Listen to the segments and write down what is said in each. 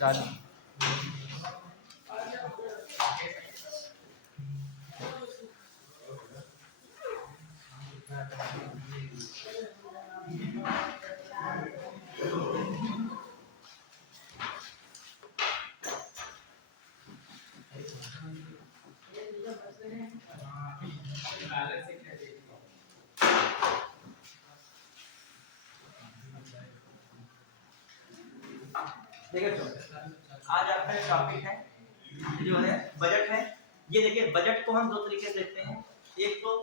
चालू। देखिए आज आपका टॉपिक है जो है बजट है। ये देखिए बजट को हम दो तरीके से देखते हैं, एक तो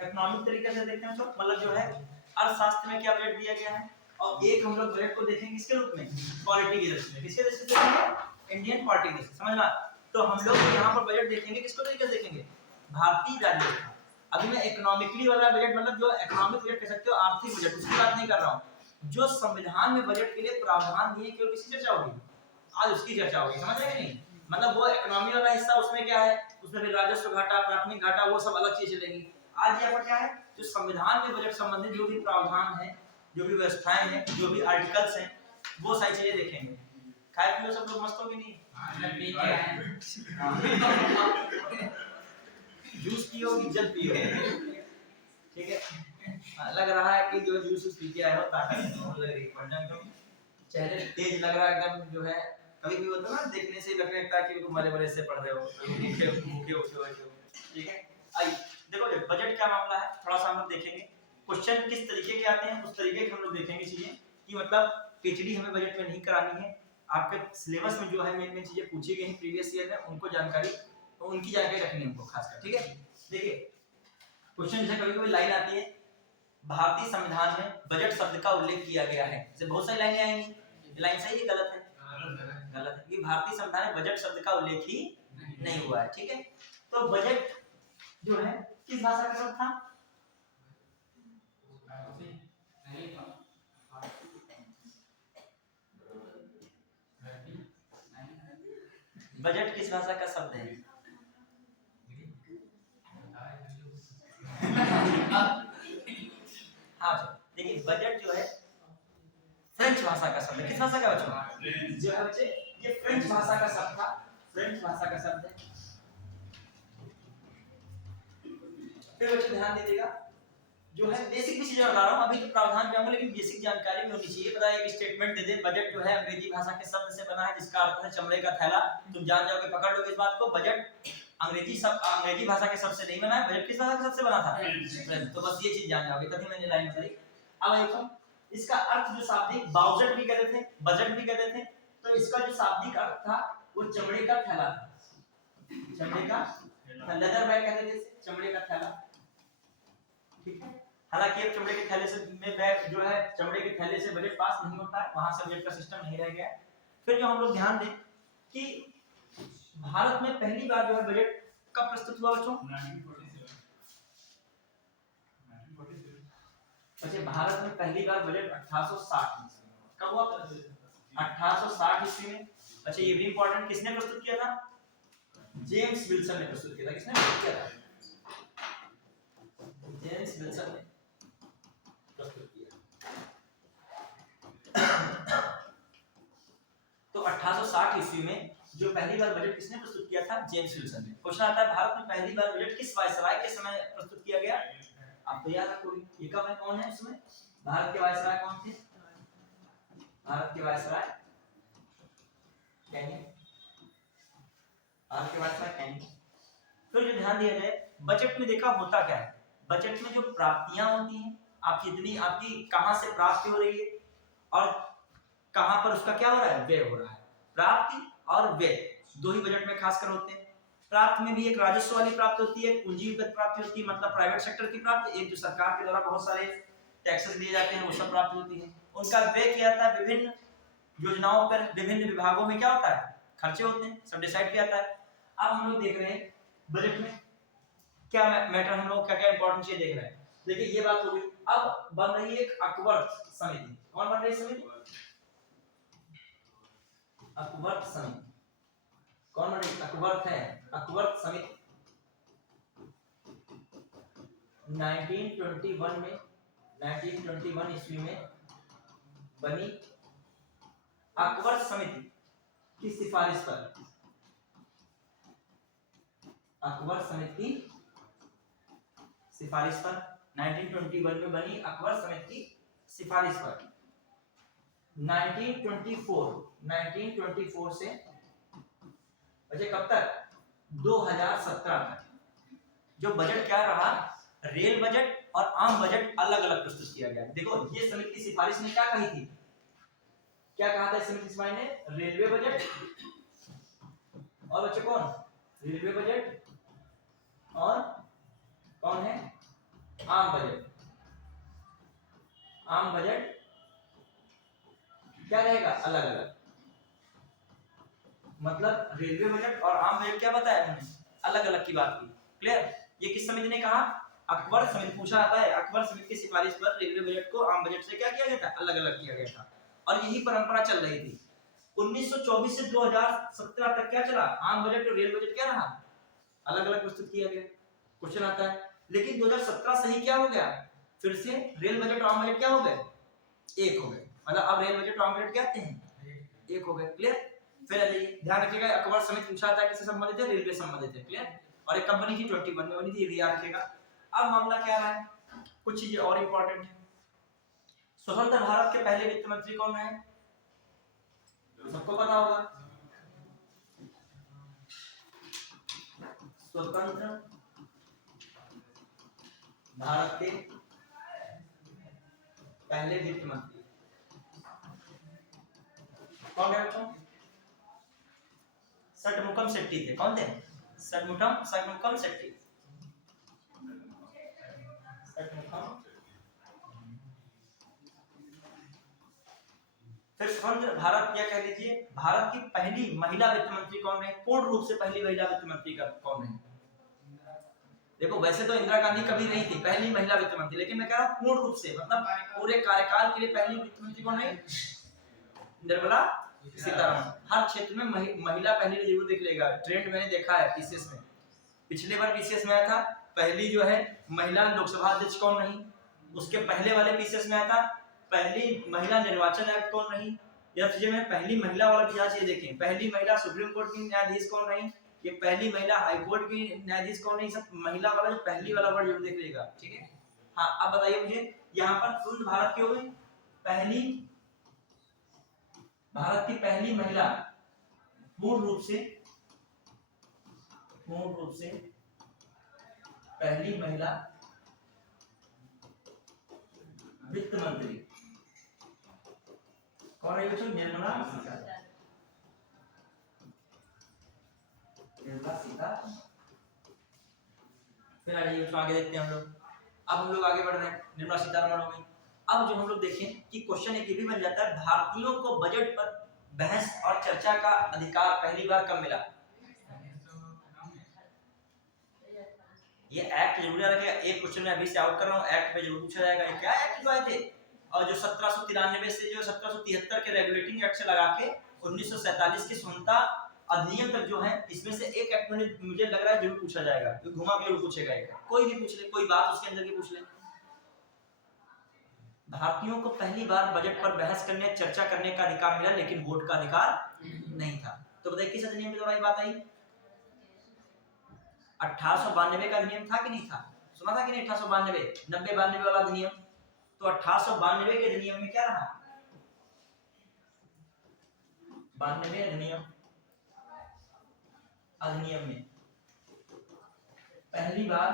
इकोनॉमिक तरीके से देखते हैं तो मतलब जो है अर्थशास्त्र में क्या बजट दिया गया है, और एक हम लोग बजट को देखेंगे किसके रूप में, क्वालिटी के दृष्टि में। किसके दृष्टि से देखेंगे, इंडियन क्वालिटी के, समझना। तो हम लोग यहाँ पर बजट देखेंगे किसको तरीके से देखेंगे, भारतीय राजस्व। अभी मैं इकोनॉमिकली वाला बजट मतलब जो इकोनॉमिक बजट कह सकते हो, आर्थिक बजट, उसकी बात नहीं कर रहा हूँ। जो संविधान में बजट के लिए प्रावधान दिए केवल किसकी चर्चा होगी, आज उसकी चर्चा होगी, समझ रहे हैं नहीं। मतलब वो इकोनॉमी वाला हिस्सा उसमें क्या है, उसमें भी राजस्व घाटा, प्राथमिक घाटा, वो सब अलग चीज चलेगी। आज यहाँ पर क्या है, जो संविधान में बजट संबंधित जो भी प्रावधान है, जो भी व्यवस्थाएं हैं, जो भी आर्टिकल्स हैं, वो सारी चीजें देखेंगे। खाए पियो सब लोग मस्त हो कि नहीं, जूस पियो कि जल पियो, ठीक है। लग रहा है कि जो जूस पी के आए हो ताकत लग रही है, चेहरे तेज लग रहा है एकदम, जो है कभी भी होता है ना, देखने से लगने लगता है कि तुम बड़े बड़े से पढ़ रहे हो, भूखे भूखे हो, ठीक है। आइए देखो बजट क्या मामला है, थोड़ा सा हम लोग देखेंगे। क्वेश्चन किस तरीके के आते हैं उस तरीके के हम लोग देखेंगे चीजें, कि मतलब पीएचडी हमें बजट में नहीं करानी है। आपके सिलेबस में जो है मेन मेन चीजें पूछी गई हैं प्रीवियस ईयर में, उनको जानकारी, तो उनकी जानकारी रखनी है हमको खासकर, ठीक है। देखिए क्वेश्चन जैसे कभी कभी लाइन आती है, भारतीय संविधान में बजट शब्द का उल्लेख किया गया है, जैसे बहुत सारी लाइनें आएंगी, लाइन सही है गलत है, गलत है, कि भारतीय संविधान में बजट शब्द का उल्लेख ही नहीं हुआ है, ठीक है। तो बजट जो है किस भाषा का शब्द था, बजट किस भाषा का शब्द है, हाँ देखिए बजट जो है फ्रेंच भाषा का शब्द है। किस भाषा का बच्चों, जो है बच्चे ये फ्रेंच भाषा का शब्द था, फ्रेंच भाषा का शब्द है। फिर बच्चे ध्यान दीजिएगा, जो है बेसिक भी चीजें बता रहा हूँ, अभी तो प्रावधान पे आऊंगा, लेकिन बेसिक जानकारी भी होनी चाहिए। पता है एक स्टेटमेंट दे दे, बजट जो है अंग्रेजी भाषा के शब्द से बना है जिसका अर्थ है चमड़े का थैला, तुम जान जाओगे, पकड़ लोगे इस बात को। बजट अंग्रेजी भाषा के शब्द से नहीं बना है, बजट किस भाषा के शब्द से बना था, तो बस ये चीज जान जाओगे, तभी मैंने लाइन बताई। अब देखो इसका अर्थ जो शाब्दिक बाउजट भी कहते थे, बजट भी कहते थे, तो इसका जो शाब्दिक अर्थ था वो चमड़े का थैला था, चमड़े का लेदर बैग कहते थे, चमड़े का थैला, ठीक है। हालांकि अब चमड़े के थैले से में बैग जो है, चमड़े के थैले से बजट पास नहीं होता है, वहां से बजट का सिस्टम नहीं रह गया। फिर जो हम लोग ध्यान दें कि भारत में पहली बार जो है बजट कब प्रस्तुत हुआ बच्चों, अच्छा भारत में पहली बार बजट 1860 ईस्वी में कब हुआ, 1860 ईस्वी में। अच्छा ये भी इंपॉर्टेंट, किसने प्रस्तुत किया था, जेम्स विल्सन ने प्रस्तुत किया था। किसने प्रस्तुत किया था, जेम्स विल्सन ने प्रस्तुत किया। तो 1860 ईस्वी में जो पहली बार बजट किसने प्रस्तुत किया था, जेम्स विल्सन ने। क्वेश्चन आता है भारत में पहली बार बजट किस वायसराय के समय प्रस्तुत किया गया, आप तो याद रखोगे ये कब है, कौन है इसमें, भारत के वायसराय कौन थे, भारत के वायसराय कैनी, भारत के वायसराय कैनी। तो जो ध्यान दिया जाए बजट में देखा होता क्या है, बजट में जो प्राप्तियां होती हैं, आपकी इतनी आपकी कहां से प्राप्ति हो रही है और कहां पर उसका क्या हो रहा है, व्यय हो रहा है। प्राप्ति और व्यय दो ही बजट में खासकर होते हैं। प्राप्ति में भी एक राजस्व वाली प्राप्ति होती है, पूंजीगत प्राप्ति होती है, मतलब प्राइवेट सेक्टर की प्राप्ति, एक जो सरकार के द्वारा बहुत सारे टैक्सेस दिए जाते हैं वो सब प्राप्ति होती है। उनका व्यय क्या होता है, विभिन्न योजनाओं पर विभिन्न विभागों में क्या होता है, खर्चे होते हैं, सब डिसाइड किया जाता है। अब हम लोग देख रहे हैं बजट में क्या मैटर, हम लोग क्या क्या इंपॉर्टेंट चीज देख रहे हैं। देखिए ये बात हो गई, अब बन रही है एक अकवर्थ समिति। कौन बन रही है समिति, अकवर्थ समिति। कौन बन रही, अकवर्थ है, अकवर्थ समिति 1921 में, 1921 ईस्वी में बनी अकवर्थ समिति। की सिफारिश पर, अकबर समिति सिफारिश पर 1921 में बनी अकबर समिति की सिफारिश पर 1924 से बचे कब तक 2017 तक जो बजट क्या रहा, रेल बजट और आम बजट अलग अलग प्रस्तुत किया गया। देखो ये समिति की सिफारिश ने क्या कही थी, क्या कहा था इस समिति की सिफारिश ने, रेलवे बजट और बच्चे कौन, रेलवे बजट और कौन है, आम बजट। आम बजट क्या रहेगा, अलग अलग, मतलब रेलवे बजट और आम बजट क्या बताया उन्होंने, अलग अलग की बात की। क्लियर, ये किस समिति ने कहा, अकबर समिति, पूछा आता है अकबर समिति की सिफारिश पर रेलवे बजट को आम बजट से क्या किया गया था, अलग अलग किया गया था। और यही परंपरा चल रही थी 1924 से 2017 तक क्या चला, आम बजट और रेल बजट क्या रहा, अलग अलग प्रस्तुत किया गया। क्वेश्चन आता है लेकिन 2017 से ही क्या हो गया, फिर से रेल बजट और आम बजट क्या हो गए, एक हो गए, मतलब अब रेल बजट और आम बजट क्या आते हैं, एक हो गए। क्लियर, फिर ध्यान रखिएगा अकबर समिति पूछा था किससे संबंधित है, रेलवे संबंधित है। क्लियर, और एक कंपनी थी 21 में बनी थी, ये भी याद रखिएगा। अब मामला क्या रहा है, कुछ चीजें और इंपॉर्टेंट है। स्वतंत्र भारत के पहले वित्त मंत्री कौन है, सबको पता होगा, स्वतंत्र भारत के पहले वित्त मंत्री कौन है बच्चों, षटमुखम शेट्टी थे। कौन थे, षटमुखम शेट्टी। फिर स्वतंत्र भारत या कह लीजिए भारत की पहली महिला वित्त मंत्री कौन है, पूर्ण रूप से पहली महिला वित्त मंत्री कौन है। देखो वैसे तो इंदिरा गांधी कभी नहीं थी पहली महिला वित्त मंत्री, लेकिन मैं कह रहा हूं पूर्ण रूप से, मतलब पूरे कार्यकाल के लिए पहली वित्त मंत्री कौन है, निर्मला सीतारमण। हर क्षेत्र में महिला पहली जरूर देख लेगा, ट्रेंड मैंने देखा है पीसीएस में, पिछले बार पीसीएस में आया था पहली जो है महिला लोकसभा अध्यक्ष कौन रही, उसके पहले वाले पीसीएस में आया था पहली महिला निर्वाचन आयुक्त कौन रही, या चीजें में पहली महिला वाला भी चीजें देखें, पहली महिला सुप्रीम कोर्ट की न्यायाधीश कौन रही, ये पहली महिला हाई कोर्ट की न्यायाधीश कौन रही, सब महिला वाला जो पहली वाला वर्ड जरूर देख लेगा। ठीक है, हाँ अब बताइए मुझे यहाँ पर स्वतंत्र भारत की हो गई पहली, भारत की पहली महिला पूर्ण रूप से पहली महिला वित्त मंत्री कौन है बच्चों, निर्मला सीतारमण। फिर आगे देखते हैं हम लोग, अब हम लोग आगे बढ़ रहे हैं, निर्मला सीतारमण हो गई। अब जो हम लोग देखें कि क्वेश्चन एक भी बन जाता है, भारतीयों को बजट पर बहस और चर्चा का अधिकार पहली बार कब मिला। ये एक्ट जरूर रखेगा, एक क्वेश्चन में अभी से आउट कर रहा हूँ, एक्ट में जरूर पूछा जाएगा क्या एक्ट जो आए थे, और जो 1793 से जो 1773 के रेगुलेटिंग एक्ट से लगा के 1947 की स्वतंत्रता अधिनियम तक जो है, इसमें से एक एक्ट में मुझे लग रहा है जरूर पूछा जाएगा, तो घुमा के जरूर पूछेगा, एक कोई भी पूछ ले, कोई बात उसके अंदर की पूछ ले। भारतीयों को पहली बार बजट पर बहस करने चर्चा करने का अधिकार मिला, लेकिन वोट का अधिकार नहीं था। तो बताइए किस अधिनियम के द्वारा ये बात आई, 1892 का अधिनियम था कि नहीं था, सुना था कि नहीं, 1892 90-92 वाला अधिनियम। तो 1892 के अधिनियम में क्या रहा, 92 अधिनियम में पहली बार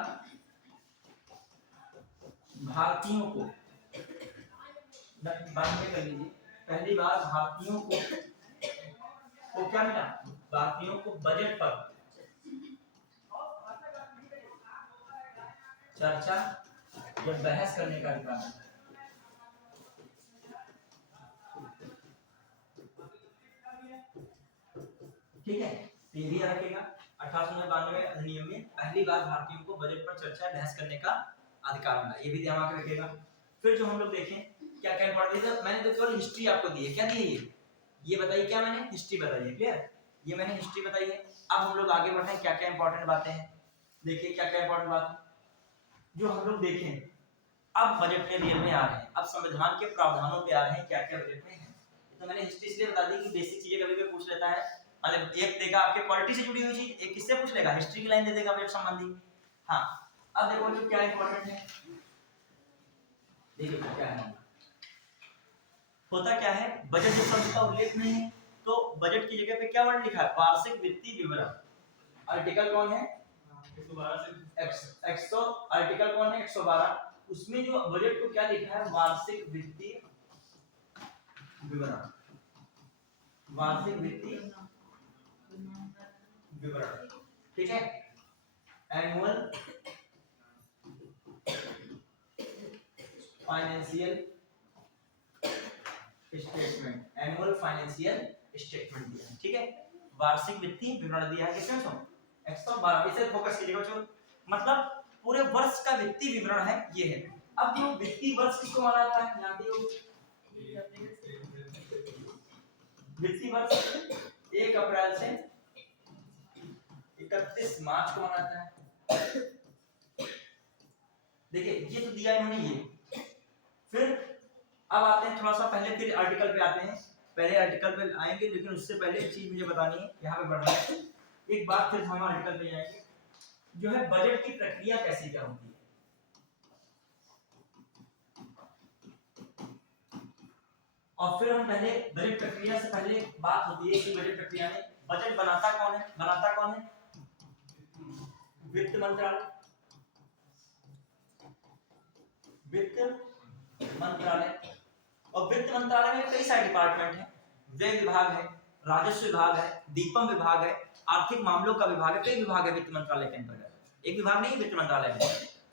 भारतीयों को 92 कर लीजिए, पहली बार भारतीयों को क्या मिला, भारतीयों को बजट पर चर्चा या बहस करने का अधिकार। ठीक है, ये भी रखेगा 1892 अधिनियम में पहली बार भारतीयों को बजट पर चर्चा बहस करने का अधिकार मिला, ये भी ध्यान में रखेगा। फिर जो हम लोग देखें क्या क्या पढ़ते थे, मैंने तो केवल हिस्ट्री आपको दी है, क्या दी है ये बताइए, क्या मैंने हिस्ट्री बताई है, क्लियर, ये मैंने हिस्ट्री बताई है। अब हम लोग आगे बढ़ते हैं, क्या क्या इंपॉर्टेंट बातें हैं, देखिए क्या क्या इंपॉर्टेंट बात जो हम लोग देखें, अब बजट के रियल में आ रहे हैं, अब संविधान के प्रावधानों पे आ रहे हैं, क्या क्या बजट में है। तो मैंने हिस्ट्री इसलिए बता दी कि बेसिक चीजें कभी भी पूछ लेते लेता है, मतलब एक देगा आपके पॉलिटी से जुड़ी हुई चीज, एक किससे पूछ लेगा, हिस्ट्री की लाइन दे देगा बजट संबंधी। हाँ अब देखो जो क्या इंपॉर्टेंट है, देखिए क्या है, होता क्या है, बजट जब शब्द का उल्लेख नहीं है तो बजट की जगह पे क्या वर्ड लिखा है, वार्षिक वित्तीय विवरण। आर्टिकल कौन है 112 से आर्टिकल कौन है 112, उसमें जो बजट को क्या लिखा है, वार्षिक वित्तीय विवरण, वार्षिक वित्तीय विवरण, ठीक है, annual financial statement, annual financial statement दिया है, ठीक है, वार्षिक वित्तीय विवरण दिया है किसमें, 112, इसे फोकस कीजिएगा बच्चों, मतलब पूरे वर्ष का वित्तीय विवरण है ये है। अब जो वित्तीय वर्ष किसको माना जाता है, जानते हो, वित्तीय वर्ष 1 अप्रैल से 31 मार्च को माना जाता है। देखिए ये तो दिया इन्होंने ये, फिर अब आते हैं थोड़ा सा पहले, फिर आर्टिकल पे आते हैं, पहले आर्टिकल पे आएंगे लेकिन उससे पहले एक चीज मुझे बतानी है, यहाँ पे बढ़ना है एक बात, फिर हम आर्टिकल पे जाएंगे, जो है बजट की प्रक्रिया कैसे क्या होती है। और फिर हम पहले बजट प्रक्रिया से पहले बात होती है कि बजट प्रक्रिया में बजट बनाता कौन है, बनाता कौन है, वित्त मंत्रालय, वित्त मंत्रालय, और वित्त मंत्रालय में कई सारे डिपार्टमेंट हैं, व्यय विभाग है, राजस्व विभाग है, दीपम विभाग है, आर्थिक मामलों का विभाग है, कई विभाग है वित्त मंत्रालय के अंतर्गत, एक विभाग नहीं वित्त मंत्रालय में।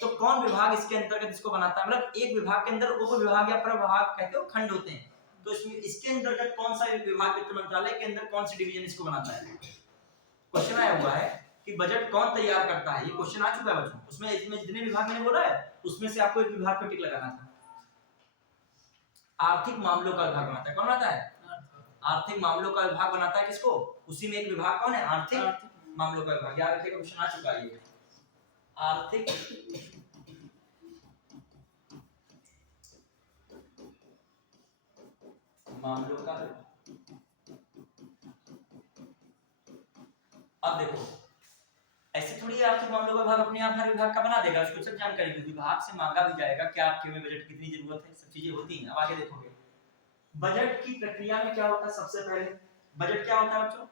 तो कौन विभाग इसके अंतर्गत इसको बनाता है, मतलब एक विभाग के अंदर उप विभाग या प्रविभाग कहते हो खंड होते हैं, तो इसमें इसके अंतर्गत कौन सा विभाग वित्त मंत्रालय के अंदर कौन सी डिवीजन इसको बनाता है। क्वेश्चन आया हुआ है कि बजट कौन तैयार करता है, ये क्वेश्चन आ चुका है बच्चों, उसमें इसमें जितने विभाग मैंने बोला है उसमें से आपको एक विभाग पे टिक लगाना था। आर्थिक मामलों का विभाग बनाता है, कौन बनाता है, आर्थिक मामलों का विभाग बनाता है किसको, उसी में एक विभाग कौन है, आर्थिक मामलों का विभाग, याद रखिएगा क्वेश्चन आ चुका है ये, आर्थिक मामलों का विभाग। अब देखो ऐसे थोड़ी आर्थिक मामलों का विभाग अपने आप हर विभाग का बना देगा, उसको सब जानकारी विभाग से मांगा भी जाएगा क्या आपके में बजट कितनी जरूरत है, सब चीजें होती हैं। अब आगे देखोगे बजट की प्रक्रिया में क्या होता है, सबसे पहले बजट क्या होता है बच्चों,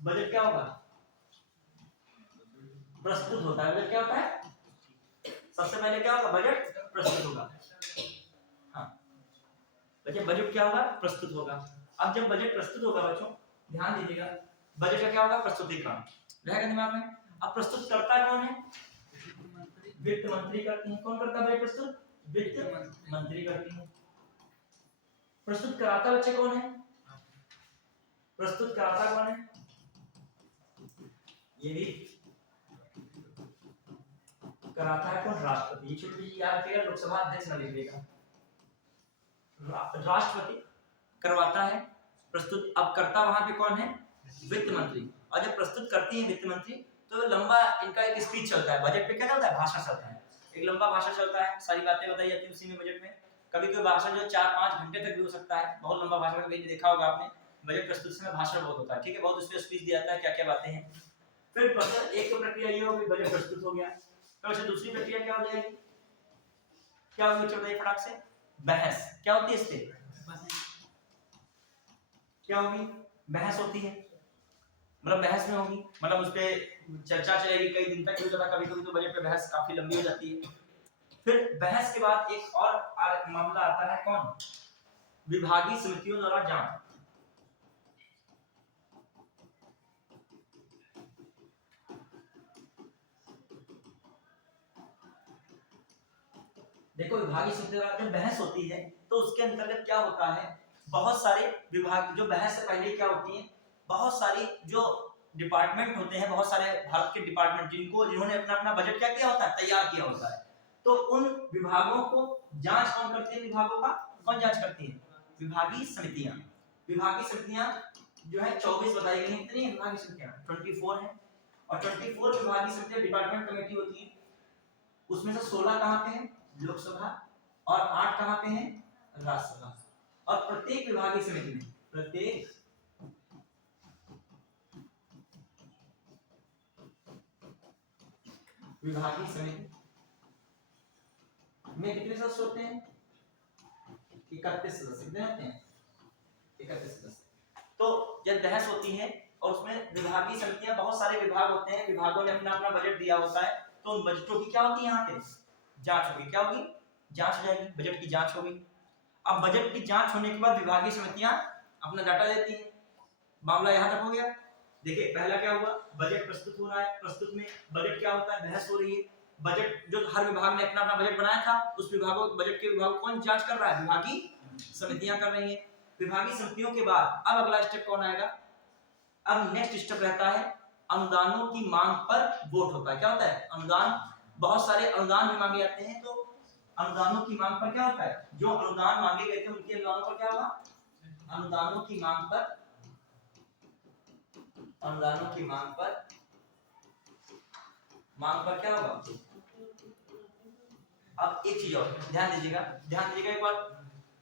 बजट क्या होगा, प्रस्तुत होता है, बजट क्या होता है, सबसे पहले क्या होगा, बजट प्रस्तुत होगा, हाँ बजट क्या होगा, प्रस्तुत होगा। अब जब बजट प्रस्तुत होगा बच्चों ध्यान दीजिएगा, बजट का क्या होगा, प्रस्तुतिकरण रहेगा दिमाग में। अब प्रस्तुत करता कौन है, वित्त मंत्री करती है, कौन करता है बजट प्रस्तुत, वित्त मंत्री करती है। प्रस्तुत कराता बच्चे कौन है, प्रस्तुत कराता कौन है, ये भी कराता है कौन, राष्ट्रपति, ये छोटी चीज याद रखिएगा, लोकसभा अध्यक्ष न लिखिएगा, राष्ट्रपति करवाता है प्रस्तुत। अब करता वहां पे कौन है, वित्त मंत्री, और जब प्रस्तुत करती है वित्त मंत्री तो लंबा इनका एक स्पीच चलता है, बजट पे क्या चलता है, भाषण चलता है, एक लंबा भाषण चलता है, सारी बातें बताई जाती है उसी में बजट में। कभी कोई भाषण जो 4-5 घंटे तक भी हो सकता है, बहुत लंबा भाषण कभी देखा होगा आपने, बजट प्रस्तुत में भाषण बहुत होता है, ठीक है, बहुत उसमें स्पीच दिया जाता है क्या क्या बातें हैं। फिर एक तो प्रक्रिया ये हो गई, बजट प्रस्तुत हो गया, तो दूसरी प्रक्रिया क्या हो जाएगी, क्या होगी बच्चों बताइए फटाक से, बहस, क्या होती है इससे, क्या होगी, बहस होती है, मतलब बहस में होगी, मतलब उस पर चर्चा चलेगी कई दिन तक, कभी कभी तो बजट पे बहस काफी लंबी हो जाती है। फिर बहस के बाद एक और मामला आता है कौन, विभागीय समितियों द्वारा जांच। देखो विभागीय समितियों द्वारा जब बहस होती है तो उसके अंतर्गत क्या होता है, बहुत सारे विभाग, जो बहस से पहले क्या होती है, बहुत सारी जो डिपार्टमेंट होते हैं, बहुत सारे भारत के डिपार्टमेंट जिन्होंने अपना अपना बजट क्या किया होता है, तैयार किया होता है, तो उन विभागों को जांच कौन करती है, विभागों का कौन जांच करती है, विभागीय समितियां। विभागीय समितियां जो है 24 बताई गई हैं, कितनी है विभागीय समितियां, 24 है, और 24 विभागीय समितियां डिपार्टमेंट कमेटी होती है, उसमें से 16 कहां पे है, लोकसभा, और 8 कहां पे है, राज्यसभा। और प्रत्येक विभागीय समिति में, प्रत्येक विभागीय समिति में कितने सदस्य होते हैं? 31 सदस्य। कितने होते हैं? 31 सदस्य। तो जब बहस होती है और उसमें विभागीय समितियां, बहुत सारे विभाग होते हैं, विभागों ने अपना अपना बजट दिया होता है, तो उन बजटों की क्या होती है? यहाँ पे जांच होगी। क्या होगी? जांच हो जाएगी, बजट की जांच होगी। अब बजट की जांच होने के बाद विभागीय समितियां अपना डाटा देती है। मामला यहाँ तक हो गया। देखिए पहला क्या हुआ? बजट प्रस्तुत हो रहा है, प्रस्तुत में बजट क्या होता है? बहस हो रही है। बजट जो हर विभाग ने अपना अपना बजट बनाया था, उस विभागों बजट के विभाग कौन जांच कर रहा है? विभागीय समितियां कर रही है। विभागीय समितियों के बाद अब अगला स्टेप कौन आएगा? अब नेक्स्ट स्टेप रहता है अनुदानों की मांग पर वोट होता है। क्या होता है? अनुदान, बहुत सारे अनुदान भी मांगे जाते हैं, तो अनुदानों की मांग पर क्या होता है? जो अनुदान मांगे गए थे उनके अनुदानों पर क्या होगा? अनुदानों की मांग पर, अनुदानों की मांग पर क्या होगा? अब एक चीज और ध्यान दीजिएगा एक बार,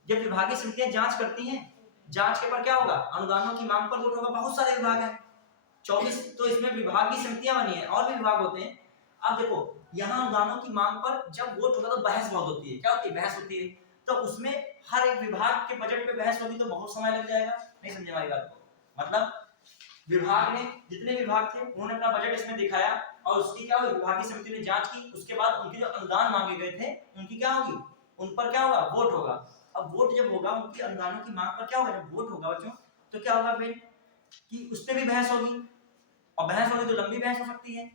जब विभागीय समितियां जांच करती हैं, जांच के पर क्या होगा? अनुदानों की मांग पर वोट होगा। बहुत सारे विभाग हैं, 24, तो इसमें विभागीय समितियां बनी है और भी विभाग होते हैं। अब देखो यहाँ अनुदानों की मांग पर जब वोट होगा तो बहस बहुत होती है। क्या होती है? बहस होती है। तो उसमें हर एक विभाग के बजट पे बहस होगी तो बहुत समय लग जाएगा। नहीं समझे हमारी बात को? मतलब विभाग ने, जितने विभाग थे उन्होंने अपना बजट इसमें दिखाया और उसकी क्या हुई? विभागीय समिति ने जांच की। उसके बाद उनके जो अनुदान मांगे गए थे उनकी क्या होगी? उन पर क्या होगा? वोट होगा। अब वोट जब होगा, उनकी अनुदानों की मांग पर क्या होगा? जब वोट होगा बच्चों, तो क्या होगा फिर कि उस पर भी बहस होगी, और बहस होगी तो लंबी बहस हो सकती है,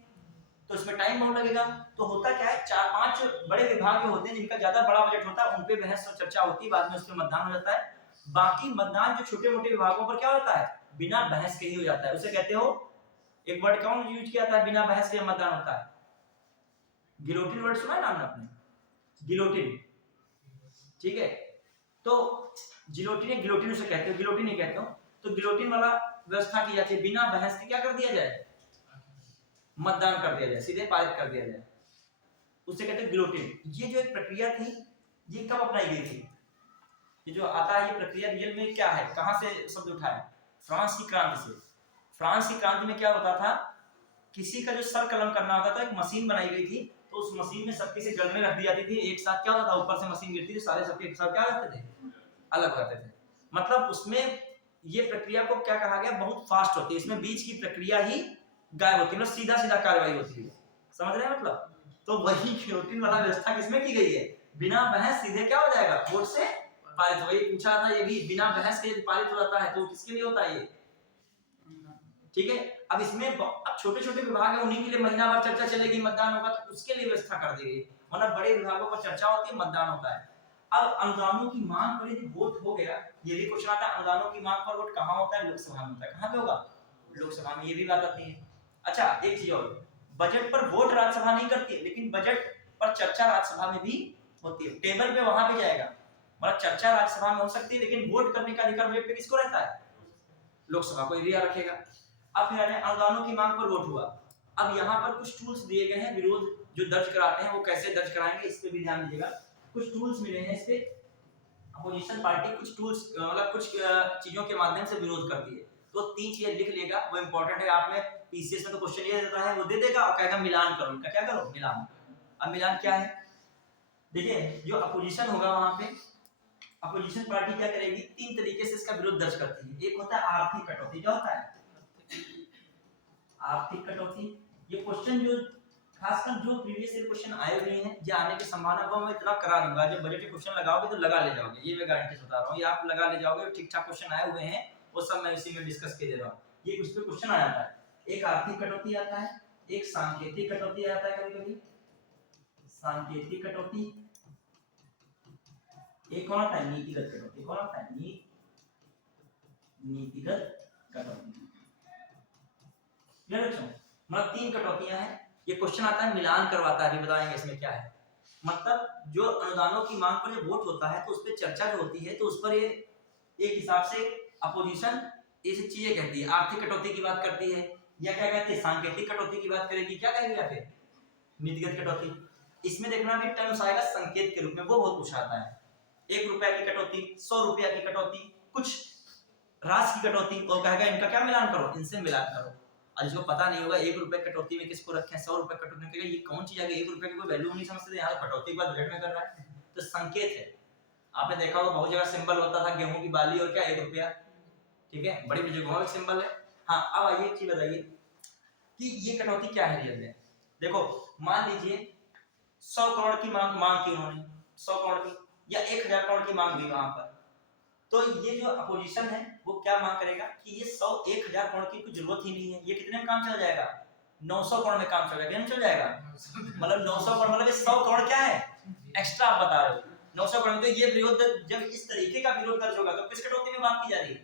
तो इसमें टाइम बहुत लगेगा। तो होता क्या है, 4-5 बड़े विभाग जो होते हैं जिनका ज्यादा बड़ा बजट होता है, उन पे बहस और चर्चा होती है, बाद में उसमें मतदान हो जाता है। बाकी मतदान जो छोटे मोटे विभागों पर क्या होता है? बिना बहस के ही हो जाता है। उसे कहते हो, एक वर्ड कौन यूज किया था बिना बहस के मतदान होता है? गिलोटिन वर्ड सुना है नाम आपने? गिलोटिन, ठीक है। तो गिलोटिन उसे कहते हो, गिलोटिन नहीं कहते हो। तो गिलोटिन वाला व्यवस्था की जाती है, बिना बहस के क्या कर दिया जाए? मतदान कर दिया जाए, सीधे पारित कर दिया जाए, उसे कहते हैं गिलोटिन। ये जो एक प्रक्रिया थी, ये कब अपनाई गई थी? ये जो आता है, ये प्रक्रिया रियल में क्या है, कहां से शब्द उठा है? फ्रांस की क्रांति से। फ्रांस की क्रांति में क्या होता था, किसी का जो सर कलम करना होता था, एक मशीन बनाई गई थी, तो उस मशीन में सबके से जलने रख दी जाती थी। एक साथ क्या होता था, ऊपर से मशीन गिरती थी, सारे सबके एक साथ क्या करते थे? अलग करते थे। मतलब उसमें ये प्रक्रिया को क्या कहा गया? बहुत फास्ट होती है, इसमें बीच की प्रक्रिया ही गायब होती है, मतलब सीधा सीधा कार्रवाई होती है। समझ रहे हैं मतलब? तो वही गिलोटिन वाला व्यवस्था किसमें की गई है? बिना बहस सीधे क्या हो जाएगा? कोर्ट से पारित। वही पूछा था, ये भी बिना बहस के पारित हो जाता है, तो किसके लिए होता है ये? ठीक है। अब इसमें अब छोटे छोटे विभाग है, उन्हीं के लिए महीना भर चर्चा चलेगी, मतदान होगा, तो उसके लिए व्यवस्था कर दी गई। मतलब बड़े विभागों पर चर्चा होती है, मतदान होता है। अब अनुदानों की मांग पर यदि वोट हो गया, ये भी क्वेश्चन आता है, अनुदानों की मांग पर वोट कहाँ होता है? लोकसभा में होता है। कहाँ पे होगा? लोकसभा में। ये भी बात आती है। अच्छा एक चीज और, बजट पर वोट राज्यसभा नहीं करती है, लेकिन बजट पर चर्चा राज्यसभा में भी होती है। टेबल पे वहां पे जाएगा, मतलब चर्चा राज्यसभा में हो सकती है, लेकिन वोट करने का अधिकार बजट पे किसको रहता है? लोकसभा को। एरिया रखेगा। अब फिर अनुदानों की मांग पर वोट हुआ। अब यहाँ पर कुछ टूल्स दिए गए हैं, विरोध जो दर्ज कराते हैं वो कैसे दर्ज कराएंगे, इस पे भी ध्यान दीजिएगा। कुछ टूल्स मिले हैं इस पे। अपोजिशन पार्टी कुछ टूल्स, मतलब कुछ चीजों के माध्यम से विरोध करती है। तो 3 चीजें लिख लेगा, वो इंपॉर्टेंट है। आप में पीसीएस में तो क्वेश्चन ये देता है, वो दे देगा और कहेगा मिलान करो। इनका क्या करो? मिलान। अब मिलान क्या है? देखिए जो अपोजिशन होगा वहां पे, अपोजिशन पार्टी क्या करेगी? 3 तरीके से इसका विरोध दर्ज करती है। एक होता है आर्थिक कटौती। क्या होता है? आर्थिक कटौती। ये क्वेश्चन जो खासकर जो प्रीवियस ईयर क्वेश्चन आए हुए हैं, ये आने की संभावना को मैं इतना करा दूंगा, जब बजट के क्वेश्चन लगाओगे तो लगा ले जाओगे, ये मैं गारंटी से बता रहा हूँ। ये आप लगा ले जाओगे, ठीक ठाक क्वेश्चन आए हुए हैं, वो सब मैं इसी में डिस्कस कर दे रहा हूँ। ये उस पे क्वेश्चन आ जाता है। एक आर्थिक कटौती आता है, एक सांकेतिक कटौती आता है, कभी कभी सांकेतिक कटौती, एक कौन आता है? नीतिगत कटौती। कौन आता है? नीतिगत कटौती। मतलब 3 कटौतियां हैं। ये क्वेश्चन आता है, मिलान करवाता है, अभी बताएंगे इसमें क्या है। मतलब जो अनुदानों की मांग पर जब वोट होता है तो उस पर चर्चा जो होती है, तो उस पर ये एक हिसाब से अपोजिशन ऐसी चीजें कहती है, आर्थिक कटौती की बात करती है, या क्या कहती है? सांकेतिक कटौती की बात करेगी। क्या कहेगी? या फिर नीतिगत कटौती। इसमें देखना भी टर्म्स आएगा संकेत के रूप में, वो बहुत पूछा आता है। 1 रुपया की कटौती, 100 रुपया की कटौती, कुछ राशि की कटौती, और कहेगा इनका क्या मिलान करो? इनसे मिलान करो। और जिसको पता नहीं होगा 1 रुपए कटौती में किसको रखें, 100 रुपए कटौती में, ये कौन चीज है, 1 रुपए की कोई वैल्यू नहीं समझते, यहाँ कटौती की बात बजट में कर रहा है। तो संकेत है, आपने देखा होगा बहुत जगह सिंबल होता था गेहूं की बाली और क्या 1 रुपया, ठीक है, बड़ी बड़ी जगहों में सिंबल है। हाँ, अब आइए एक चीज बताइए कि ये कटौती क्या है रियल में। देखो मान लीजिए 100 करोड़ की मांग की उन्होंने, 100 करोड़ की या 1000 करोड़ की मांग हुई वहां पर, तो ये जो अपोजिशन है वो क्या मांग करेगा कि ये 1000 करोड़ की कोई जरूरत ही नहीं है, ये कितने में काम चल जाएगा, 900 करोड़ में काम चल जाएगा, चल जाएगा, मतलब 900 करोड़ मतलब ये 100 करोड़ क्या है एक्स्ट्रा, आप बता रहे हो 900 करोड़ में। तो ये विरोध, जब इस तरीके का विरोध दर्ज होगा तो किस कटौती में बात की जा रही है,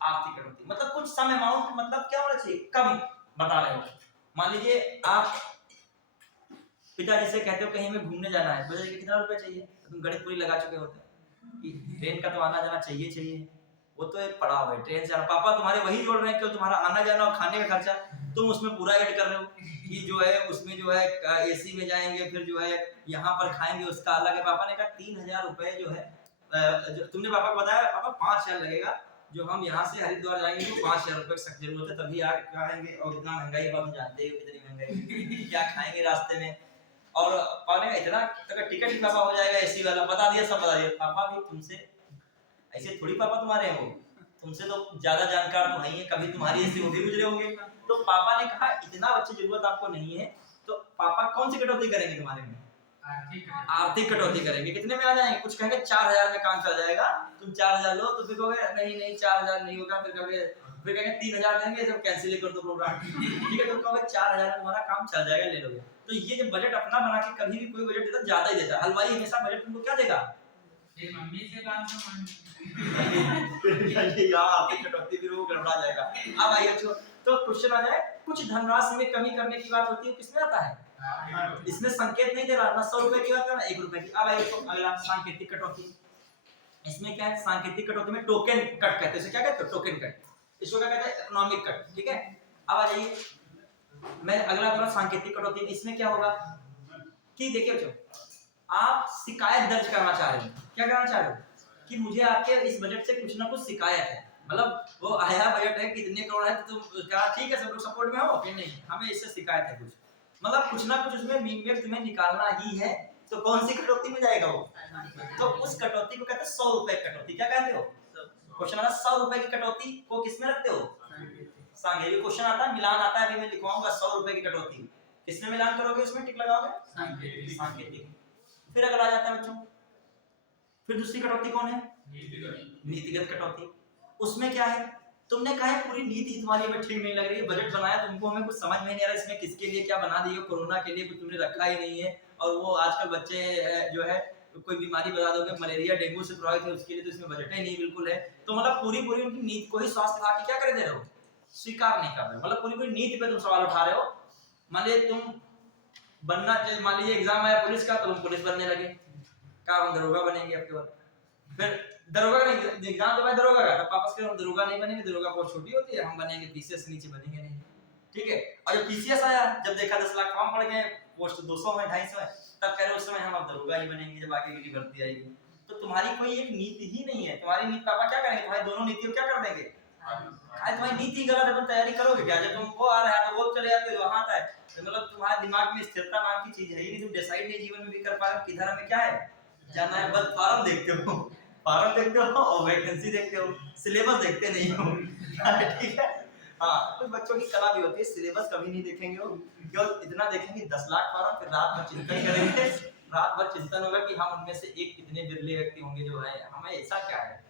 आर्थिक कटौती, मतलब कुछ सम अमाउंट, मतलब क्या होना चाहिए, कम बता रहे हो। मान लीजिए आप पिताजी से कहते हो कहीं हमें घूमने जाना है, बजट के कितना रुपए चाहिए, तो तुम गणित पूरी लगा चुके होते कि ट्रेन का तो आना जाना चाहिए, वो तो एक पड़ाव है, ट्रेन से आना, पापा तुम्हारे वही जोड़ रहे हैं कि तुम्हारा आना जाना और खाने का खर्चा तुम उसमें पूरा ऐड कर रहे हो कि जो है उसमें जो है एसी में जाएंगे, फिर जो है यहाँ पर खाएंगे उसका अलग है। पापा ने कहा 3000 रुपए जो है, जो तुमने पापा को बताया पापा 5000 लगेगा, जो हम यहाँ से हरिद्वार जाएंगे तो 5000 रुपए की जरूरत है, तभी आएंगे, और इतना महंगाई बात जानते हो कितनी महंगाई, क्या खाएंगे रास्ते में, और पापा ने इतना टिकट ही पापा हो जाएगा एसी वाला, बता दिया, सब बता दिया। पापा भी तुमसे ऐसे थोड़ी पापा तुम्हारे हैं, वो तुमसे तो ज्यादा जानकार तो नहीं है, कभी तुम्हारी ऐसी वो भी गुजरे होंगे। तो पापा ने कहा इतना अच्छी जरूरत आपको नहीं है, तो पापा कौन सी कटौती करेंगे तुम्हारे में, आर्थिक कटौती करेंगे। कितने में आ जाएंगे, कुछ कहेंगे 4000 में काम चल जाएगा, तुम 4000 लो, तो फिर कहोगे नहीं 4000 नहीं होगा, फिर कहेंगे 3000 देंगे, सब कैंसिल कर दो प्रोग्राम, ठीक है, तो कहोगे 4000 में तुम्हारा काम चल जाएगा, ले लोगे। तो ये जब बजट अपना बना के कभी भी कोई बजट देता ज्यादा ही देता है, हलवाई हमेशा बजट तुमको क्या देगा, मम्मी से काम आर्थिक कटौती, फिर वो गड़बड़ा जाएगा। अब आइए तो क्वेश्चन आ जाए, कुछ धनराशि में कमी करने की बात होती है, किसमें आता है, इसमें संकेत नहीं दे रहा, ना 100 रुपए की बात है ना 1 रुपए की। अब आइए तो अगला सांकेतिक कटौती, इसमें क्या है, सांकेतिक कटौती में टोकन कट कहते हैं, क्या कहते हैं टोकन कट, इसको क्या कहते हैं इकोनॉमिक कट, ठीक है। अब आ जाइए मैं अगला बोला सांकेतिक कटौती में, इसमें क्या होगा कि देखिए बच्चों, आप शिकायत दर्ज करना चाह रहे हो, क्या करना चाह रहे हो कि मुझे आपके इस बजट से कुछ ना कुछ शिकायत है, मतलब वो आया बजट है कितने करोड़ है, तो तुम कहा ठीक है सब लोग सपोर्ट में हो कि नहीं, हमें इससे शिकायत है कुछ, मतलब कुछ ना कुछ उसमें मीनिंग तुम्हें निकालना ही है, तो कौन सी कटौती में जाएगा वो, तो उस कटौती को कहते हैं 100 रुपए कटौती, क्या कहते हो, क्वेश्चन आता है 100 रुपए की कटौती को किसमें रखते हो, सांकेतिक, क्वेश्चन आता है मिलान आता है, अभी मैं लिखवाऊंगा 100 रुपए की कटौती, किसमें मिलान करोगे, उसमें टिक लगाओगे, सांकेतिक। फिर अगर आ जाता है बच्चों, फिर दूसरी कटौती कौन है, नीतिगत कटौती, उसमें क्या है, तुमने कहा है पूरी नीति तुम्हारी हमें ठीक नहीं लग रही है, बजट बनाया तुमको हमें कुछ समझ में नहीं आ रहा इसमें किसके लिए क्या बना दिए, कोरोना के लिए कुछ तुमने रखा ही नहीं है, और वो आजकल बच्चे जो है कोई बीमारी बता दोगे मलेरिया डेंगू से प्रभावित है, उसके लिए तो इसमें बजट ही नहीं बिल्कुल है, तो मतलब पूरी उनकी नीति को ही स्वास्थ्य विभाग की क्या कर दे रहे हो, स्वीकार नहीं कर रहे हो, मतलब पूरी नीति पे तुम सवाल उठा रहे हो। मान लीजिए तुम बनना, मान लीजिए एग्जाम आया पुलिस का, तो तुम पुलिस बनने लगे, क्या हम दरोगा बनेंगे आपके बाद, फिर दरोगा नहीं, एग्जाम जब दरोगा का, तब वापस हम दरोगा नहीं बनेंगे, दरोगा बहुत छोटी होती है, हम बनेंगे पीसीएस से नीचे बनेंगे नहीं, ठीक है। और जब पीसीएस आया, जब देखा 10 लाख फॉर्म पड़ गए, पोस्ट 200 में 250 में, तब कह रहे उस समय हम अब दरोगा ही बनेंगे जब आगे की भर्ती आएगी। तो तुम्हारी कोई एक नीति ही नहीं है, तुम्हारी नीति पापा क्या करेंगे, तुम्हारी दोनों नीतियों क्या कर देंगे, तुम्हारी नीति गलत है, तुम तैयारी करोगे क्या, जब तुम वो आ रहा है तो वो चले जाते हो, वहां आता है, तो मतलब तुम्हारे दिमाग में स्थिरता नाम की चीज है ही नहीं, तुम डिसाइड नहीं जीवन में भी कर पा रहे हो किधर हमें क्या है जाना है, बस फॉर्म देखते हो, फॉर्म देखते हो और वैकेंसी देखते हो, सिलेबस देखते नहीं हो, ठीक है। हाँ, कुछ बच्चों की कला भी होती है, सिलेबस कभी नहीं देखेंगे वो, केवल इतना देखेंगे 10 लाख फॉर्म, फिर रात भर चिंतन करेंगे, रात भर चिंतन होगा कि हम उनमें से एक कितने बिरले व्यक्ति होंगे जो है, हमें ऐसा क्या है,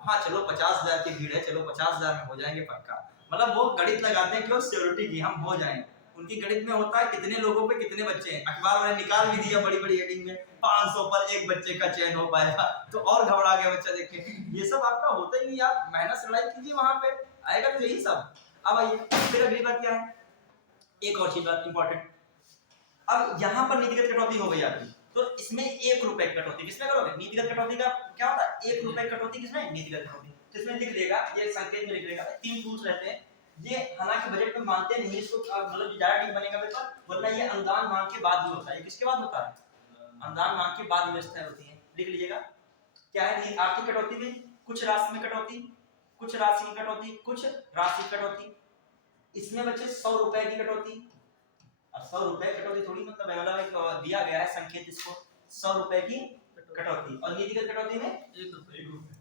हाँ चलो 50,000 की भीड़ है, चलो 50,000 में हो जाएंगे पक्का, मतलब वो गणित लगाते हैं क्यों, सिक्योरिटी की हम हो जाएंगे, उनकी गणित में होता है कितने लोगों पे कितने बच्चे हैं, अखबार वाले निकाल भी दिया बड़ी बड़ी हेडिंग में 500 पर एक बच्चे का चयन हो पाएगा, तो और घबरा गया बच्चा देख के, ये सब आपका होता ही नहीं, आप मेहनत से लड़ाई कीजिए, वहां पे आएगा तो यही सब। अब आइए फिर अगली बात क्या है, एक और चीज बात इंपॉर्टेंट, अब यहाँ पर नीतिगत कटौती हो गई आपकी, तो इसमें 1 रुपए की कटौती किसमें करोगे, नीतिगत कटौती का क्या होता है, 1 रुपए की कटौती किसमें, नीतिगत कटौती, तो इसमें लिख देगा, ये संकेत में लिख देगा, 3 टूल्स रहते हैं, ये हालांकि बजट में मानते नहीं इसको, मतलब डायरेक्ट नहीं बनेगा पेपर, वरना ये अनुदान मांग के बाद भी होता है, किसके बाद होता है, अनुदान मांग के बाद व्यवस्था होती है, लिख लीजिएगा क्या है, आर्थिक कटौती में कुछ राशि में कटौती, कुछ राशि की कटौती, कुछ राशि की कटौती, इसमें बच्चे 100 रुपए की कटौती। अब 100 रुपए कटौती थोड़ी मतलब है, मतलब एक दिया गया है संकेत इसको 100 रुपए की कटौती, और नीतिगत कटौती में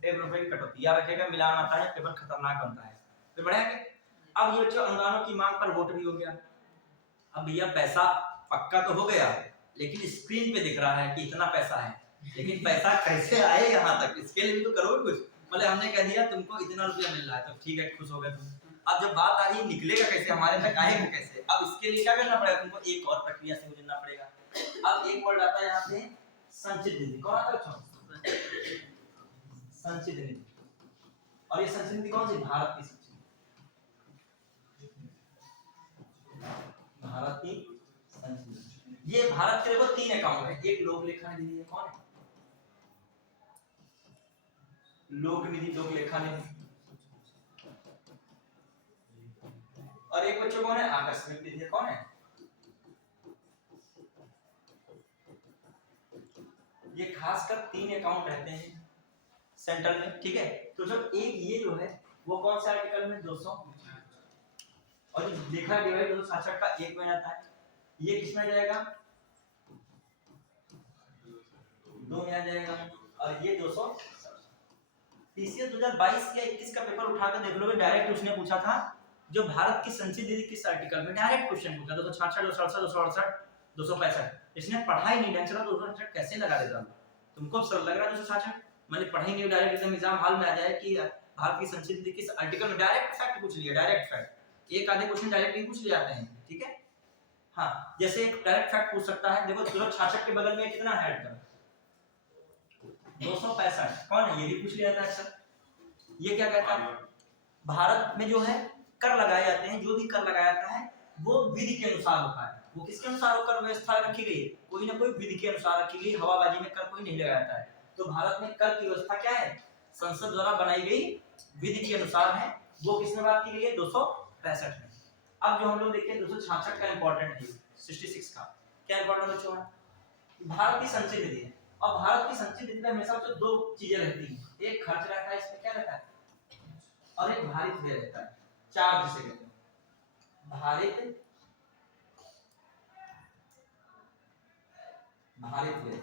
1 रुपए की कटौती। याद रखिएगा मिलान आता है पेपर खतरनाक बनता है। तो बढ़िया है। अब ये बच्चों अनुदानों की मांग पर वोट भी हो गया। अब भैया पैसा पक्का तो हो गया, लेकिन स्क्रीन पे दिख रहा है कि इतना पैसा है, लेकिन पैसा कैसे आए यहाँ तक इसके लिए भी तो करोगे कुछ। मतलब हमने कह दिया तुमको इतना रुपया मिल रहा है, तो ठीक है खुश हो गए तुम। अब जब बात आ रही है निकलेगा कैसे, हमारे तक आएगा कैसे, अब इसके लिए क्या करना पड़ेगा, तुमको एक और प्रक्रिया से गुजरना पड़ेगा। अब एक वर्ड आता है यहाँ पे संचित निधि। कौन आता है? संचित निधि। और ये संचित निधि कौन सी? भारत की संचित निधि। भारत की संचित निधि। ये भारत के देखो 3 अकाउंट है। एक लोक लेखा निधि है, कौन है? लोक निधि, लोक लेखा निधि। और एक बच्चों कौन है? आकस्मिक निधि। कौन है? ये खासकर 3 अकाउंट रहते हैं सेंटर में, ठीक है। तो जब एक ये जो है वो कौन सा आर्टिकल में 200, और जो देखा डिवाइड 266 का 1 में आता है, ये किसमें जाएगा? 2 में आ जाएगा। और ये 200 टीसीएस 2022 या 21 का पेपर उठाकर देख लोगे, डायरेक्ट उसने पूछा था जो भारत की संचित निधि किस आर्टिकल में, डायरेक्ट क्वेश्चन पूछा 266, 267, 268, 265। इसने पढ़ाई नहीं ढंग से, 268 कैसे लगा देता हूं तुमको सब लग रहा है 266, मैंने पढ़ाई नहीं, डायरेक्ट एकदम एग्जाम हॉल में आ जाए कि भारत की संचित निधि किस आर्टिकल में, डायरेक्ट फैक्ट पूछ लिया, डायरेक्ट फैक्ट। एक आधे क्वेश्चन डायरेक्ट ही पूछ ले जाते हैं, ठीक है। हाँ, जैसे एक डायरेक्ट फैक्ट पूछ सकता है, देखो 266 के बगल में कितना है आर्टिकल? 265। कौन है? ये भी पूछ लिया जाता है अक्सर। ये क्या कहता है? भारत में जो है कर लगाए जाते हैं, जो भी कर लगाया जाता है वो विधि के अनुसार होता है। वो किसके अनुसार कर व्यवस्था रखी गई है? कोई ना कोई विधि के अनुसार रखी गई। हवाबाजी में कर कोई नहीं लगाया जाता है। तो भारत में कर की व्यवस्था क्या है? संसद द्वारा बनाई गई विधि के अनुसार है। वो किसमें बात की गई है? 265 में। अब जो हम लोग देखें 266 का इंपॉर्टेंट है, 66 का क्या इंपॉर्टेंट बच्चों है? भारत की संचित निधि है, और भारत की संचित निधि में हमेशा तो 2 चीजें रहती हैं, एक खर्च रहता है, इसमें क्या रहता है, और एक भारित व्यय रहता है। 4 जिसे कहते हैं भारित, भारित व्यय।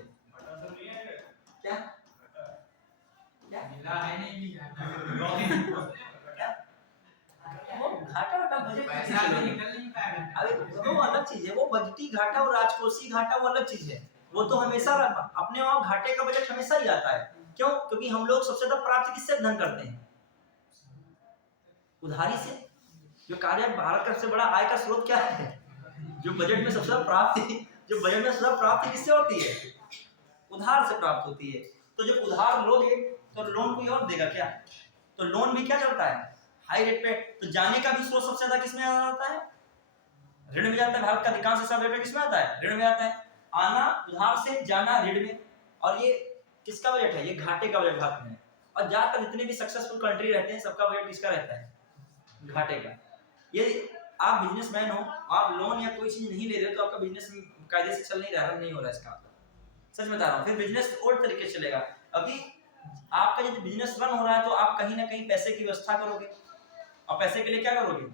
क्या क्या मिला है नहीं वो घाटा वाटा बजट पैसा निकल नहीं पाएगा। अरे वो अलग चीज है, वो बजटी घाटा और राजकोषीय घाटा वो अलग चीज है। वो तो हमेशा अपने वहां घाटे का बजट हमेशा ही आता है। क्यों? क्योंकि हम लोग सबसे ज्यादा प्राप्त किससे धन करते हैं? उधारी से। जो कार्य भारत का सबसे बड़ा आय का स्रोत क्या है? जो बजट में सबसे ज्यादा प्राप्ति, जो बजट में सबसे ज्यादा प्राप्ति किससे होती है? उधार से प्राप्त होती है। तो जब उधार लोगे तो लोन कोई और देगा क्या? तो लोन भी क्या चलता है? हाई रेट पे। तो जाने का भी स्रोत सबसे ज्यादा किसमें आता है? ऋण में जाता है। भारत का अधिकांश हिस्सा रेट किसमें आता है? ऋण में आता है। आना उधार से, जाना ऋण में। और ये किसका बजट है? ये घाटे का बजट भारत में। और ज्यादातर जितने भी सक्सेसफुल कंट्री रहते हैं सबका बजट किसका रहता है? घाटे का। यदि आप बिजनेसमैन हो, आप लोन या कोई चीज नहीं ले रहे हो, तो आपका बिजनेस कायदे से चल नहीं रहा, नहीं हो रहा इसका। सच बता रहा हूँ। फिर बिजनेस और तरीके से चलेगा। अभी आपका यदि बिजनेस रन हो रहा है तो आप कहीं ना कहीं पैसे की व्यवस्था करोगे, और पैसे के लिए क्या करोगे?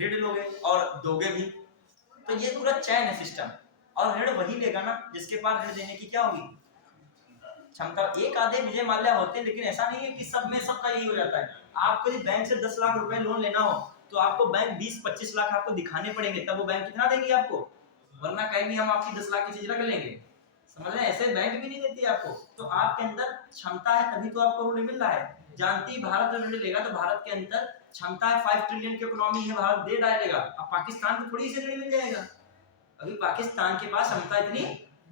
ऋण लोगे और दोगे भी। तो ये पूरा चैन है सिस्टम। और ऋण वही लेगा ना जिसके पास ऋण देने की क्या होगी? क्षमता। एक आधे विजय माल्या होते हैं, लेकिन ऐसा नहीं है कि सब में सबका यही हो जाता है। आपको यदि बैंक से 10 लाख रुपए लोन लेना हो तो आपको बैंक 20-25 लाख आपको दिखाने पड़ेंगे, तब वो बैंक कितना देंगे आपको? वरना कहेंगे हम आपकी 10 लाख की चीज रख लेंगे। समझ रहे हैं? ऐसे बैंक भी नहीं देती आपको। तो आपके अंदर क्षमता है तभी तो आपको ऋण मिल रहा है। जानती भारत ऋण लेगा तो भारत के अंदर क्षमता है, 5 ट्रिलियन की इकोनॉमी है, भारत दे डालेगा। अब पाकिस्तान को थोड़ी से ऋण मिल जाएगा। अभी पाकिस्तान के पास क्षमता इतनी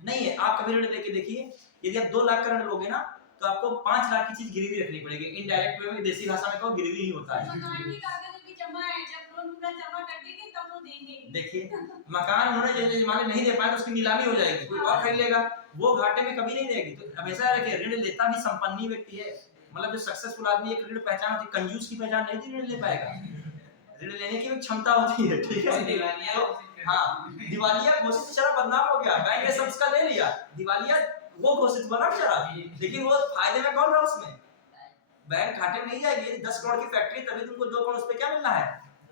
नहीं है। आप कभी ऋण लेके देखिए, यदि आप 2 लाख का ऋण लोगे ना तो आपको 5 लाख की चीज गिरवी रखनी पड़ेगी। इनडायरेक्ट वे में, देसी भाषा में कहो गिरवी ही होता है। मकान की कागज भी जमा है, जब लोन पूरा जमा कर देंगे तब वो देंगे। देखिए मकान उन्होंने जैसे जमाने नहीं दे पाए तो उसकी नीलामी हो जाएगी, कोई और खरीद लेगा, वो घाटे में कभी नहीं देगी। तो हमेशा रखिए ऋण लेता भी संपन्न ही व्यक्ति है। मतलब जो सक्सेसफुल आदमी एक ऋण पहचान होती, कंजूस की पहचान नहीं थी ऋण ले पाएगा। ऋण लेने की भी क्षमता होती है, ठीक है। दिवालिया, हाँ दिवालिया घोषित बेचारा बदनाम हो गया, बैंक ने सब उसका ले लिया। दिवालिया वो घोषित बना बेचारा, लेकिन वो फायदे में कौन रहा उसमें? बैंक घाटे में नहीं जाएगी। 10 करोड़ की फैक्ट्री, तभी तुमको 2 करोड़ उस पे क्या मिलना है?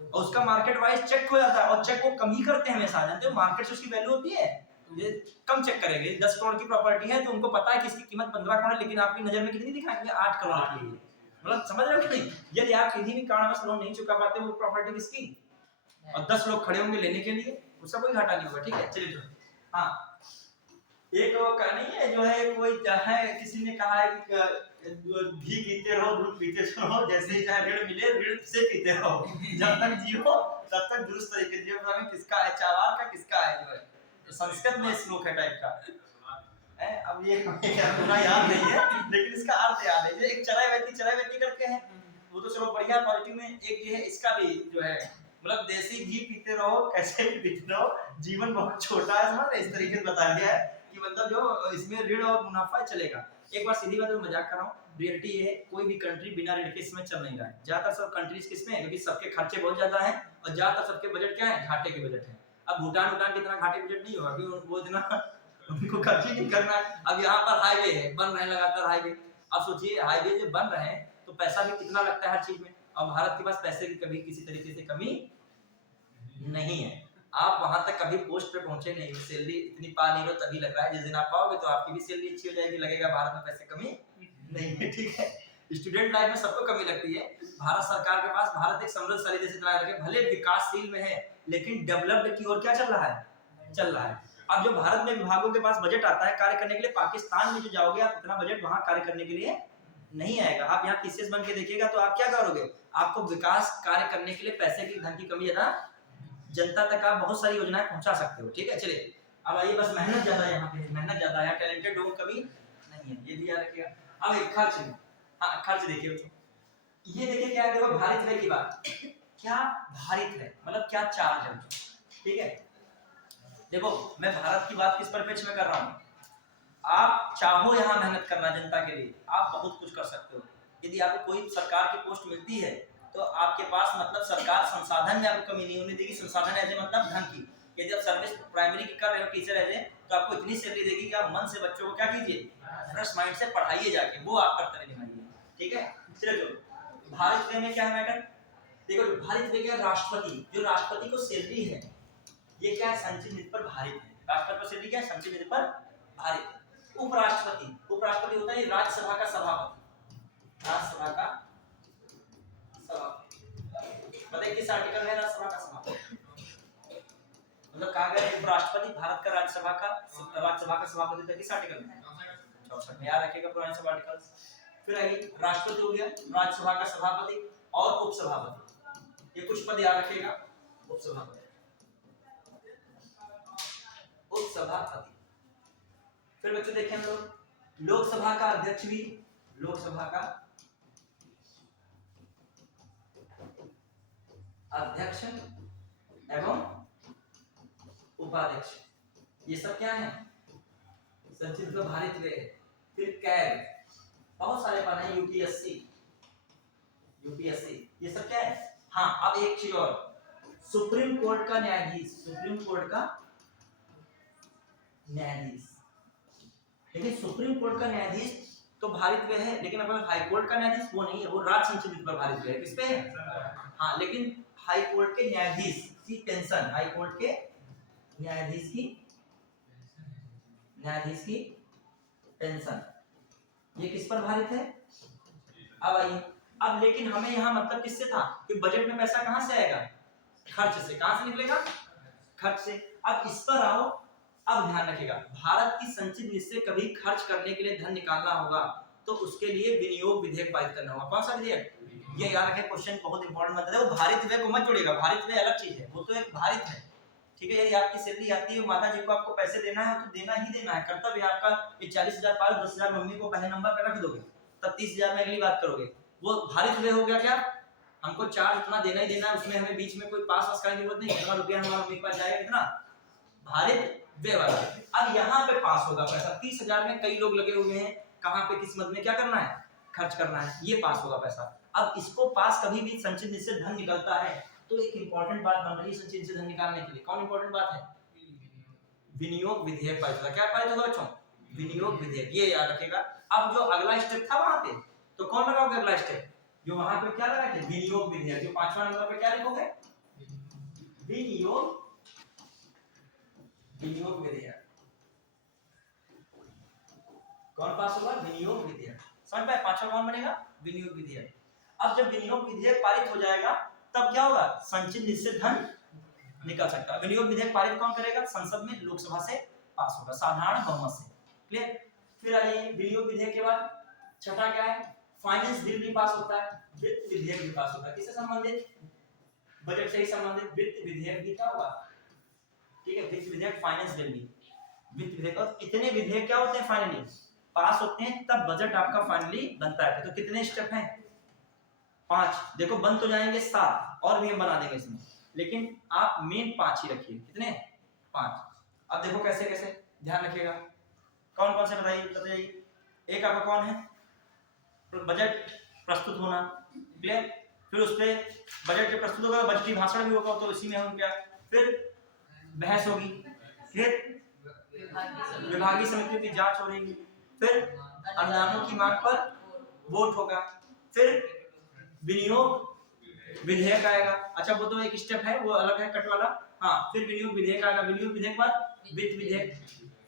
और उसका मार्केट वाइज चेक हो जाता है, और चेक वो कम ही करते हैं हमेशा, जानते हो मार्केट से उसकी वैल्यू होती है, ये कम चेक करेंगे। 10 करोड़ की प्रॉपर्टी है तो उनको पता है कि इसकी कीमत 15 करोड़ है, लेकिन आपकी नजर में कितनी दिखाएंगे? 8 करोड़ की है। मतलब समझ रहे हो कि नहीं? यदि आप किसी भी कारणवश लोन नहीं चुका पाते वो प्रॉपर्टी किसकी, और 10 लोग खड़े होंगे लेने के लिए, उसका कोई घाटा नहीं होगा। ठीक है, चलिए तो हाँ, एक वो नहीं है जो है, कोई है किसी ने कहा है कि घी पीते रहो दूध पीते रहो, जैसे ही चाहे ऋण मिले ऋण से पीते रहो, जब तक जियो तब तक दुरुस्त तरीके से जियो। पता नहीं किसका है, चावार का किसका है, जो है तो संस्कृत में श्लोक है टाइप का है। अब ये पूरा याद नहीं है लेकिन इसका अर्थ याद है। एक चराई व्यक्ति करके है, वो तो चलो बढ़िया पॉजिटिव में। एक ये है, इसका भी जो है मतलब देसी घी पीते रहो, कैसे भी पीते रहो, जीवन बहुत छोटा है, समझ इस तरीके से बताया गया है कि मतलब जो इसमें ऋण और मुनाफा चलेगा। एक बार सीधी बात है, मजाक कर रहा हूँ, रियलिटी ये है कोई भी कंट्री बिना ऋण के इसमें चल नहीं रहा है। ज्यादातर सब कंट्रीज किसमें है, क्योंकि सबके खर्चे बहुत ज्यादा है और ज्यादातर सबके बजट क्या है, घाटे के बजट है। अब भूटान की तरह घाटे बजट नहीं होगा, क्योंकि वो इतना उनको खर्च ही नहीं करना है। अब यहाँ पर हाईवे है, बन रहे हैं लगातार हाईवे। अब सोचिए हाईवे जो बन रहे हैं तो पैसा भी कितना लगता है हर चीज में, और भारत के पास पैसे की कभी किसी तरीके से कमी नहीं है। आप वहां तक कभी पोस्ट पे पहुंचे नहीं, सैलरी इतनी पा नहीं लो, तभी लग रहा है जिस दिन आप पाओगे तो आपकी भी सैलरी अच्छी हो जाएगी, लगेगा भारत में पैसे कमी नहीं है। ठीक है, स्टूडेंट लाइफ में सबको कमी लगती है। भारत सरकार के पास, भारत एक समृद्धशाली देश इतना है, भले विकासशील में है लेकिन डेवलप्ड की ओर क्या चल रहा है, चल रहा है। अब जो भारत में विभागों के पास बजट आता है कार्य करने के लिए, पाकिस्तान में जो जाओगे आप इतना बजट वहां कार्य करने के लिए नहीं आएगा। आप यहाँ टीसीएस बन के देखिएगा तो आप क्या करोगे, आपको विकास कार्य करने के लिए पैसे की, धन की कमी है ना, जनता तक आप बहुत सारी योजनाएं पहुंचा सकते हो। ठीक है, चलिए अब आइए, बस मेहनत ज्यादा है यहाँ पे, मेहनत ज्यादा है, टैलेंटेड लोग कभी नहीं है, ये भी याद रखिएगा। अब एक खर्च, हाँ खर्च देखिए, ये देखिए क्या है, देखो भारित व्यय की बात, क्या भारित है मतलब क्या चार्ज है। ठीक है, देखो मैं भारत की बात किस परिप्रेक्ष्य में कर रहा हूँ, आप चाहो यहाँ मेहनत करना जनता के लिए, आप बहुत कुछ कर सकते हो। यदि आपको कोई सरकार की पोस्ट मिलती है तो आपके पास मतलब सरकार संसाधन में आपको कमी नहीं होने देगी। संसाधन ऐसे मतलब धन की, यदि आप सर्विस प्राइमरी की कर रहे हो टीचर ऐसे, तो आपको इतनी सैलरी देगी कि आप मन से बच्चों को क्या कीजिए, फ्रेश माइंड से पढ़ाइए जाके, वो आप कर्तव्य निभाइए। ठीक है, चलो भारत व्यय में क्या है मैटर, देखो भारत व्यय क्या, राष्ट्रपति, जो राष्ट्रपति को सैलरी है ये क्या है, संचित निधि पर भारित है। राष्ट्रपति को सैलरी क्या है, संचित निधि पर भारित है। उपराष्ट्रपति होता है राज्यसभा का सभापति, राज्यसभा का सभापति। बताइए किस आर्टिकल है राज्यसभा का सभापति, मतलब कहा गया उपराष्ट्रपति भारत का राज्यसभा का सभापति था, किस आर्टिकल में, 64 में। याद रखिएगा पुराने सब आर्टिकल। फिर आइए, राष्ट्रपति हो गया, राज्यसभा का सभापति और उपसभापति, ये कुछ पद याद रखिएगा। उपसभापति, फिर बच्चों देखें हम लोग लोकसभा का अध्यक्ष भी, लोकसभा का अध्यक्ष एवं उपाध्यक्ष, ये सब क्या है, संचित भारित व्यय। फिर कैग, बहुत सारे पद हैं, यूपीएससी, ये सब क्या है। हाँ, अब एक चीज और, सुप्रीम कोर्ट का न्यायाधीश, सुप्रीम कोर्ट का न्यायाधीश। लेकिन सुप्रीम कोर्ट का न्यायाधीश तो भारित व्यय है, लेकिन अगर हाई कोर्ट का न्यायाधीश वो नहीं है, वो राज्य संचित पर भारित व्यय है। किस पे है, हाँ, लेकिन हाई कोर्ट के न्यायाधीश की पेंशन, हाई कोर्ट के न्यायाधीश की पेंशन, ये किस पर भारित है। अब आइए, अब लेकिन हमें यहाँ मतलब किससे था कि बजट में पैसा कहाँ से आएगा, खर्च से। कहाँ से निकलेगा, खर्च से। अब इस पर आओ, अब ध्यान रखिएगा, भारत की संचित निधि से कभी खर्च करने के लिए धन निकालना होगा तो उसके लिए विनियोग विधेयक पारित करना होगा। कौन सा विधेयक, ये याद रखें, क्वेश्चन बहुत इंपॉर्टेंट मत है। वो भारित व्यय को मत जोड़िएगा, भारित व्यय अलग चीज है, वो तो एक भारित है। ठीक है, यदि आपकी सैलरी आती है, माता जी को आपको पैसे देना है तो देना ही देना है, कर्तव्य आपका। 40,000 पास 10,000 मम्मी को पहले नंबर पर रख दोगे, तब 30,000 में अगली बात करोगे, वो भारित व्यय हो गया। क्या हमको चार्ज उतना देना ही देना है, उसमें हमें बीच में कोई पास वास करने की जरूरत नहीं, कितना रुपया हमारा मम्मी के पास जाएगा, कितना भारित व्यय वाला। अब यहाँ पे पास होगा पैसा, 30,000 में कई लोग लगे हुए हैं, कहाँ पे किस मद में क्या करना है, खर्च करना है, ये पास होगा पैसा। अब इसको पास कभी भी संचित निधि से धन निकलता है तो एक इंपॉर्टेंट बात बन रही है संचित से धन निकालने के लिए। कौन इंपॉर्टेंट बात है, विनियोग विधेयक पारित होगा। क्या पारित होगा बच्चों, विनियोग विधेयक, ये याद रखेगा। अब जो अगला स्टेप था वहां पे, तो कौन लगाओगे अगला स्टेप, जो वहां पे क्या लगा थे, विनियोग विधेयक। जो 5वां नंबर पे क्या लिखोगे, विनियोग विनियोग विधेयक कौन पास होगा? विनियोग विधेयक। समझ में? पांचवा कौन बनेगा? विनियोग विधेयक। अब जब विनियोग विधेयक पारित हो जाएगा तब क्या होगा? संचित निधि से धन निकल सकता है। विनियोग विधेयक पारित कौन करेगा? संसद में लोकसभा से पास होगा साधारण बहुमत से। क्लियर? फिर आइए विनियोग विधेयक के बाद छठा क्या है? फाइनेंस बिल भी पास होता है, वित्त विधेयक भी पास होता है। किससे संबंधित? बजट से ही संबंधित वित्त विधेयक भी क्या होगा? ठीक है, वित्त विधेयक, फाइनेंस बिल भी, वित्त विधेयक। और इतने विधेयक क्या होते हैं? फाइनली पास होते हैं तब बजट आपका फाइनली बनता है। तो कितने स्टेप हैं? 5। देखो बन तो जाएंगे 7 और भी हम बना देंगे इसमें, लेकिन आप मेन 5 ही रखिए। कितने? 5। अब देखो कैसे कैसे ध्यान रखिएगा। कौन कौन से बताइए। एक आपका कौन है? बजट प्रस्तुत होना। क्लियर? फिर उस पे बजट के प्रस्तुत होगा, बजटीय भाषण भी होगा, तो इसी में हम क्या, फिर बहस होगी, फिर विभागीय समितियों की जांच हो रहेगी, फिर अनुदानों की मांग पर वोट होगा, फिर विनियोग विधेयक आएगा। अच्छा वो तो एक स्टेप है, वो अलग है कट वाला। हाँ, फिर विनियोग विधेयक आएगा, विनियोग विधेयक बाद वित्त विधेयक,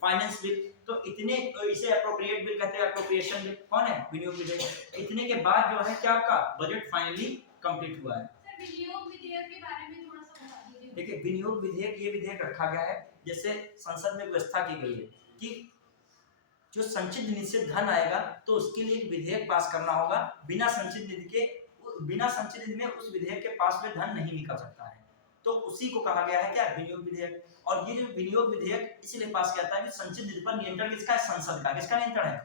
फाइनेंस बिल। तो इतने, इसे अप्रोप्रिएट बिल कहते हैं, अप्रोप्रिएशन बिल कौन है? विनियोग विधेयक। इतने के बाद जो है क्या आपका बजट फाइनली कंप्लीट हुआ है। सर विनियोग विधेयक के बारे में थोड़ा सा बता दीजिए। देखिए विनियोग विधेयक, ये विधेयक रखा गया है जैसे संसद में व्यवस्था की गई है कि जो संचित निधि से धन आएगा तो उसके लिए एक विधेयक पास करना होगा। बिना संचित निधि में उस विधेयक के पास में धन नहीं निकल सकता है। तो उसी को कहा गया है क्या? विनियोग विधेयक। और ये जो विनियोग विधेयक इसलिए पास किया जाता है कि संचित निधि पर नियंत्रण किसका है? संसद का। किसका नियंत्रण है?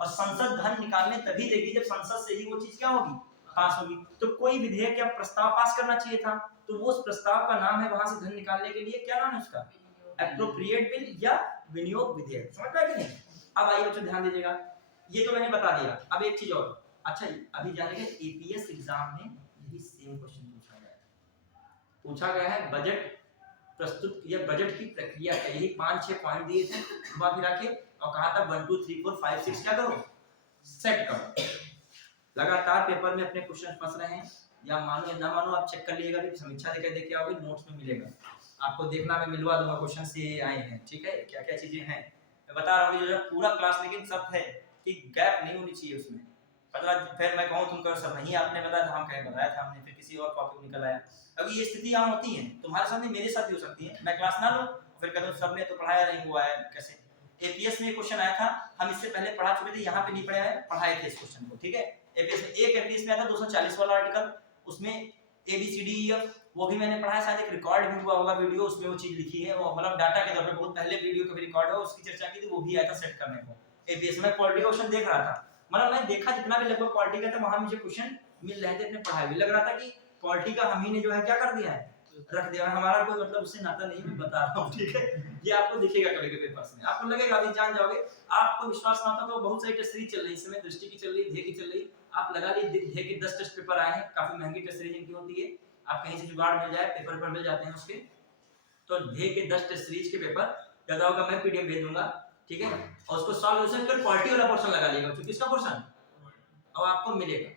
और संसद धन निकालने तभी देगी जब संसद से ही वो चीज क्या होगी? पास होगी। तो कोई विधेयक या प्रस्ताव पास करना चाहिए था, तो वो उस प्रस्ताव का नाम है, वहां से धन निकालने के लिए क्या नाम है उसका? एप्रोप्रिएट बिल या विनियोग विधेयक। समझ पाए कि नहीं? अब आइए बच्चों ध्यान दीजिएगा, ये तो मैंने बता दिया। अब एक चीज और, अच्छा अभी जानेंगे एपीएस एग्जाम में यही सेम क्वेश्चन पूछा गया है। बजट प्रस्तुत या बजट की प्रक्रिया क्या? यही 5-6 पॉइंट दिए थे घुमा फिरा के, और कहा था 1 2 3 4 5 6 क्या करो? सेट करो। लगातार पेपर में अपने क्वेश्चन फंस रहे हैं, या मानो या ना मानो, आप चेक कर लीजिएगा, समीक्षा देके आओगे, नोट्स में मिलेगा आपको, देखना मैं मिलवा दूंगा क्वेश्चन से आए हैं। ठीक है, क्या क्या चीजें हैं मैं बता रहा हूँ, जो पूरा क्लास लेकिन सब है कि गैप नहीं होनी चाहिए उसमें। मतलब फिर मैं कहूँ तुम करो सब नहीं, आपने बताया था, हम कहीं बताया था हमने, फिर किसी और टॉपिक निकल आया। अभी ये स्थिति यहाँ होती है, तुम्हारे साथ नहीं, मेरे साथ भी हो सकती है। मैं क्लास ना लूं फिर कहूँ सबने तो पढ़ाया नहीं हुआ है। कैसे? एपीएस में क्वेश्चन आया था, हम इससे पहले पढ़ा चुके थे, यहाँ पे नहीं पढ़े हैं, पढ़ाए थे इस क्वेश्चन को। ठीक है, एपीएस में एक एपीएस में आया था 240 वाला आर्टिकल, उसमें ABCDEF वो भी मैंने पढ़ा है, शायद एक रिकॉर्ड भी हुआ होगा वीडियो, उसमें वो चीज लिखी है, वो मतलब डाटा के तौर पे बहुत पहले वीडियो का भी रिकॉर्ड है, उसकी चर्चा की थी, वो भी आया था सेट करने को। एपीएस में पॉलिटी का क्वेश्चन देख रहा था, मतलब मैं देखा जितना भी लगभग पॉलिटी का था, वहां मुझे क्वेश्चन मिल रहे थे, अपने पढ़ाई भी लग रहा था कि पॉलिटी का हम ही ने जो है क्या कर दिया है, रख दिया है। हमारा कोई मतलब उससे नाता नहीं, मैं बता रहा हूँ। ठीक है, ये आपको दिखेगा कभी कभी पेपर्स में, आपको लगेगा अभी जान जाओगे। आपको विश्वास ना था तो बहुत सारी टेस्ट सीरीज चल रही है इस समय, दृष्टि की चल रही, ध्येय की चल रही, आप लगा लीजिए। ध्येय के 10 टेस्ट पेपर आए हैं, काफी महंगी टेस्ट सीरीज इनकी होती है, आप कहीं से जुगाड़ मिल जाए, पेपर मिल जाते हैं उसके। तो ध्येय के 10 टेस्ट सीरीज के पेपर ज्यादा होगा, मैं पीडीएफ भेज दूंगा। ठीक है, और उसको सॉल्यूशन कर क्वालिटी वाला पोर्शन लगा लिएगा, क्योंकि इसका पोर्शन अब आपको मिलेगा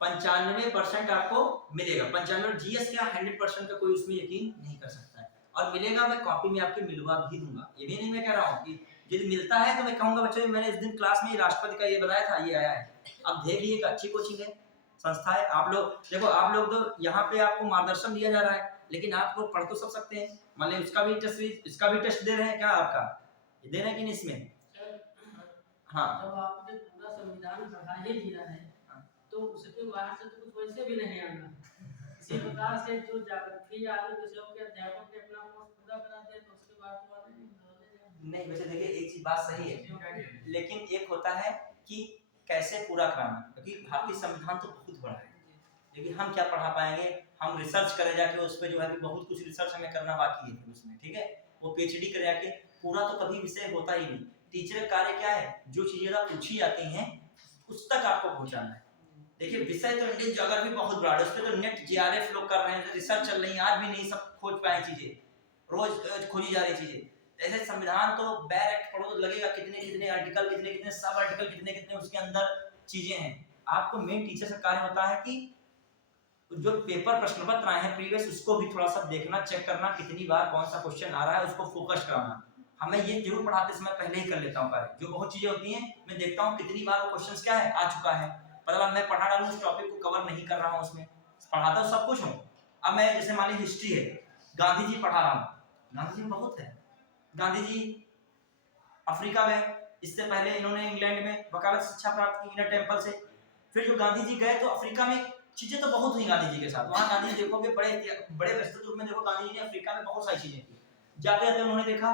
95% आपको मिलेगा। 95 जीएस क्या 100% का कोई उसमें यकीन नहीं कर सकता है, और मिलेगा, मैं कॉपी में आपके मिलवा भी दूंगा। ये भी नहीं मैं कह रहा हूँ कि यदि मिलता है तो मैं कहूंगा बच्चों मैंने इस दिन क्लास में राष्ट्रपति का ये बताया था, ये आया है। अब देख लीजिए, एक अच्छी कोचिंग है, संस्था है। आप लोग देखो, आप लोग तो यहाँ पे आपको मार्गदर्शन दिया जा रहा है, लेकिन आप लोग पढ़ तो सब सकते हैं। मान लीजिए उसका भी टेस्ट, इसका भी टेस्ट दे रहे हैं क्या? आपका दे रहे हैं कि नहीं इसमें? हाँ, जब आपने पूरा संविधान पढ़ा ही दिया है तो उसके बाहर से तो कुछ वैसे भी नहीं आना। इसी प्रकार से जो जागृति आदि विषयों के अध्यापक ने अपना कोर्स पूरा करा दिया तो उसके बाद तो नहीं वैसे देखिए एक चीज बात सही है, लेकिन एक होता है कि कैसे पूरा कराना, क्योंकि भारतीय संविधान तो बहुत बड़ा है, लेकिन हम क्या पढ़ा पाएंगे? हम रिसर्च करें जाके उस पर, जो है कि बहुत कुछ रिसर्च हमें करना बाकी है उसमें। ठीक है, वो पीएचडी करें जाके, पूरा तो कभी विषय होता ही नहीं। टीचर का कार्य क्या है? जो चीजें पूछी जाती हैं उस तक आपको पहुंचाना है। देखिए विषय तो इंडियन ज्योग्राफी बहुत बड़ा है, उस पर तो नेट जीआरएफ लोग कर रहे हैं, रिसर्च चल रही है, आज भी नहीं सब खोज पाए चीजें, रोज खोजी जा रही चीजें। ऐसे संविधान तो डायरेक्ट पढ़ो तो लगेगा कितने कितने आर्टिकल, कितने कितने सब आर्टिकल, कितने कितने उसके अंदर चीजें हैं। आपको मेन टीचर का कार्य होता है कि जो पेपर प्रश्न पत्र आए हैं प्रीवियस उसको भी थोड़ा सा देखना, चेक करना कितनी बार कौन सा क्वेश्चन आ रहा है, उसको फोकस कराना। हमें ये जरूर पढ़ाते समय पहले ही कर लेता हूँ कार्य, जो बहुत चीजें होती हैं मैं देखता हूँ कितनी बार वो क्वेश्चन क्या है आ चुका है, मतलब मैं पढ़ा डालूं उस टॉपिक को कवर नहीं कर रहा हूँ, उसमें पढ़ाता तो सब कुछ हूँ। अब मैं जैसे मान ली हिस्ट्री है, गांधी जी पढ़ा रहा हूँ, गांधी जी बहुत है, गांधी जी अफ्रीका गए, इससे पहले इन्होंने इंग्लैंड में वकालत शिक्षा प्राप्त की इनर टेम्पल से। फिर जो गांधी जी गए तो अफ्रीका में चीजें तो बहुत हुई गांधी जी के साथ, वहां गांधी जी देखोगे बड़े विस्तृत रूप में देखो गांधी जी ने अफ्रीका में बहुत सारी चीजें की। जाते जाते उन्होंने देखा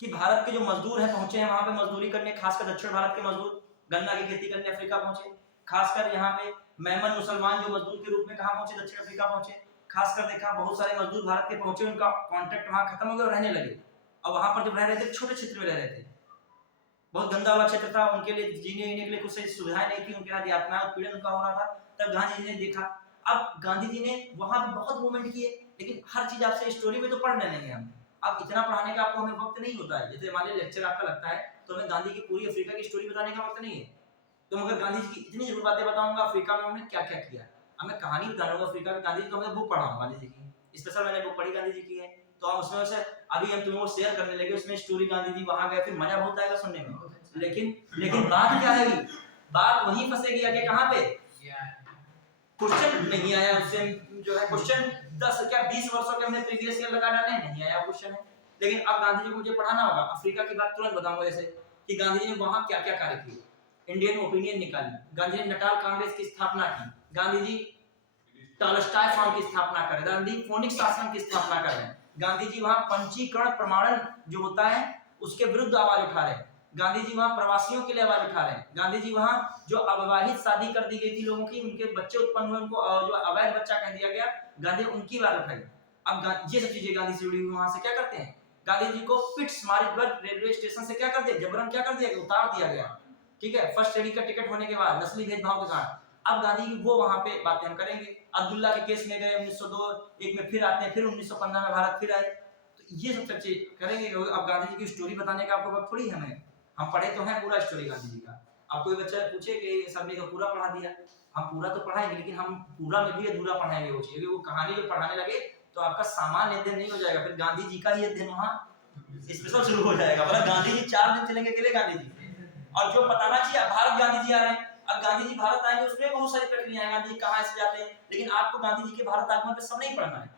कि भारत के जो मजदूर हैं पहुंचे हैं वहां पे मजदूरी करने, खासकर दक्षिण भारत के मजदूर गन्ना की खेती करने अफ्रीका पहुंचे, खासकर यहाँ पे मेमन मुसलमान जो मजदूर के रूप में कहाँ पहुंचे, दक्षिण अफ्रीका पहुंचे। खासकर देखा बहुत सारे मजदूर भारत के पहुंचे, उनका कॉन्ट्रैक्ट वहां खत्म हो गया और रहने लगे। और वहां पर जब रह रहे थे छोटे क्षेत्र में रह रहे थे, बहुत गंदा वाला क्षेत्र था, उनके लिए जीने के लिए कुछ सुविधाएं नहीं थी, उनके साथ यातना उत्पीड़न उनका हो रहा था। तब गांधी जी ने देखा, अब गांधी जी ने वहां भी बहुत मूवमेंट किए, लेकिन हर चीज आपसे स्टोरी में तो पढ़ लेंगे हम, अब इतना पढ़ाने का आपको हमें वक्त नहीं होता है। जैसे हमारे लेक्चर आपका लगता है तो हमें गांधी की पूरी अफ्रीका की स्टोरी बताने का वक्त नहीं है, तो मगर गांधी जी की इतनी जरूर बातें बताऊंगा अफ्रीका में उन्होंने क्या क्या किया। अब मैं कहानी बताऊंगा अफ्रीका में गांधी जी, तो मैंने बुक पढ़ा गांधी जी की, स्पेशल मैंने बुक पढ़ी गांधी जी की है, तो हम उसमें से अभी हम तुमको शेयर करने लगे, उसमें स्टोरी गांधी जी वहां गए, फिर मजा बहुत आएगा सुनने में। लेकिन बात क्या है, बात वहीं फंसेगी आगे कहां पे, क्वेश्चन नहीं आया उससे, जो है क्वेश्चन 10 क्या 20 वर्षों के हमने प्रीवियस ईयर लगा डाले, नहीं आया क्वेश्चन है। लेकिन अब गांधी जी को मुझे पढ़ाना होगा, अफ्रीका की बात तुरंत बताऊंगा, जैसे कि गांधी जी ने वहां क्या क्या कार्य किए, इंडियन ओपिनियन निकाली, गांधी जी ने नटाल कांग्रेस की स्थापना की, गांधी जी टॉलस्टॉय फॉर्म की स्थापना कर, गांधी फोनिक शासन की स्थापना कर रहे हैं, गांधी जी वहां पंचीकरण प्रमाणन जो होता है उसके विरुद्ध आवाज उठा रहे हैं, गांधी जी वहां प्रवासियों के लिए आवाज उठा रहे हैं, गांधी जी वहां जो अविवाहित शादी कर दी गई थी लोगों की, उनके बच्चे उत्पन्न हुए उनको जो अवैध बच्चा कह दिया गया, गांधी उनकी आवाज उठाई। अब ये सब चीजें गांधी से जुड़ी हुई, वहां से क्या करते हैं गांधी जी को पिट्समार्टिसबर्ग रेलवे स्टेशन से क्या कर दिया, जबरन क्या कर दिया, उतार दिया गया, ठीक है, फर्स्ट श्रेणी का टिकट होने के बाद नस्ली भेदभाव के कारण। अब गांधी जी वो वहां पे बातें हम करेंगे, अब्दुल्ला के केस में गए 1902 एक में, फिर आते हैं, फिर 1915 में भारत फिर आए, तो ये सब चर्चे करेंगे। अब गांधी जी की स्टोरी बताने का आपको वक्त थोड़ी है, हमें हम पढ़े तो हैं पूरा स्टोरी गांधी जी का। अब कोई बच्चा पूछे कि सर ने तो पूरा पढ़ा दिया, हम पूरा तो पढ़ाएंगे, लेकिन हम पूरा में भी अधूरा पढ़ाएंगे वो चीज, वो कहानी जो पढ़ाने लगे तो आपका सामान्य अध्ययन नहीं हो जाएगा, फिर गांधी जी का ही अध्ययन वहां स्पेशल शुरू हो जाएगा, मतलब गांधी जी 4 दिन चलेंगे अकेले गांधी जी, और जो बताना चाहिए भारत गांधी जी आ रहे हैं, अब गांधी जी भारत आएंगे उसमें बहुत सारी प्रक्रिया है, गांधी जी कहां से जाते हैं, लेकिन आपको गांधी जी के भारत आगमन पे सब नहीं पढ़ना है,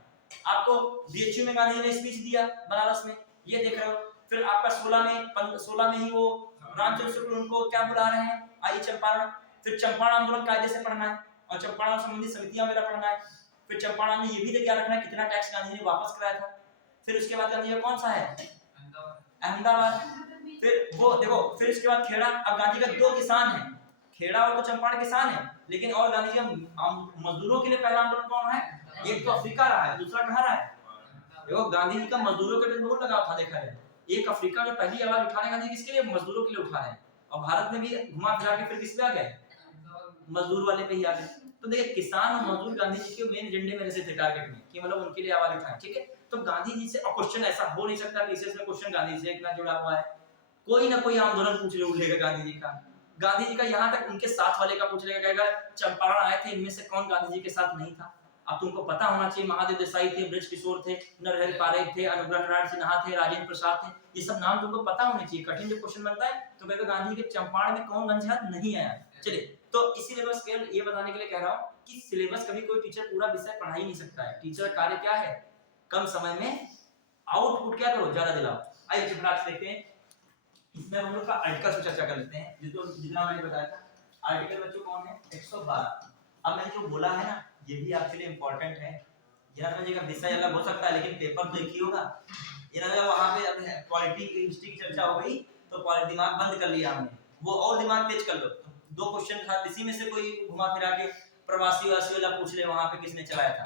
आपको बीएचयू में गांधी जी ने स्पीच दिया बनारस में, ये देख रहे हो, फिर आपका 16 में ही वो रामचंद्र शुक्ल उनको क्या बुला रहे हैं, आइए चंपारण, फिर चंपारण आंदोलन कायदे से पढ़ना है, और चंपारण संबंधी समितियां वगैरह पढ़ना है, फिर चंपारण में ये भी तो क्या रखना है कितना टैक्स गांधी ने वापस कराया था, फिर उसके बाद गांधी जी कौन सा है अहमदाबाद, फिर वो देखो, फिर उसके बाद खेड़ा, अब गांधी का 2 किसान है, खेड़ा और तो चंपारण किसान है, लेकिन और गांधी जी मजदूरों के लिए पहला आंदोलन कौन है, एक तो अफ्रीका रहा है, दूसरा कहां रहा है, देखो गांधी जी का मजदूरों के लिए बहुत लगाव था, देखा है, एक अफ्रीका में पहली आवाज उठाने गांधी किसके लिए, मजदूरों के लिए उठा रहे हैं, और भारत में भी घुमा फिरा के फिर किस पे आ गए, मजदूर वाले पे ही आ गए। तो देखिए किसान और मजदूर गांधी जी के मेन एजेंडे में रहते थे टारगेट में, कि मतलब उनके लिए आवाज उठाएं, ठीक है। तो गांधी जी से क्वेश्चन ऐसा हो नहीं सकता कि इसमें क्वेश्चन गांधी जी से इतना जुड़ा हुआ है, कोई ना कोई आंदोलन पूछ लेगा गांधी जी का, गांधी जी का यहाँ तक उनके साथ वाले का पूछ लेगा, कहेगा चंपारण आए थे इनमें से कौन गांधी जी के साथ नहीं था, अब तुमको पता होना चाहिए महादेव देसाई थे, ब्रज किशोर थे, नरहरि पारेख थे, अनुग्रह नारायण सिन्हा थे, राजेंद्र प्रसाद थे, ये सब नाम तुमको पता होने चाहिए, कठिन जो क्वेश्चन बनता है तो कहेगा गांधी जी के चंपारण में कौन गंज नहीं आया। चलिए, तो इसीलिए बस केवल ये बताने के लिए कह रहा हूँ कि सिलेबस कभी कोई टीचर पूरा विषय पढ़ा ही नहीं सकता है, टीचर का कार्य क्या है, कम समय में आउटपुट क्या करो, ज्यादा दिलाओ। आइए चिपराग देखते हैं, इसमें हम लोग का आर्टिकल से चर्चा कर लेते हैं, जितना मैंने बताया था। आर्टिकल बच्चों कौन है, 112। अब मैंने जो बोला है ना ये भी आपके लिए इंपॉर्टेंट है, यार मुझे का विषय अलग हो सकता है लेकिन पेपर तो एक ही होगा, ये ना वहां पे अब पॉलिटी की हिस्ट्री की चर्चा हो गई तो दिमाग बंद कर लिया हमने, वो और दिमाग तेज कर लो, 2 क्वेश्चन था इसी में से कोई घुमा फिरा के प्रवासी वाला पूछ ले वहां पे किसने चलाया था,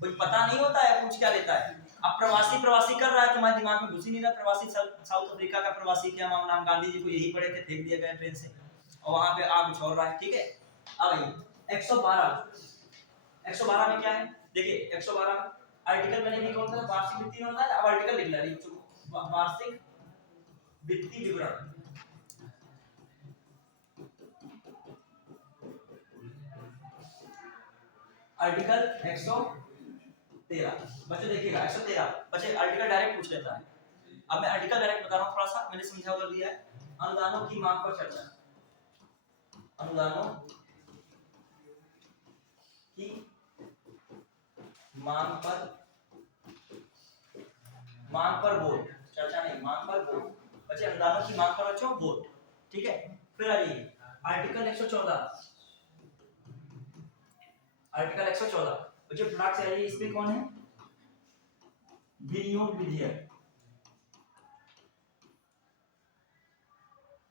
कोई पता नहीं होता है पूछ क्या लेता है। अब प्रवासी कर रहा है, तुम्हारे दिमाग में घुस ही नहीं रहा प्रवासी, साउथ अफ्रीका का प्रवासी क्या मामला, हम गांधी जी को यही पढ़े थे, फेंक दिया गया ट्रेन से और वहां पे आग छोड़ रहा है, ठीक है। अब 112 में क्या है, देखिए 112 आर्टिकल मैंने लिखा होता है वार्षिक वित्तीय विवरण, अब आर्टिकल लिख लिया वार्षिक वित्तीय विवरण, आर्टिकल 113 बच्चे देखिएगा 113 बच्चे आर्टिकल डायरेक्ट पूछ लेता है। अब मैं आर्टिकल डायरेक्ट बता रहा हूँ, थोड़ा सा मैंने समझा कर दिया है। अनुदानों की मांग पर चर्चा, अनुदानों की मांग पर वोट, चर्चा नहीं, मांग पर वोट। बच्चे अनुदानों की मांग पर बच्चों वोट, ठीक है। फिर आ जाइए आर्टिकल 114, आर्टिकल 114 बच्चे फटाक से आइए, इसमें कौन है? विनियोग विधेयक।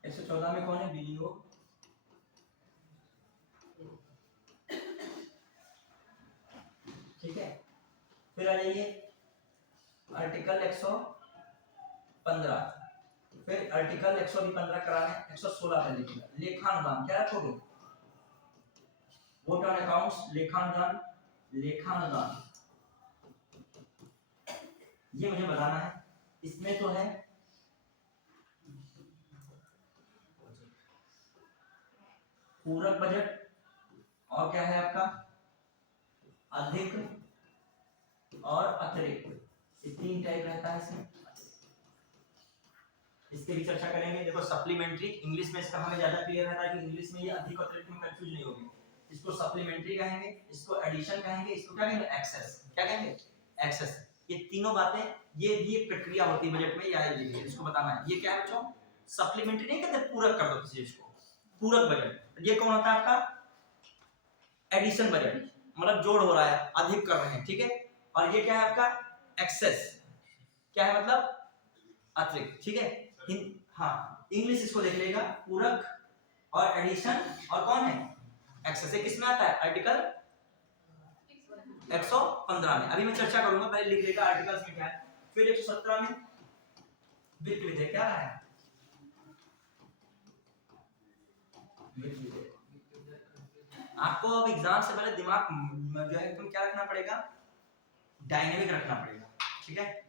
114 में कौन है? विनियोग, ठीक है। फिर आ जाइए आर्टिकल 115, फिर आर्टिकल 115 कराने 116 पे लिखिएगा लेखानुदान। क्या रखोगे? वोट ऑन अकाउंट्स, लेखानुदान, लेखानुदान ये मुझे बताना है। इसमें तो है पूरक बजट और क्या है आपका? अधिक और अतिरिक्त, ये तीन टाइप रहता है इसमें। इसके भी चर्चा करेंगे। देखो सप्लीमेंट्री इंग्लिश में इसका हमें ज्यादा क्लियर रहता है कि इंग्लिश में ये अधिक और अतिरिक्त में कंफ्यूज नहीं होगी। इसको सप्लीमेंट्री कहेंगे, इसको एडिशन कहेंगे, इसको क्या कहेंगे? एक्सेस। क्या कहेंगे? एक्सेस। ये तीनों बातें, ये भी एक प्रक्रिया होती है बजट में, या ये इसको बताना है। ये क्या है बच्चों? सप्लीमेंट्री नहीं कहते पूरक कर दो किसी चीज को, पूरक बजट। ये कौन होता है आपका? एडिशन बजट, मतलब जोड़ हो रहा है, अधिक कर रहे हैं, ठीक है। और ये क्या है आपका? एक्सेस। क्या है? मतलब अतिरिक्त, ठीक है। हाँ इंग्लिश इसको देख लेगा, पूरक और एडिशन और कौन है? एक्सेस। ये किसमें आता है? आर्टिकल 115 में। अभी मैं चर्चा करूंगा, पहले लिख लेगा आर्टिकल्स में क्या है। फिर 117 में वित्त विधेयक क्या है? वित्त विधेयक। आपको अब एग्जाम से पहले दिमाग जो है एकदम क्या रखना पड़ेगा? डायनेमिक रखना पड़ेगा, ठीक है।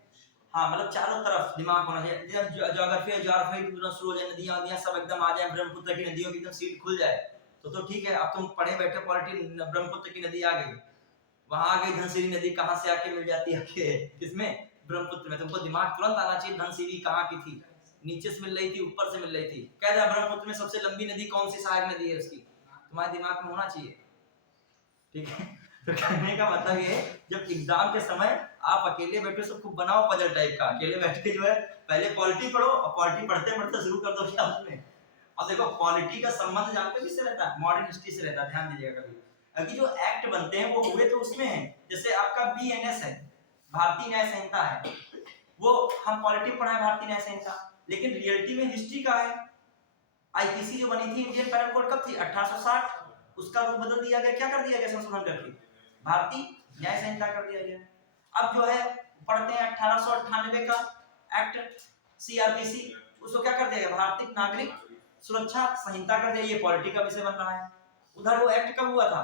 हाँ मतलब चारों तरफ दिमाग होना चाहिए। ज्योग्राफी शुरू हो जाए, नदियां नदियां सब एकदम आ जाए, ब्रह्मपुत्र की नदियों की एकदम सीट खुल जाए तो ठीक है। अब तुम पढ़े बैठे पॉलिटी, ब्रह्मपुत्र की नदी आ गई, वहां आ गई धनसिरी नदी, कहां से आके मिल जाती है आपके किसमें? ब्रह्मपुत्र में। तुमको दिमाग तुरंत आना चाहिए धनसिरी कहां की थी, नीचे से मिल रही थी, ऊपर से मिल रही थी। कह रहा ब्रह्मपुत्र में सबसे लंबी नदी कौन सी सहायक नदी है उसकी, तुम्हारे दिमाग में होना चाहिए, ठीक है। तो कहने का मतलब ये, जब एग्जाम के समय आप अकेले बैठे सब खूब बनाओ पजल टाइप का, अकेले बैठ के जो है पहले पॉलिटी पढ़ो और पॉलिटी पढ़ते पढ़ते शुरू कर दो क्या उसमें। और देखो पॉलिटी का संबंध जानते हो किससे रहता है? मॉडर्न हिस्ट्री से रहता है, ध्यान दीजिएगा कभी। अभी जो एक्ट बनते हैं वो हुए तो उसमें है, जैसे आपका बीएनएस है, भारतीय न्याय संहिता है, वो हम पॉलिटी पढ़ा है भारतीय न्याय संहिता, लेकिन रियलिटी में हिस्ट्री का है। आईपीसी जो बनी थी, इंडियन पेनल कोड, कब थी? 1860। उसका रूप बदल दिया गया, क्या कर दिया गया? संशोधन करके भारतीय न्याय संहिता कर दिया गया। अब जो है पढ़ते हैं 1898 का एक्ट सीआरपीसी, उसको क्या कर दिया गया? भारतीय नागरिक सुरक्षा संहिता कर दिया। ये पॉलिटी का विषय बन रहा है। उधर वो एक्ट कब हुआ था?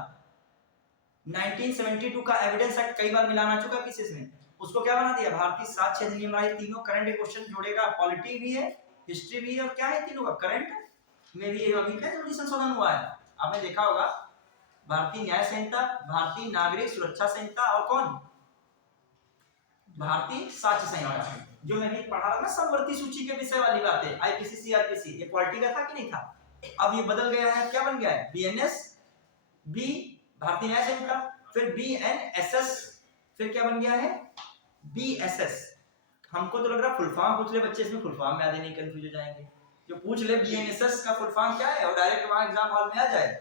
1972 का एविडेंस एक्ट, कई बार मिलाना चुका किसी में, उसको क्या बना दिया? भारतीय साक्ष्य अधिनियम। ये तीनों करंट क्वेश्चन जोड़ेगा, पॉलिटी भी है, हिस्ट्री भी है, और क्या है तीनों का करंट में भी है। अभी क्या जल्दी संशोधन हुआ है, आपने देखा होगा, भारतीय न्याय संहिता, भारतीय नागरिक सुरक्षा संहिता और कौन? भारतीय साक्ष्य संहिता। जो मैंने पढ़ा ना समवर्ती सूची के विषय वाली बातें, आईपीसी सीआरपीसी, ये पॉलिटी का था कि नहीं था? अब ये बदल गया है, क्या बन गया है? बीएनएस, बी भारतीय न्याय संहिता, फिर बीएनएसएस, फिर क्या बन गया है? बीएसएस। हमको तो लग रहा फुल फॉर्म पूछ ले बच्चे, इसमें फुल फॉर्म में आधे नहीं कंफ्यूज हो जाएंगे। जो पूछ ले बीएनएसएस का फुल फॉर्म क्या है और डायरेक्ट वहां एग्जाम हॉल में आ जाए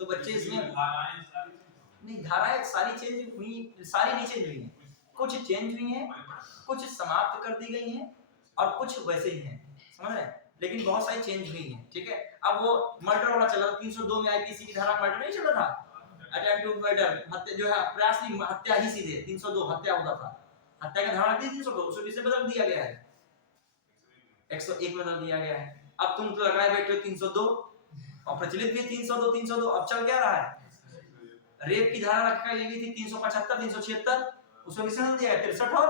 तो बच्चे इसमें नहीं, धाराएं सारी चेंज हुई, सारी नहीं चेंज हुई हैं, कुछ चेंज हुई हैं, कुछ समाप्त कर दी गई हैं और कुछ वैसे ही हैं, समझ रहे हैं, लेकिन बहुत सारी चेंज हुई हैं, ठीक है। अब वो मर्डर वाला चला, 302 में आईपीसी की धारा मर्डर नहीं चला था, अटेम्प्ट टू मर्डर, हत्या जो है प्रयास नहीं, हत्या ही सीधे 302 हत्या होता था, हत्या का धारा थी 302, उसको किसे बदल दिया गया है? 101 बदल दिया गया है। अब तुम तो लगाए बैठे हो 302 और प्रचलित भी 302, अब चल क्या रहा है? रेप की धारा रखा गई थी 375, 376, उसको किसने बदल दिया है? 63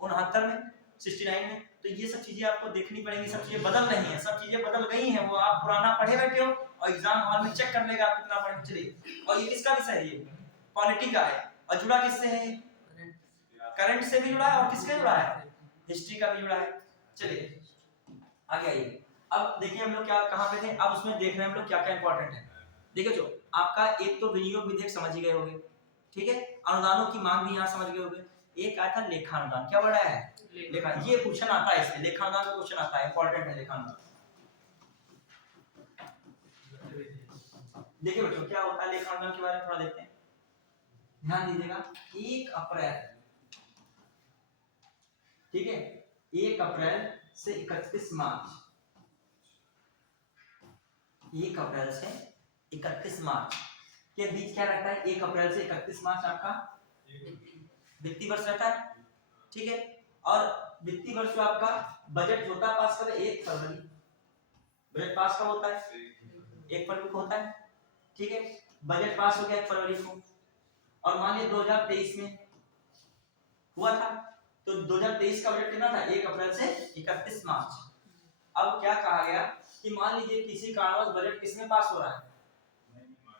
और 69 में, 69 में। तो ये सब चीजें आपको देखनी पड़ेंगी, सब चीजें बदल रही हैं, सब चीजें बदल गई हैं, वो आप पुराना पढ़े बैठे हो और एग्जाम हॉल में चेक कर लेगा आप कितना पढ़े। चलिए, और ये किसका विषय है? ये पॉलिटी का है और जुड़ा किससे है? करंट से भी जुड़ा है और किससे जुड़ा है? हिस्ट्री का भी जुड़ा है। चलिए आगे आइए। अब देखिए हम लोग क्या कहाँ पे थे, अब उसमें देख रहे हैं हम लोग क्या क्या इंपॉर्टेंट है। देखिए जो आपका एक तो विनियोग विधेयक समझ ही गए होंगे, ठीक है, अनुदानों की मांग भी यहाँ समझ गए होंगे। एक आया था लेखा अनुदान, क्या वर्ड है? लेखा। ये क्वेश्चन आता है इसमें, लेखा अनुदान का क्वेश्चन आता है, इंपॉर्टेंट है लेखा अनुदान। देखिए बच्चों क्या होता है लेखा अनुदान के बारे में थोड़ा देखते हैं, ध्यान दीजिएगा। 1 अप्रैल, ठीक है, 1 अप्रैल से 31 मार्च, 1 अप्रैल से 31 मार्च के बीच क्या रहता है? 1 अप्रैल से 31 मार्च आपका वित्तीय वर्ष रहता है, ठीक है। और वित्तीय वर्ष में आपका बजट होता है पास कब? 1 फरवरी। बजट पास कब होता है? 1 फरवरी को होता है, ठीक है। बजट पास हो गया 1 फरवरी को, और मान लीजिए 2023 में हुआ था, तो 2023 का बजट कितना था? 1 अप्रैल से 31 मार्च। अब क्या कहा गया कि मान लीजिए किसी कारणवश बजट किसमें पास हो रहा है?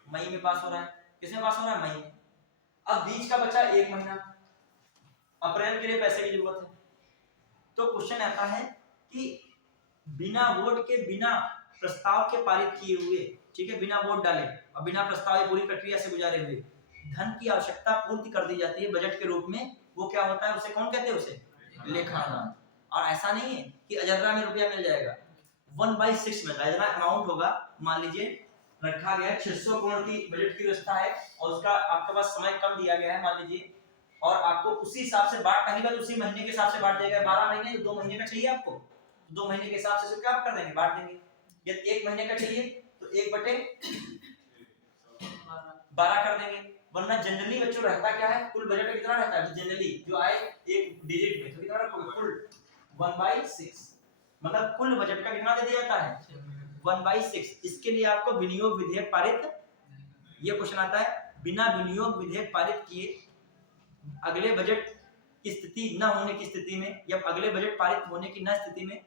मई में पास हो रहा है। किसमें पास हो रहा है? मई में। अब बीच का बचा 1 महीना, अप्रैल के लिए पैसे की जरूरत है। तो क्वेश्चन आता है कि बिना वोट के, बिना प्रस्ताव के पारित किए हुए, ठीक है, बिना वोट डाले और बिना प्रस्ताव पूरी प्रक्रिया से गुजारे हुए धन की आवश्यकता पूर्ति कर दी जाती है बजट के रूप में। वो क्या होता है? उसे कौन कहते हैं? उसे लेखा अनुदान। और ऐसा नहीं है कि अजर्रा में रुपया मिल जाएगा, 1/6 में इतना अमाउंट होगा। मान लीजिए रखा गया 600 करोड़ की बजट की व्यवस्था है और उसका आपके पास समय कम दिया गया है मान लीजिए, और आपको उसी हिसाब से बांट, पहली बात उसी महीने के हिसाब से बांट देगा। 12 महीने 2 महीने का चाहिए आपको, 2 महीने के हिसाब से क्या कर देंगे? बांट देंगे। यदि 1 महीने का चाहिए तो 1/12 कर देंगे। वरना जनरली बच्चों रहता क्या है? कुल बजट कितना रहता है जनरली? जो आए एक डिजिट में तो कितना रखोगे? कुल 1/6, मतलब कुल बजट का कितना दे दिया जाता है? 1/6। इसके लिए आपको विनियोग विधेयक पारित, ये क्वेश्चन आता है, बिना विनियोग विधेयक पारित किए अगले बजट की स्थिति न होने की स्थिति में, या अगले बजट पारित होने की न स्थिति में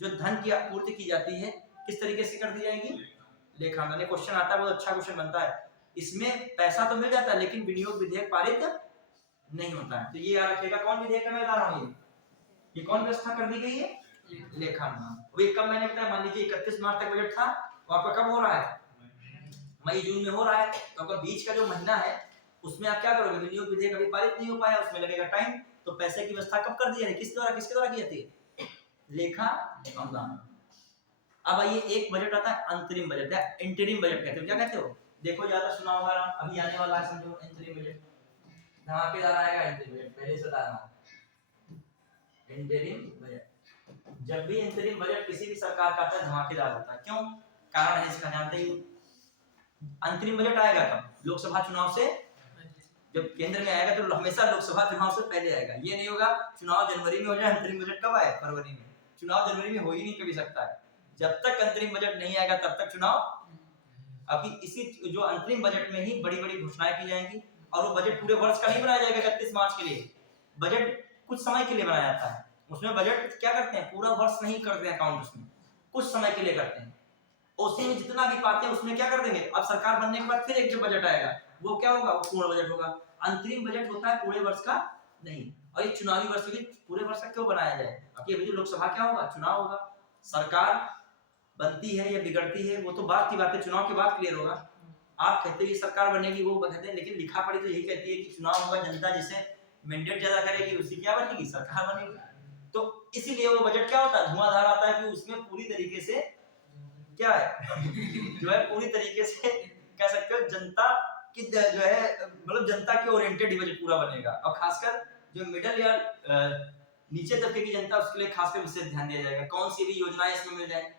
जो धन की आपूर्ति की जाती है किस तरीके से कर दी जाएगी? लेखा अनुदान। क्वेश्चन आता है, बहुत अच्छा क्वेश्चन बनता है। इसमें पैसा तो मिल जाता है लेकिन विनियोग विधेयक पारित नहीं होता है। तो ये याद रखिएगा, कौन विधेयक मैं बता रहा हूँ, ये कौन व्यवस्था कर दी गई है? लेखा अनुदान। वो कब मैंने बताया, मान लीजिए 31 मार्च तक बजट था, तो आपका कब हो रहा है? मई जून में हो रहा है। तो आपका बीच का जो महीना है उसमें आप क्या करोगे? विनियोग विधेयक अभी पारित नहीं हो पाया, उसमें लगेगा टाइम, तो पैसे की व्यवस्था कब कर दी जाएगी? किसके द्वारा की जाती है? लेखा अनुदान। अब आइए एक बजट आता है अंतरिम बजट या इंटरिम बजट कहते हो, क्या कहते हो? देखो ज्यादा सुना होगा, अभी आने वाला है समझो इंटरिम बजट, धमाकेदार आएगा इंटरिम बजट, पहले से बता रहा हूं। इंटरिम बजट, जब भी इंटरिम बजट किसी भी सरकार का आता है धमाकेदार होता है। क्यों? कारण है इसका, जानते ही। अंतरिम बजट आएगा कब? लोकसभा चुनाव से, जब केंद्र में आएगा तो हमेशा लोकसभा चुनाव से पहले आएगा। ये नहीं होगा चुनाव जनवरी में हो जाए, अंतरिम बजट कब आए? फरवरी में। चुनाव जनवरी में हो ही नहीं कभी सकता है। जब तक अंतरिम बजट नहीं आएगा तब तक चुनाव। अभी इसी जो अंतरिम बजट में ही बड़ी बड़ी घोषणाएं की जाएंगी, और वो बजट पूरे वर्ष का नहीं बनाया जाएगा 31 मार्च के लिए। बजट कुछ समय के लिए बनाया जाता है। उसमें बजट क्या करते हैं? पूरा वर्ष नहीं करते हैं अकाउंट, उसमें कुछ समय के लिए करते हैं। उसी में जितना भी पाते हैं उसमें क्या कर देंगे? अब सरकार बनने के बाद फिर एक जो बजट आएगा वो क्या होगा? वो पूर्ण बजट होगा। अंतरिम बजट होता है पूरे वर्ष का नहीं। और ये चुनावी वर्ष के पूरे वर्ष का क्यों बनाया जाए? अभी अभी जो लोकसभा क्या होगा? चुनाव होगा। सरकार बनती है या बिगड़ती है वो तो बात की बात है, चुनाव के बाद क्लियर होगा। आप कहते हैं सरकार बनेगी, वो कहते हैं, लेकिन लिखा पढ़ी तो यही कहती है कि चुनाव होगा, जनता जिसे मैंडेट ज्यादा करेगी उसी क्या बनेगी? सरकार बनेगी। तो इसीलिए वो बजट क्या होता है? धुआंधार आता है कि उसमें पूरी तरीके से क्या है जो है पूरी तरीके से कह सकते हो जनता की जो है, मतलब जनता के ओरिएंटेड ही बजट पूरा बनेगा। और खासकर जो मिडिल या नीचे तबके की जनता, उसके लिए खासकर विशेष ध्यान दिया जाएगा। कौन सी भी योजनाएं इसमें मिल जाए,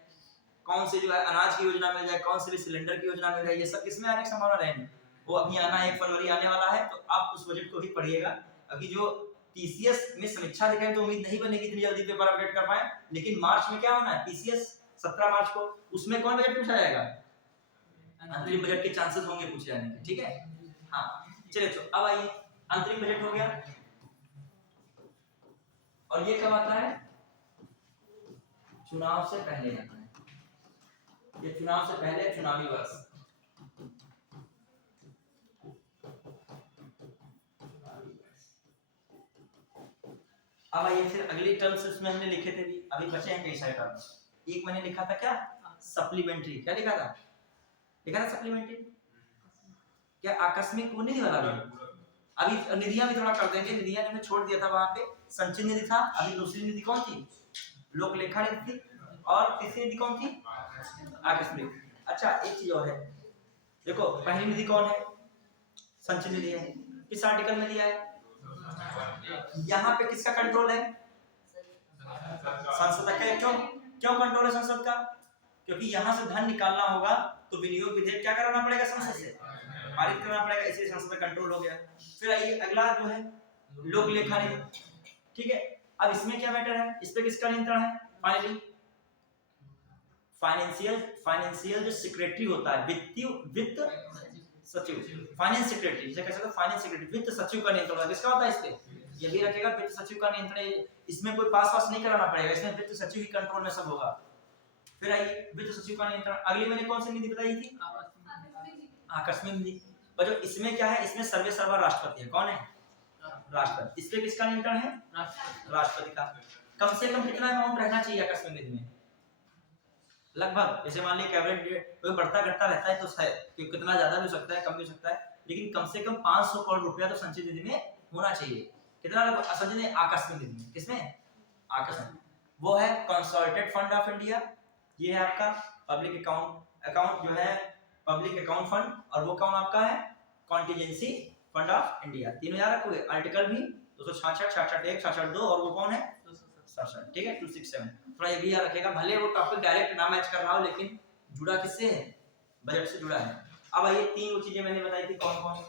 कौन से जो है अनाज की योजना मिल जाए, कौन से भी सिलेंडर की योजना मिल जाए, ये सब किसमें आने की संभावना रहेगी? वो अभी आना है, 1 फरवरी आने वाला है, तो आप उस बजट को ही पढ़िएगा। अभी जो टीसीएस में समीक्षा दिखाई तो उम्मीद नहीं बनेगी इतनी जल्दी पेपर अपडेट कर पाए, लेकिन मार्च में क्या होना है? टीसीएस 17 मार्च को, उसमें कौन बजट पूछा जाएगा? अंतरिम बजट के चांसेस होंगे पूछे जाने के, ठीक है। हाँ चलिए, तो अब आइए, अंतरिम बजट हो गया। और ये कब आता है? चुनाव से पहले आता है। ये चुनाव से पहले चुनावी वर्ष। अब आइए फिर अगली टर्म्स उसमें हमने लिखे थे भी, अभी बचे हैं कई सारे टर्म्स। एक मैंने लिखा था क्या, सप्लीमेंट्री। क्या लिखा था? लिखा था सप्लीमेंट्री। क्या आकस्मिक वो निधि वाला भी? अभी निधियां भी थोड़ा कर देंगे। निधियां हमने छोड़ दिया था वहां पे, संचित निधि था। अभी दूसरी निधि कौन थी? लोक लेखा निधि थी। और तीसरी निधि कौन थी? आकस्मिक। अच्छा एक चीज और है, देखो पहली निधि कौन है? संचित निधि है। किस आर्टिकल में दिया है? यहाँ पे किसका कंट्रोल है? संसद का। क्यों क्यों कंट्रोल है संसद का? क्योंकि यहाँ से धन निकालना होगा तो विनियोग विधेयक क्या कराना पड़ेगा? संसद से पारित करना पड़ेगा, इसलिए संसद का कंट्रोल हो गया। फिर आइए अगला जो है लोक लेखा निधि। ठीक है, अब इसमें क्या मैटर है? इस पे किसका नियंत्रण है? फाइनली फाइनेंशियल जो सेक्रेटरी होता है, वित्त सचिव, फाइनेंस सेक्रेटरी जिसे कहते हैं फाइनेंस सेक्रेटरी, वित्त सचिव का नियंत्रण किसका होता है? इस पे ये भी रखेगा वित्त सचिव का नियंत्रण। इसमें कोई पास नहीं कराना पड़ेगा, इसमें वित्त सचिव ही कंट्रोल में सब होगा। फिर आइए वित्त सचिव का नियंत्रण। अगली मैंने कौन सी निधि बताई थी? आकस्मिक निधि। बच्चों इसमें क्या है? इसमें सर्वे सर्वा राष्ट्रपति है। कौन है? राष्ट्रपति। इस पे किसका नियंत्रण है? राष्ट्रपति का। कम से कम कितना अमाउंट रहना चाहिए आकस्मिक निधि में? लगभग जैसे मान लीजिए एवरेज कोई बढ़ता घटता रहता है तो है कि कितना ज्यादा भी हो सकता है, कम भी हो सकता है, लेकिन कम से कम 500 करोड़ रुपया तो संचित निधि में होना चाहिए। कितना संचित निधि? आकस्मिक निधि में। किसमें? आकस्मिक। वो है कंसोलिडेटेड फंड ऑफ इंडिया, ये है आपका पब्लिक अकाउंट जो है पब्लिक अकाउंट फंड, और वो कौन आपका है? Contingency fund of India. तीनों याद रखोगे, आर्टिकल भी 266, 66(1), 66(2) और वो कौन है? 67। ठीक है 267। थोड़ा ये भी याद रखेगा, भले वो टॉपिक डायरेक्ट ना मैच कर रहा हो लेकिन जुड़ा किससे है? बजट से जुड़ा है। अब ये तीन वो चीजें मैंने बताई थी, कौन कौन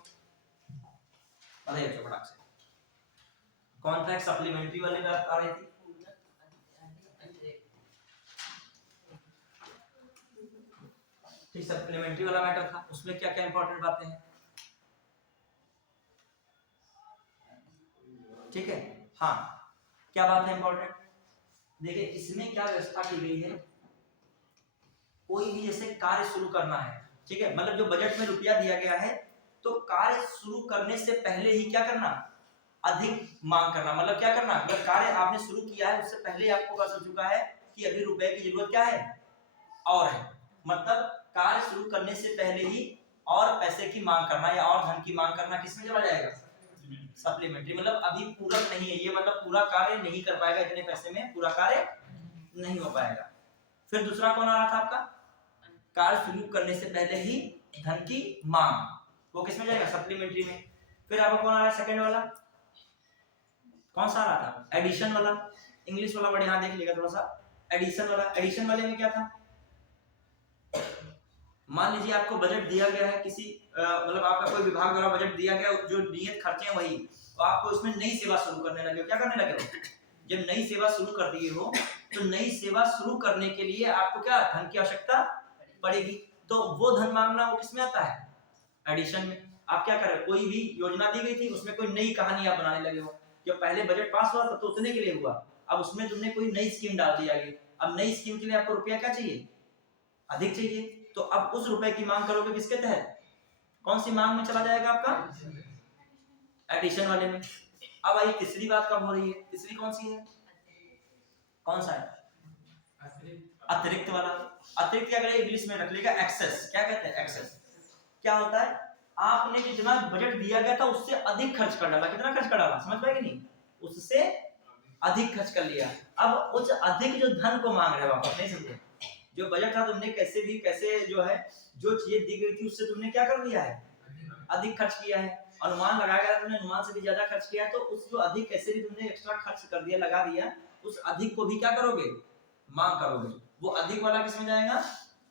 बताइए फटाक से। कौन था? सप्लीमेंट्री वाले बात आ रही थी। ठीक, सप्लीमेंट्री वाला मैटर था, उसमें क्या क्या इंपॉर्टेंट बातें हैं? ठीक है, हाँ क्या बात है इंपॉर्टेंट? देखिए इसमें क्या व्यवस्था की गई है, कोई भी जैसे कार्य शुरू करना है, ठीक है, मतलब जो बजट में रुपया दिया गया है तो कार्य शुरू करने से पहले ही क्या करना? अधिक मांग करना। मतलब क्या करना? मतलब कार्य आपने शुरू किया है उससे पहले आपको पता चल चुका है कि अभी रुपए की जरूरत क्या है और है, मतलब कार्य शुरू करने से पहले ही और पैसे की मांग करना या और धन की मांग करना किसमें चला जाएगा? सप्लीमेंट्री। मतलब अभी पूरक नहीं है ये, मतलब पूरा कार्य नहीं कर पाएगा, इतने पैसे में पूरा कार्य नहीं हो पाएगा। फिर दूसरा कौन आ रहा था आपका? कार्य शुरू करने से पहले ही धन की मांग, वो किसमें जाएगा? सप्लीमेंट्री में। फिर आपको कौन आ रहा है? सेकंड वाला कौन सा आ रहा था? एडिशन वाला। इंग्लिश वाला वर्ड यहाँ देख लीजिएगा थोड़ा सा, एडिशन वाला। एडिशन वाले में क्या था? मान लीजिए आपको बजट दिया गया है किसी मतलब आपका कोई विभाग द्वारा बजट दिया गया, जो नियत खर्चे हैं वही, तो आपको इसमें नई सेवा शुरू करने लगे हो। क्या करने लगे हो? जब नई सेवा शुरू कर दिए हो तो नई सेवा शुरू करने के लिए आपको क्या धन की आवश्यकता पड़ेगी, तो वो धन मांगना वो किसमें आता है? एडिशन में। आप क्या कर रहे हो? कोई भी योजना दी गई थी उसमें कोई नई कहानी आप बनाने लगे हो। जब पहले बजट पास हुआ था तो उतने के लिए हुआ, अब उसमें तुमने कोई नई स्कीम डाल दी आगे, अब नई स्कीम के लिए आपको रुपया क्या चाहिए? अधिक चाहिए। तो अब उस रुपए की मांग करोगे किसके तहत? कौन सी मांग में चला जाएगा आपका? एडिशन वाले में। अब आइए तीसरी बात कब हो रही है? तीसरी कौन सी है? कौन सा है? अतिरिक्त वाला। अतिरिक्त क्या करेगा? इंग्लिश में रख लेगा एक्सेस। क्या कहते हैं? एक्सेस। क्या होता है? आपने जितना बजट दिया गया था उससे अधिक खर्च कर डाला। कितना खर्च कर डाला? समझ पाएंगे नहीं? उससे अधिक खर्च कर लिया। अब उस अधिक जो धन को मांग रहे हो आप, नहीं समझे? जो बजट था तुमने कैसे जो है जो चीजें दी गई थी उससे तुमने क्या कर दिया है? अधिक खर्च किया है। अनुमान लगाया गया तुमने अनुमान से भी ज्यादा खर्च किया है, तो उस जो अधिक कैसे भी तुमने एक्स्ट्रा खर्च कर दिया, लगा दिया, उस अधिक को भी क्या करोगे? मांग करोगे। वो अधिक वाला किसमें जाएगा?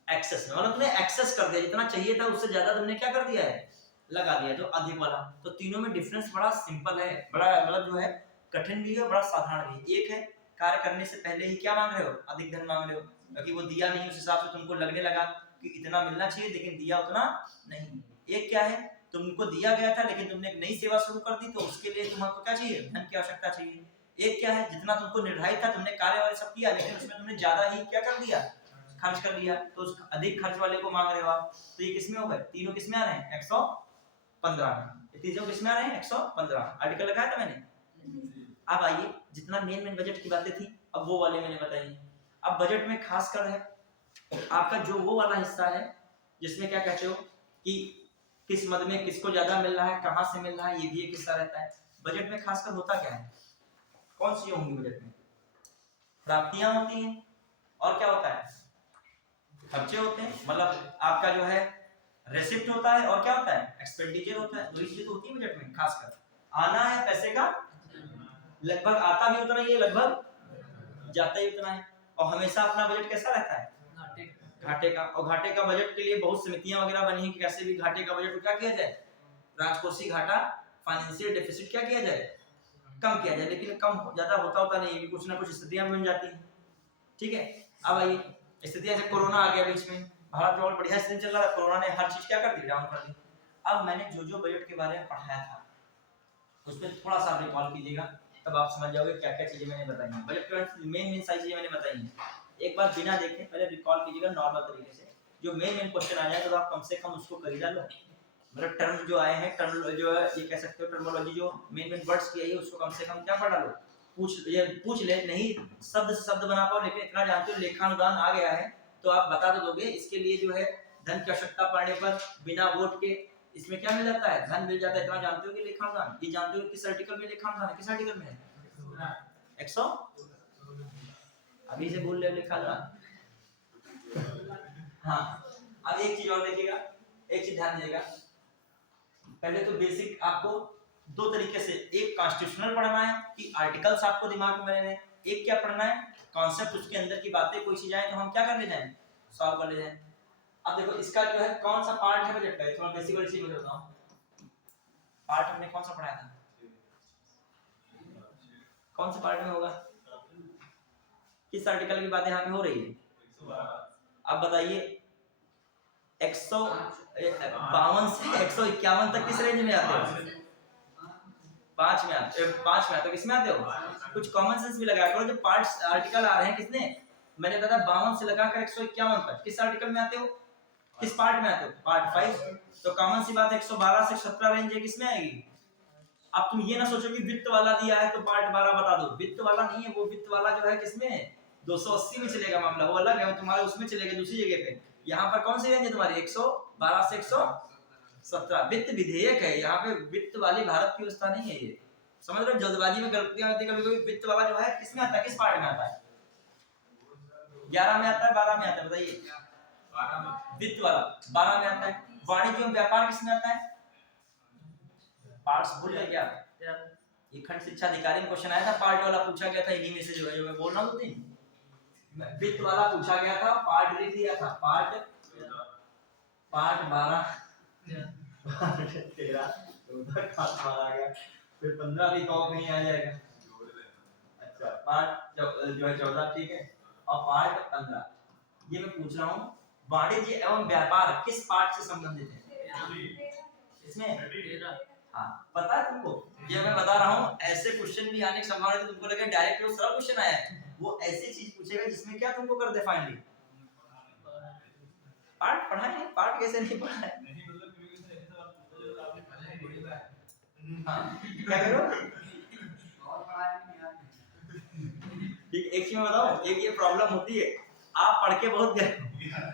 एक्सेस में। मतलब तुमने एक्सेस कर दिया, जितना चाहिए था उससे ज्यादा तुमने क्या कर दिया है? लगा दिया, तो अधिक वाला। तो तीनों में डिफरेंस बड़ा सिंपल है, बड़ा मतलब जो है कठिन भी है, बड़ा साधारण भी है। एक है कार्य करने से पहले ही क्या मांग रहे हो? अधिक धन मांग रहे हो, क्योंकि वो दिया नहीं, उस हिसाब से तुमको लगने लगा कि इतना मिलना चाहिए लेकिन दिया उतना नहीं। एक क्या है? तुमको दिया गया था लेकिन तुमने एक नई सेवा शुरू कर दी, तो उसके लिए तुमको क्या चाहिए? धन की आवश्यकता चाहिए। एक क्या है? जितना तुमको निर्धारित था तुमने कार्य वाले सब किया, लेकिन उसमें तुमने ज्यादा ही क्या कर दिया? खर्च कर दिया, तो उस अधिक खर्च वाले को मांग रहे हो आप। तो ये किसमें हो गए? तीनों किसमें आ रहे हैं? 115 में। तीनों किसमें आ रहे हैं? 115। आर्टिकल लगाया था मैंने, अब आइए, जितना मेन बजट की बातें थी अब वो वाले मैंने बताई। अब बजट में खासकर है आपका जो वो वाला हिस्सा है जिसमें क्या कहते हो कि किस मद में किसको ज्यादा मिल रहा है, कहाँ से मिल रहा है, ये भी एक हिस्सा रहता है। बजट में खासकर होता क्या है, कौन सी होंगी बजट में? प्राप्तियां होती हैं और क्या होता है, खर्चे होते हैं, मतलब आपका जो है रेसिप्ट होता है और क्या होता है, एक्सपेंडिचर होता है। दो चीजें होती है बजट में खासकर। आना है पैसे का, लगभग आता भी उतना ही है, लगभग जाता ही उतना है। और हमेशा अपना बजट कैसा रहता है, घाटे का। और घाटे का बजट के लिए बहुत समितियां वगैरह बनी हैं कि कैसे भी घाटे का बजट को क्या किया जाए, राजकोषीय घाटा, फाइनेंशियल डेफिसिट क्या किया जाए, कम किया जाए। लेकिन कम ज्यादा होता नहीं है, कुछ ना कुछ स्थितियां बन जाती हैं। ठीक है, अब आइए स्थितियां, जैसे कोरोना आ गया बीच में, भारत में बहुत बढ़िया स्थिति चल रहा था, कोरोना ने हर चीज क्या कर दी, डाउन कर दी। अब मैंने जो बजट के बारे में पढ़ाया था उसमें थोड़ा सा रिकॉल कीजिएगा, तब आप समझ जाओगे क्या क्या चीजें मैंने बताई हैं। बजट के मेन सारी चीजें मैंने बताई हैं, एक बार बिना देखे पहले रिकॉल कीजिएगा नॉर्मल तरीके से। जो मेन क्वेश्चन आ जाए तो आप कम से कम उसको कर ही डालो। मतलब टर्म जो आए हैं, टर्म जो है ये कह सकते हो टर्मोलॉजी, जो मेन वर्ड्स की आई है उसको कम से कम क्या पढ़ डालो, पूछ ले, नहीं शब्द से शब्द बना पाओ लेकिन इतना जानते हो लेखानुदान आ गया है तो आप बता तो दोगे। इसके लिए जो है धन की आवश्यकता पड़ने पर बिना वोट के इसमें क्या मिल जाता है, धन मिल जाता है, इतना जानते हो कि लेखानुदान, ये जानते हो किस आर्टिकल में लेखानुदान है, किस आर्टिकल में है, 100 अभी से बोल ले लेखानुदान। हाँ, अब एक चीज और देखिएगा, एक चीज ध्यान दीजिएगा। पहले तो बेसिक आपको दो तरीके से, एक कॉन्स्टिट्यूशनल पढ़ना है कि आर्टिकल्स आपको दिमाग में रहने, एक क्या पढ़ना है, कॉन्सेप्ट, उसके अंदर की बातें कोई चीज आए तो हम क्या कर ले जाएं, सॉल्व कर ले जाएं। अब देखो इसका जो है कौन सा पार्ट है बजट का, थोड़ा बेसिक वाली चीज बताता हूं। पार्ट हमने कौन सा पढ़ाया था, कौन सा पार्ट में होगा, किस आर्टिकल की बात यहाँ पे हो रही है, अब बताइए 152 से 151 तक किस रेंज में आते हो, 5 में आते हो, किस में आते हो, कुछ कॉमन सेंस भी लगाया करो। जो पार्ट्स आर्टिकल आ रहे हैं किसने, मैंने बताया 52 से लगाकर 151 तक किस आर्टिकल में आते हो, किस पार्ट में आते हो, पार्ट 5। तो कॉमन सी बात है 112 से 17 रेंज है किसमें आएगी। अब तुम ये ना सोचो कि वित्त वाला दिया है तो पार्ट 12 बता दो, वित्त वाला नहीं है वो, वित्त वाला जो है किसमें 280 में चलेगा मामला, वो अलग है, वो तुम्हारे उसमें चलेगा दूसरी जगह पे। यहाँ पर कौन सी रेंज है तुम्हारी, 112 से 117 वित्त विधेयक है, यहाँ पे वित्त वाली भारत की व्यवस्था नहीं है। ये समझ रहे हो, जल्दबाजी में गलतियां होती है कभी-कभी। वित्त वाला जो है किसमें आता है, किस पार्ट में आता है, 11 में आता है, 12 में आता है, बताइए, वित्त वाला 12 में आता है। वाणिज्य एवं व्यापार किसमें आता है, पार्ट्स भूल गए क्या, ये खंड शिक्षा अधिकारी में क्वेश्चन आया था, पार्ट वाला पूछा गया था, इन्हीं में से जो है जो मैं बोल रहा हूँ, वित्त वाला पूछा गया था, पार्ट लिख दिया था, पार्ट 12 13 आ गया, फिर 15 भी कहो कहीं आ जाएगा। अच्छा, पार्ट जो है 14, ठीक है, और पार्ट 15 ये मैं पूछ रहा हूँ वाणिज्य एवं व्यापार किस पार्ट से संबंधित है, इसमें हाँ पता है तुमको, ये मैं बता रहा हूँ। ऐसे क्वेश्चन भी आने की संभावना है, तुमको लगे डायरेक्ट वो सरल क्वेश्चन आया है, वो ऐसी चीज पूछेगा जिसमें क्या तुमको कर दे फाइनली। पार्ट पढ़ा है, पार्ट कैसे नहीं पढ़ा है, हाँ क्या करो, ठीक। एक चीज मैं बताऊं, एक ये प्रॉब्लम होती है, आप पढ़ के बहुत गए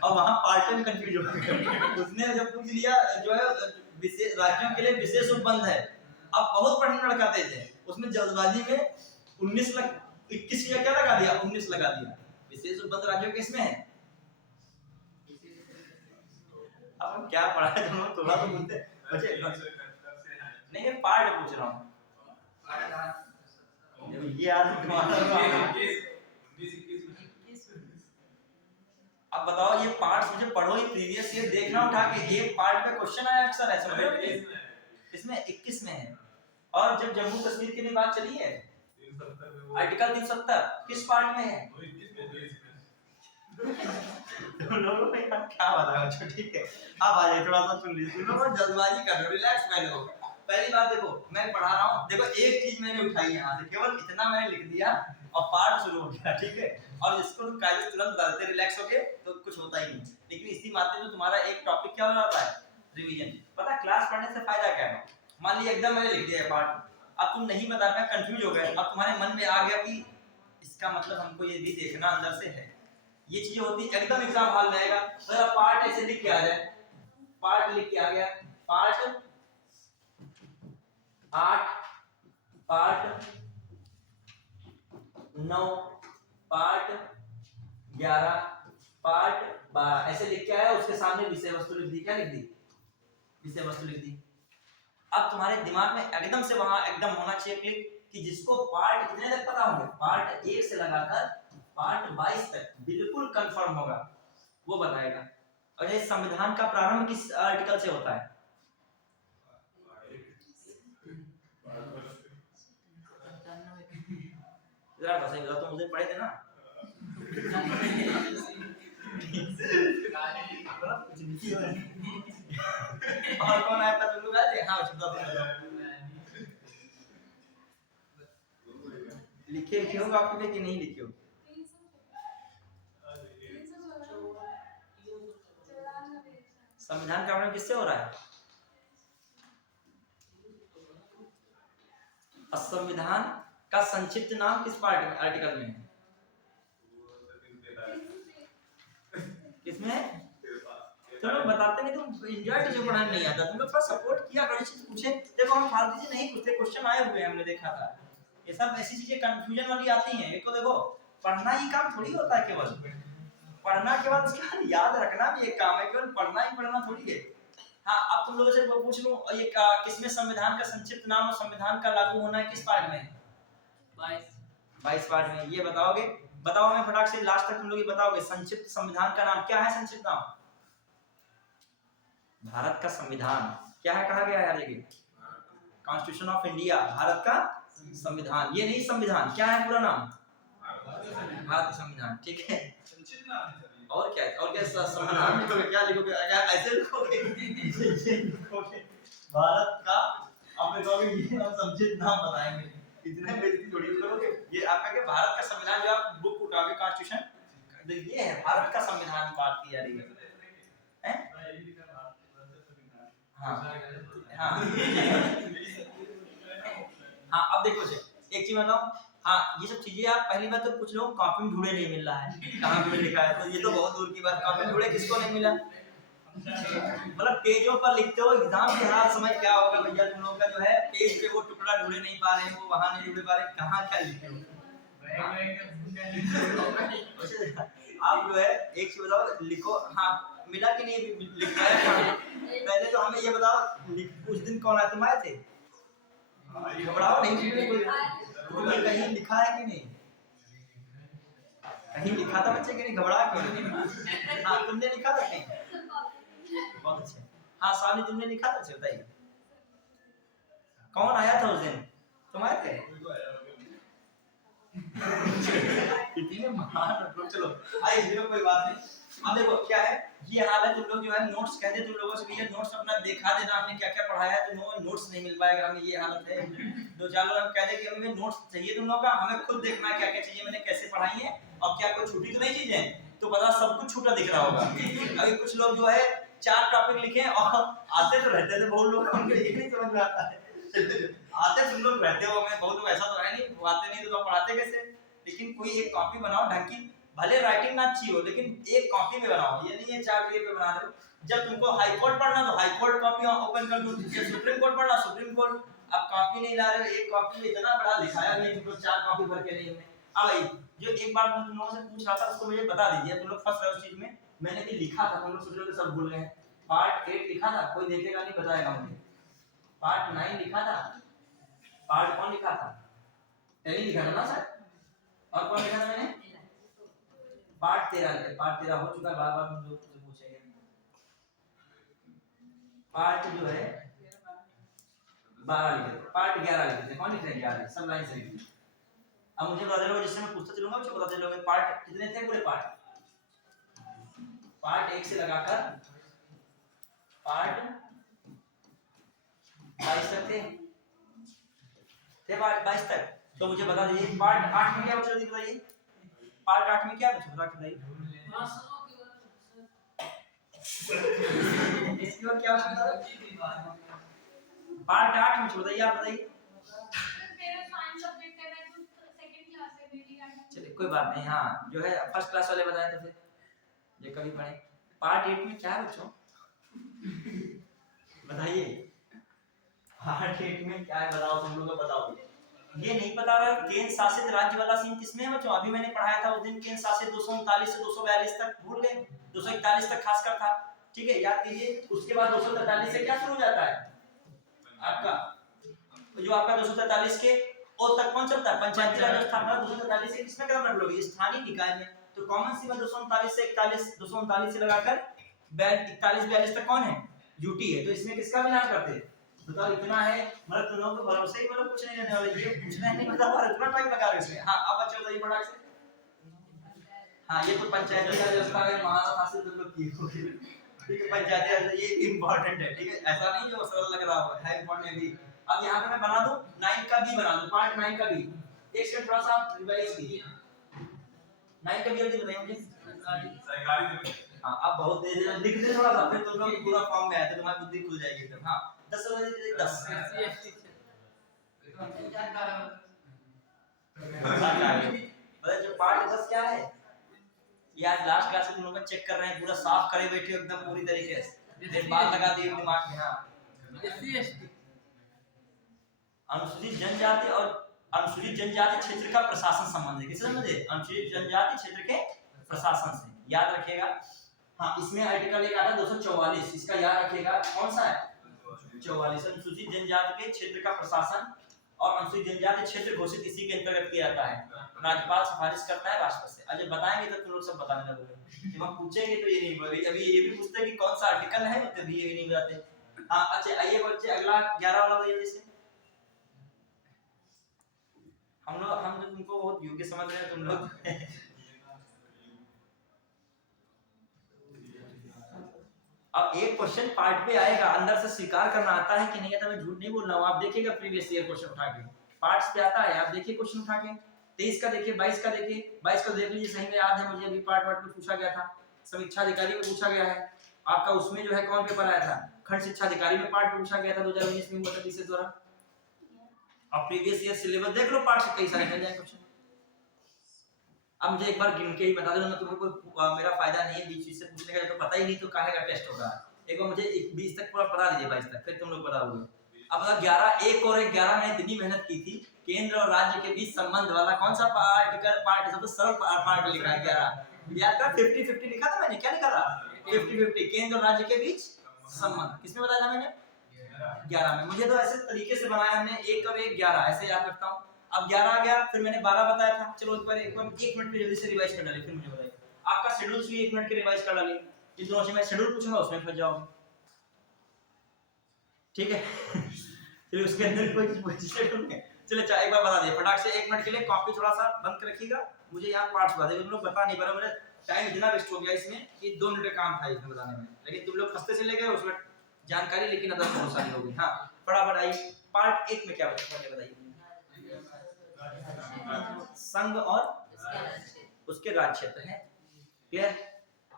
और वहां पार्ट में कंफ्यूज हो गए। उसने जब पूछ लिया जो है विशेष राज्यों के लिए विशेष उपबंध है, अब बहुत पढ़ने लड़का तेज है, उसमें जल्दबाजी में 21 या क्या लगा दिया, 19 लगा दिया। विशेष उपबंध राज्यों किसमें है, अब हम क्या पढ़ा है दोनों थोड़ा तो बोलते बच्चे, नहीं मैं पार्ट पूछ रहा हूँ, ये अब बताओ ये पार्ट्स मुझे पढ़ो, ही प्रीवियस ईयर देखना उठा के, ये पार्ट का क्वेश्चन आया अक्सर है, समझ रहे हो, इसमें 21 में है। और जब जम्मू कश्मीर की भी बात चली है, आर्टिकल 370 किस पार्ट में है, लोगों को क्या बताया, ठीक है। अब आ जाए, थोड़ा सा सुन लीजिए, लोग जल्दबाजी कर रहे हो, रिलैक्स पहले हो। पहली बात देखो, मैं पढ़ा रहा हूँ, देखो एक चीज मैंने उठाई यहाँ से, केवल इतना मैंने लिख दिया और पार्ट शुरू हो गया, ठीक है। और इसको तुम कायदे से तुरंत बता देते रिलैक्स होके तो कुछ होता ही नहीं। लेकिन इसी माध्यम से तुम्हारा एक टॉपिक क्या हो जाता है, रिवीजन। पता क्लास पढ़ने से फायदा क्या है, मान लीजिए एकदम मैंने लिख दिया है पार्ट, अब तुम नहीं बता पाए, कंफ्यूज हो गए, अब तुम्हारे मन में आ गया कि इसका मतलब हमको ये भी देखना अंदर से है। ये चीजें होती एकदम एग्जाम हॉल में आएगा। तो पार्ट ऐसे लिख के आ जाए, पार्ट लिख के आ गया, पार्ट 8, पार्ट 9, पार्ट 11, पार्ट 12 ऐसे लिख के आया। उसके सामने विषय वस्तु लिख दी। क्या लिख दी? विषय वस्तु लिख दी। अब तुम्हारे दिमाग में एकदम से वहां एकदम होना चाहिए क्लिक कि जिसको पार्ट कितने तक पता होंगे, पार्ट 1 से लगाकर पार्ट 22 तक बिल्कुल कंफर्म होगा, वो बताएगा। और ये संविधान का प्रारंभ किस आर्टिकल से होता है? जरा बस ये तो मुझे पढ़े थे ना। और कौन आया था? तुम लोग आए थे? हाँ लिखे लिखे होंगे आपके पे कि नहीं लिखे हो? संविधान का वर्णन किससे हो रहा है? संविधान का संक्षिप्त नाम किस पार्ट आर्टिकल में है? किसमें? तुम लोग बताते नहीं, तुम एंजॉय टीचर पढ़ाने नहीं आता, तुम लोग थोड़ा सपोर्ट किया करो। चीज पूछे देखो, हम फालतू चीजें नहीं पूछते, क्वेश्चन आए हुए हैं, हमने देखा था। ये सब ऐसी चीजें कंफ्यूजन वाली आती हैं। एक तो देखो, पढ़ना ही काम थोड़ी होता है, केवल पढ़ना के बाद उसके बाद याद रखना भी एक काम है, केवल पढ़ना ही पढ़ना थोड़ी है। हाँ, अब तुम लोगों से पूछ लूं, ये किसमें संविधान का संक्षिप्त नाम और संविधान का लागू होना है किस पार्ट में? 22 पार्ट में। ये बताओगे? बताओ, मैं फटाक से लास्ट तक तुम लोग ये बताओगे। संक्षिप्त संविधान का नाम क्या है? संक्षिप्त नाम भारत का संविधान क्या है? कहा गया है यार, देखिए, कॉन्स्टिट्यूशन ऑफ इंडिया, भारत का संविधान। ये नहीं संविधान, क्या है पूरा नाम? भारत का संविधान, ठीक है। और क्या? और क्या संविधान लिखोगे? क्या लिखोगे? ऐसे लिखोगे भारत का, अपने कहोगे ये हम संक्षिप्त नाम बताएंगे, इतने बेइज्जती थोड़ी करोगे। ये आपका क्या, भारत का संविधान जो आप बुक उठाओगे कॉन्स्टिट्यूशन, ये है भारत का संविधान बात की जा रही है। हाँ हाँ हाँ। अब देखो जी, एक चीज बताओ, हाँ ये सब चीजें आप पहली बात तो कुछ लोग कॉपी में ढूंढे नहीं मिल रहा है, कहाँ पे लिखा है, तो ये तो बहुत दूर की बात। कॉपी में ढूंढे किसको नहीं मिला? मतलब पेजों पर लिखते हो, एग्जाम के हाल समय क्या होगा भैया, तुम लोग का जो है पेज पे वो टुकड़ा ढूंढे नहीं पा रहे, वो वहां नहीं ढूंढे पा रहे, कहाँ क्या लिखे हो आप जो है। एक चीज बताओ, लिखो, हाँ मिला कि नहीं लिखा है? पहले तो हमें ये बताओ, उस दिन कौन आए? तुम आए थे? घबराओ नहीं, तुमने कहीं लिखा है कि नहीं? कहीं लिखा था बच्चे कि नहीं? घबरा क्यों? हाँ तुमने लिखा था कहीं? बहुत अच्छा। हाँ सामने तुमने लिखा था? अच्छा बताइए, कौन आया था उस दिन? तुम आए थे? कितने महान लोग। चलो आइए, देखो कोई बात नहीं। अब देखो क्या है, ये हाल है। तुम लोग जो है नोट्स कहते, तुम लोगों से ये नोट्स अपना दिखा देना, हमने क्या क्या पढ़ाया है। तुम लोगों को नोट्स नहीं मिल पाएगा, हमें ये हालत है। दो चार लोग हम कह दे कि हमें नोट्स चाहिए तुम लोगों का, हमें खुद देखना है क्या क्या चीजें मैंने कैसे पढ़ाई है, और क्या कोई छूटी तो नहीं चीजें, तो पता सब कुछ छूटा दिख रहा होगा। अभी कुछ लोग जो है 4 टॉपिक लिखे और आते तो रहते थे बहुत लोग, उनको ये नहीं समझ में आता है आते तुम लोग रहते हो, मैं बहुत लोग ऐसा तो है नहीं, आते नहीं तो पढ़ाते कैसे? लेकिन कोई एक कॉपी बनाओ ढंग की, भले राइटिंग ना अच्छी हो, लेकिन एक कॉपी में बनाओ। ये नहीं है 4 पेज पे बना दो। जब तुमको हाई कोर्ट पढ़ना तो हाई कोर्ट कॉपी ओपन कर दो, जब सुप्रीम कोर्ट पढ़ना सुप्रीम कोर्ट। अब कॉपी नहीं ला रहे हो, एक कॉपी में इतना बड़ा लिखाया नहीं, तुमको 4 कॉपी भर के नहीं है। अब भाई जो एक बार मैं तुम लोगों से पूछ रहा था उसको मुझे बता दीजिए, तुम लोग फंस रहे हो उस चीज में। मैंने भी लिखा था, तुम लोग सोच रहे हो सब भूल गए। पार्ट 8 लिखा था, कोई देखेगा नहीं बताएगा मुझे। पार्ट 9 लिखा था, पार्ट कौन लिखा था? 10 लिखा था ना सर? और कौन लिखा था मैंने? पार्ट 13 हो चुका, बार बार हम लोग से पूछेंगे। पार्ट जो है 12 लिखे थे, पार्ट 11 लिखे थे। कौन लिख रहे हैं? 11 सब लाइन से लिखिए। अब मुझे बता दे, जिससे मैं पूछता चलूंगा मुझे बता दे पार्ट कितने थे पूरे पार्ट? पार्ट 1 से लगाकर पार्ट 22 तक थे पार्ट 22 तक। तो मुझे बता दीजिए पार्ट 8 में क्या बचा, बताइए पार्ट 8 में क्या बचा, बताइए इसकी और क्या बचा? पार्ट 8 में बताइए, आप बताइए कोई बात नहीं, हाँ जो है फर्स्ट क्लास वाले बताएं तो फिर जो कभी पढ़े। पार्ट 8 में क्या है बच्चों बताइए, पार्ट 8 में क्या है बताओ, तुम लोग बताओ। ये नहीं पता रहा केंद्र शासित राज्य वाला सीन किसमें है बच्चों? अभी मैंने पढ़ाया था उस दिन, केंद्र शासित 239 से 242 तक, भूल गए? 241 तक खासकर था, ठीक है, याद कीजिए। उसके बाद 243 से क्या शुरू हो जाता है आपका, जो आपका 243 के ओ तक कौन चलता है? पंचायती राज स्थापना। 243 से किसमें कदम रख लोगे? स्थानीय निकाय में। तो कॉमन सी में 239 से 41, 239 से लगाकर 41 42 तक कौन है? यूटी है। तो इसमें किसका मिलान करते हैं बताओ? इतना है मतलब तुम लोगों को भरोसे ही मतलब कुछ नहीं रहने वाला, ये पूछना नहीं बता पा रहे, इतना टाइम लगा रहे इसमें। हां अब बच्चे बताइए फटाक से। हां ये तो पंचायती राज व्यवस्था में महाराष्ट्र हासिल तुम लोग की होगी, ठीक है, पंचायती राज ये इंपॉर्टेंट है, ठीक है, ऐसा नहीं जो सरल लग रहा हो, है इंपॉर्टेंट भी। अब यहां पे मैं बना दूं 9 का बी बना दूं, पार्ट 9 का बी। एक सेकंड थोड़ा सा रिवाइज कीजिए 9 का बी जल्दी बताइए मुझे। सरकारी हां अब बहुत देर लिख दे थोड़ा सा, फिर तुम लोग पूरा फॉर्म में आए तो तुम्हारी बुद्धि खुल जाएगी एकदम। हां 10 मतलब जो पार्ट 10 क्या है ये आज लास्ट क्लास में तुम लोग चेक कर रहे हैं, पूरा साफ करे बैठे हो एकदम पूरी तरीके से, फिर बात लगा दी दिमाग में। हां अनुसूचित जनजाति और अनुसूचित जनजाति क्षेत्र का प्रशासन संबंध है, किससे संबंध है? अनुसूचित जनजाति क्षेत्र के प्रशासन से, याद रखिएगा। हाँ इसमें आर्टिकल एक आता है 244, इसका याद रखिएगा कौन सा है? 44। अनुसूचित जनजाति के क्षेत्र का प्रशासन और अनुसूचित जनजाति क्षेत्र घोषित इसी के अंतर्गत किया जाता है। राज्यपाल सिफारिश करता है राष्ट्रपति से। अजय बताएंगे तो तुम लोग सब बताने लगोगे, जब हम पूछेंगे तो ये नहीं बोलेंगे। अभी ये भी पूछते हैं कि कौन सा आर्टिकल है, तो भी ये नहीं बताते। हाँ अच्छा आइए बच्चे अगला 11 वाला बताइए। जैसे हम जो तुमको बहुत योग्य समझ रहे हैं तुम लोग अब एक क्वेश्चन पार्ट पे आएगा, अंदर से स्वीकार करना आता है कि नहीं आता, मैं झूठ नहीं बोल रहा हूं। आप देखिएगा प्रीवियस ईयर क्वेश्चन उठा के, पार्ट्स पे आता है, आप देखिए क्वेश्चन उठा के 23 का देखिए, 22 का देखिए। 22 को देख लीजिए, सही में याद है मुझे, अभी पार्ट वार्ट में पूछा गया था, समीक्षा अधिकारी में पूछा गया है आपका। उसमें जो है कौन पेपर आया था? खंड शिक्षा अधिकारी में पार्ट पूछा गया था 2019 में हुआ था विशेष द्वारा। आप प्रीवियस ईयर सिलेबस देख लो, पार्ट से कई सारे मिल जाए क्वेश्चन। अब मुझे एक बार गिन के ही बता देना, तुम्हें कोई मेरा फायदा नहीं है बीच बीच से पूछने का, तो पता ही नहीं तो काहे का टेस्ट होगा। एक बार मुझे 20 तक पूरा पढ़ा दीजिए, 22 तक, फिर तुम लोग बताओगे। अब अगर 11 1 और 11 में इतनी मेहनत की थी, केंद्र और राज्य के बीच संबंध वाला कौन सा आर्टिकल पार्ट है? सबसे सरल पार्ट लिखा है 11। याद कर 50-50 लिखा था मैंने, क्या लिखा था? 50-50 केंद्र और राज्य के बीच संबंध। किसमें बताया था मैंने? 11 में। मुझे तो ऐसे तरीके से बनाया हमने, 1 और 1 11 ऐसे याद रखता हूं। अब 11 आ गया, फिर मैंने 12 बताया था। चलो एक बार 1 मिनट में जल्दी से रिवाइज कर डालिए, फिर मुझे बताइए। आपका शेड्यूल भी 1 मिनट के रिवाइज कर डालिए, जिन दोनों से मैं शेड्यूल पूछूंगा उसमें फंस जाओगे, ठीक है फिर उसके अंदर कोई शेड्यूल नहीं। चलो एक बार बता दिए फटाक से, 1 मिनट के लिए कॉपी थोड़ा सा बंद कर रखिएगा, मुझे यहाँ पार्ट्स बता देंगे। तुम लोग बता नहीं पा रहे, मेरा टाइम इतना वेस्ट हो गया इसमें कि 2 मिनट का काम था इसमें बताने में, लेकिन तुम लोग हंसते से ले गए उसमें जानकारी, लेकिन अदर बहुत सारी हो गई। हाँ फटाफट आइए, पार्ट 1 में क्या बताइए? संघ और उसके राज्य क्षेत्र है, क्लियर?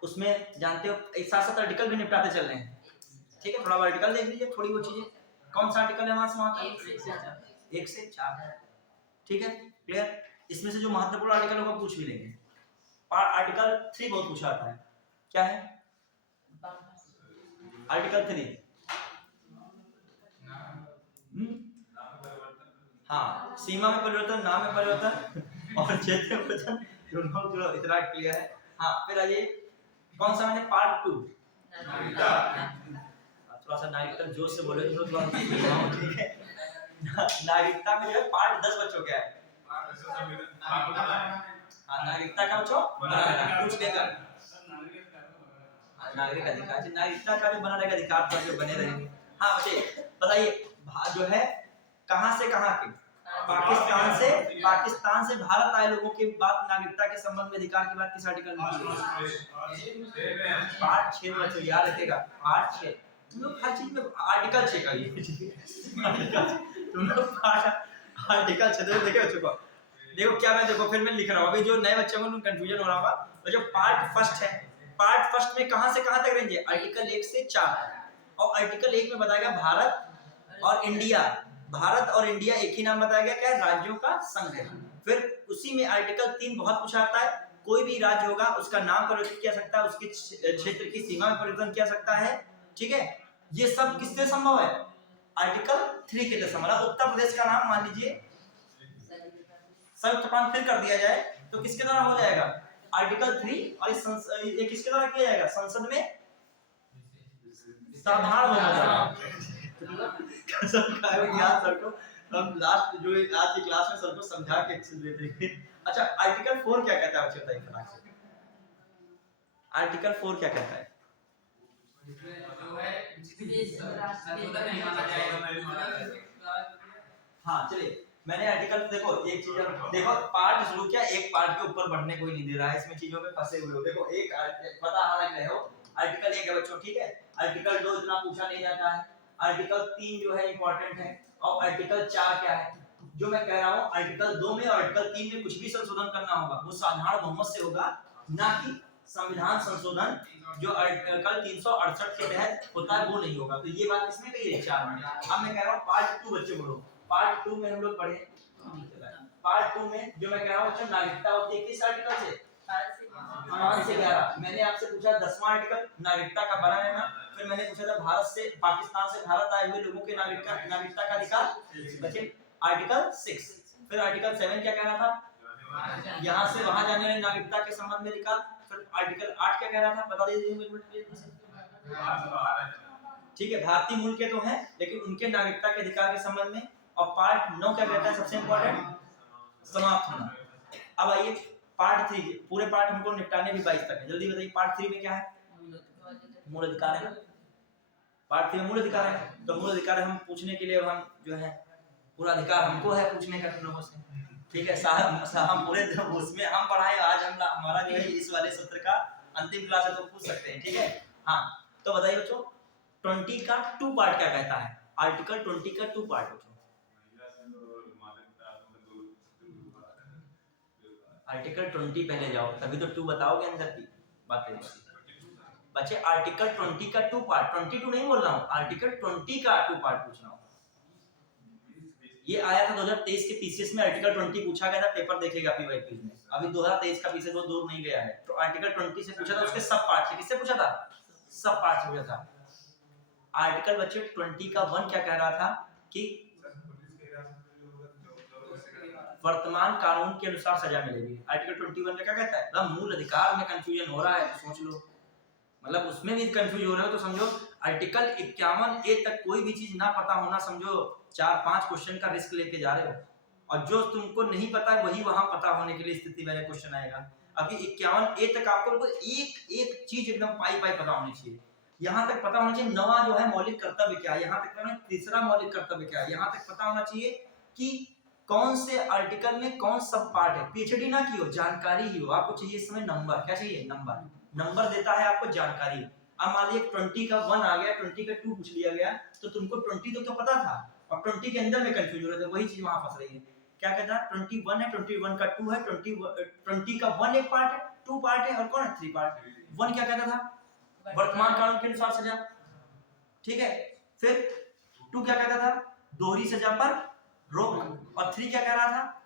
उसमें जानते हो एक साथ आर्टिकल भी निपटाते चल रहे हैं, ठीक है? थोड़ा आर्टिकल देख लीजिए, थोड़ी वो चीजें। कौन सा आर्टिकल है वहां से वहां तक? 1 से 4, ठीक है, क्लियर? इसमें से जो महत्वपूर्ण आर्टिकल होगा पूछ भी लेंगे। आर्टिकल 3 बहुत पूछा आता है, क्या है आर्टिकल 3? हाँ सीमा में परिवर्तन, नाम में परिवर्तन और क्षेत्र में परिवर्तन, दोनों इतना क्लियर है। हाँ फिर आइए, कौन सा मैंने? पार्ट 2 थोड़ा सा नागरिकता जोश से बोले तो थोड़ा ठीक है। नागरिकता में जो है पार्ट 10 बच्चों क्या है? नागरिकता का बच्चों पूछ लेगा, नागरिक अधिकार, नागरिकता का भी बना रहेगा, अधिकार तो जो बने रहेंगे। हाँ बच्चे बताइए, जो है कहां से कहां के? पाकिस्तान से भारत आए लोगों की बात नागरिकता के संबंध में अधिकार की बात किस आर्टिकल में की गई? पार्ट 6 बच्चों याद रखेगा, पार्ट 6। तुम लोग हर चीज में आर्टिकल 6 का ये तुम लोग आर्टिकल 6 देखे बच्चों को। देखो क्या मैं देखो फिर मैं लिख रहा हूँ, अभी जो नए बच्चों को कंफ्यूजन हो रहा होगा, तो जो पार्ट फर्स्ट है, पार्ट फर्स्ट में कहां से कहां तक रेंज है? आर्टिकल 1 से 4, और आर्टिकल 1 में बताएगा भारत और इंडिया, भारत और इंडिया एक ही नाम बताया गया, क्या है? राज्यों का संघ है। फिर उसी में आर्टिकल 3 बहुत पूछा आता है, कोई भी राज्य होगा उसका नाम परिवर्तित किया सकता है, उसके क्षेत्र की सीमा में परिवर्तन किया सकता है, ठीक है। ये सब किससे संभव है? आर्टिकल 3 के तहत संभव। उत्तर प्रदेश का नाम मान लीजिए संयुक्त प्रांत फिर कर दिया जाए तो किसके द्वारा हो जाएगा? आर्टिकल 3। और ये किसके द्वारा किया जाएगा? संसद में साधारण सर को हम लास्ट जो आज की क्लास में सर को समझा के देते हैं। अच्छा, आर्टिकल 4 क्या कहता है बच्चे बताइए फटाक से। आर्टिकल 4 क्या कहता है? हाँ चलिए, मैंने आर्टिकल देखो एक चीज देखो, पार्ट शुरू किया, एक पार्ट के ऊपर बढ़ने कोई नहीं दे रहा है, इसमें चीजों में फंसे हुए हो। देखो एक पता लग रहे हो, आर्टिकल 1 है बच्चों, ठीक है। आर्टिकल 2 इतना पूछा नहीं जाता है, आर्टिकल 3 जो है इंपॉर्टेंट है, और आर्टिकल 4 क्या है? जो मैं कह रहा हूँ आर्टिकल 2 में और आर्टिकल 3 में कुछ भी संशोधन करना होगा वो साधारण बहुमत से होगा, ना कि संविधान संशोधन जो आर्टिकल 368 के तहत होता है वो नहीं होगा। तो ये बात इसमें कही है 4 में। अब मैं कह रहा हूँ पार्ट 2 बच्चे पढ़ो। पार्ट 2 में हम लोग पढ़े, पार्ट 2 में जो मैं कह रहा हूँ बच्चों नागरिकता होती है किस आर्टिकल से? 5 से 11। मैंने आपसे पूछा 10वां आर्टिकल नागरिकता का बना रहना, फिर मैंने पूछा था भारत से पाकिस्तान से भारत आए हुए लोगों के नागरिकता का अधिकार बच्चे आर्टिकल 6। फिर आर्टिकल 7 क्या कहना था? यहाँ से वहां जाने वाले नागरिकता के संबंध में अधिकार। फिर आर्टिकल 8 क्या कह रहा था? बता दीजिए। ठीक है, भारतीय मूल के तो हैं लेकिन उनके नागरिकता के अधिकार के संबंध में। और पार्ट 9 क्या कहता है? सबसे इंपॉर्टेंट, समाप्त होना। अब आइए पार्ट 3, पूरे पार्ट हमको निपटाने भी 22 तक है, जल्दी बताइए। पार्ट 3 में क्या है? मूल अधिकार है। पार्ट 3 में मूल अधिकार है, तो मूल अधिकार हम पूछने के लिए हम जो है पूरा अधिकार हमको है पूछने का तुम लोगों से, ठीक है। साहब हम पूरे उसमें हम पढ़ाए, आज हम हमारा जो है इस वाले सत्र का अंतिम क्लास है तो पूछ सकते हैं, ठीक है। हाँ तो बताइए बच्चों 20 का 2 पार्ट क्या कहता है? आर्टिकल 20 का 2 पार्ट बच्चों, आर्टिकल 20 पहले जाओ तभी तो 2 बताओगे अंदर की बातें बच्चे। आर्टिकल 20 का 2 पार्ट, 22 नहीं बोल रहा हूँ, आर्टिकल 20 का 2 पार्ट पूछ रहा हूँ। ये आया था 2023 के पीसीएस में, आर्टिकल 20 पूछा गया था, पेपर देखेगा पीवाई क्विज में। अभी 2023 का पीसीएस वो दूर नहीं गया है, तो आर्टिकल 20 से पूछा था, उसके सब पार्ट से। किससे पूछा था? सब पार्ट से पूछा था। आर्टिकल बच्चे 20 का 1 क्या कह रहा था कि वर्तमान कानून के अनुसार सजा मिलेगी। आर्टिकल 21 में क्या कहता है? मतलब मूल अधिकार में कंफ्यूजन हो रहा है तो सोच लो, मतलब उसमें भी कंफ्यूज हो रहे हो तो समझो आर्टिकल 51A तक कोई भी चीज ना पता होना, समझो 4-5 क्वेश्चन का रिस्क लेके जा रहे हो, और जो तुमको नहीं पता है वही वहां पता होने के लिए स्थिति वाले क्वेश्चन आएगा। अभी 51A तक आपको एक चीज एकदम पाई पता होनी चाहिए। यहाँ तक पता होना चाहिए नवा जो है मौलिक कर्तव्य क्या है, यहाँ तक पता तीसरा मौलिक कर्तव्य क्या है, यहाँ तक पता होना चाहिए कि कौन से आर्टिकल में कौन सब पार्ट है। पीएचडी ना की हो, जानकारी ही हो। आपको चाहिए इस समय नंबर, क्या चाहिए? नंबर देता है आपको जानकारी। अब मान लीजिए 20 का 1 आ गया, 20 का 2 पूछ लिया गया, तो तुमको 20 तो पता था और 20 के अंदर में कंफ्यूज हो रहे थे, वही चीज वहां फंस रही है। क्या कहता है? 21 है, 21 का 2 है, 20 का 1 एक पार्ट है, 2 पार्ट है, और कौन है? 3 पार्ट। 1 क्या कहता था? वर्तमान कानून के अनुसार सजा, ठीक है। फिर 2 क्या कहता था? दोहरी सजा पर रोक। और 3 क्या कह रहा था?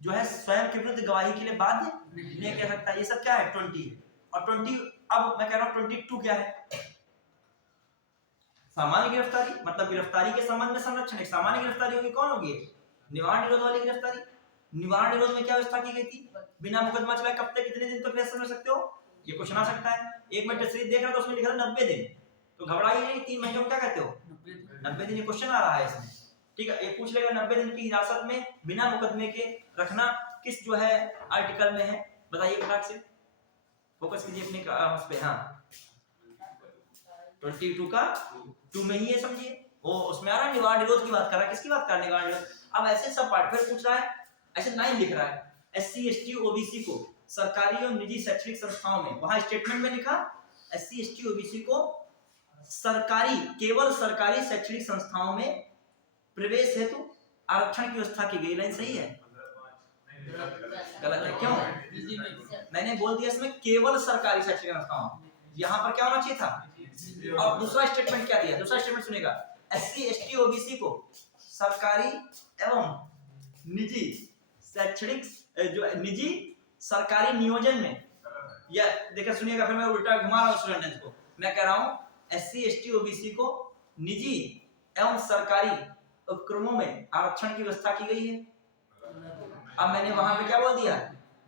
जो है स्वयं के विरुद्ध गवाही के लिए बाध्य नहीं कह सकता। ये सब क्या है? 20 है। और 20 अब मैं कह रहा हूं 22 क्या है? सामान्य गिरफ्तारी, मतलब गिरफ्तारी के संबंध में संरक्षण। सामान्य गिरफ्तारी होगी, कौन होगी? निवारण निरोध वाली गिरफ्तारी। निवारण निरोध में क्या व्यवस्था की गई थी? बिना मुकदमा चलाए कब तक कितने दिन तक रेस्ट कर सकते हो? ये क्वेश्चन आ सकता है। एक मिनट से देख रहा तो उसमें लिखा था 90 दिन, तो घबराइए नहीं, 3 महीनों में क्या कहते हो? 90 दिन। ये क्वेश्चन आ रहा है इसमें, ठीक है। ये पूछ लेगा 90 दिन की हिरासत में बिना मुकदमे के रखना किस जो है आर्टिकल में है? बताइए फटाक से, फोकस कीजिए अपने उस पे। हाँ 22 का 2 में ही है, समझिए। वो उसमें आ रहा है निवारण निरोध की बात कर रहा है। किसकी बात कर रहा है? निवारण निरोध। अब ऐसे सब पार्ट फिर पूछ रहा है, ऐसे 9 लिख रहा है, एससी एसटी ओबीसी को सरकारी और निजी शैक्षणिक संस्थाओं में, वहां स्टेटमेंट में लिखा एससी एसटी ओबीसी को सरकारी, केवल सरकारी शैक्षणिक संस्थाओं में प्रवेश हेतु आरक्षण की व्यवस्था की गई। लाइन सही है? गलत है। क्यों? मैंने बोल दिया इसमें केवल सरकारी शैक्षणिक संस्थाओं, यहाँ पर क्या होना चाहिए था? और दूसरा स्टेटमेंट क्या दिया? दूसरा स्टेटमेंट सुनेगा, SC ST OBC को सरकारी एवं निजी शैक्षणिक जो निजी सरकारी नियोजन में, या देखिए सुनिएगा, फिर मैं उल्टा घुमा रहा हूँ स्टूडेंट्स को। मैं कह रहा हूँ SC ST OBC को निजी एवं सरकारी उपक्रमों में आरक्षण की व्यवस्था की गई है। अब मैंने वहां पे क्या बोल दिया,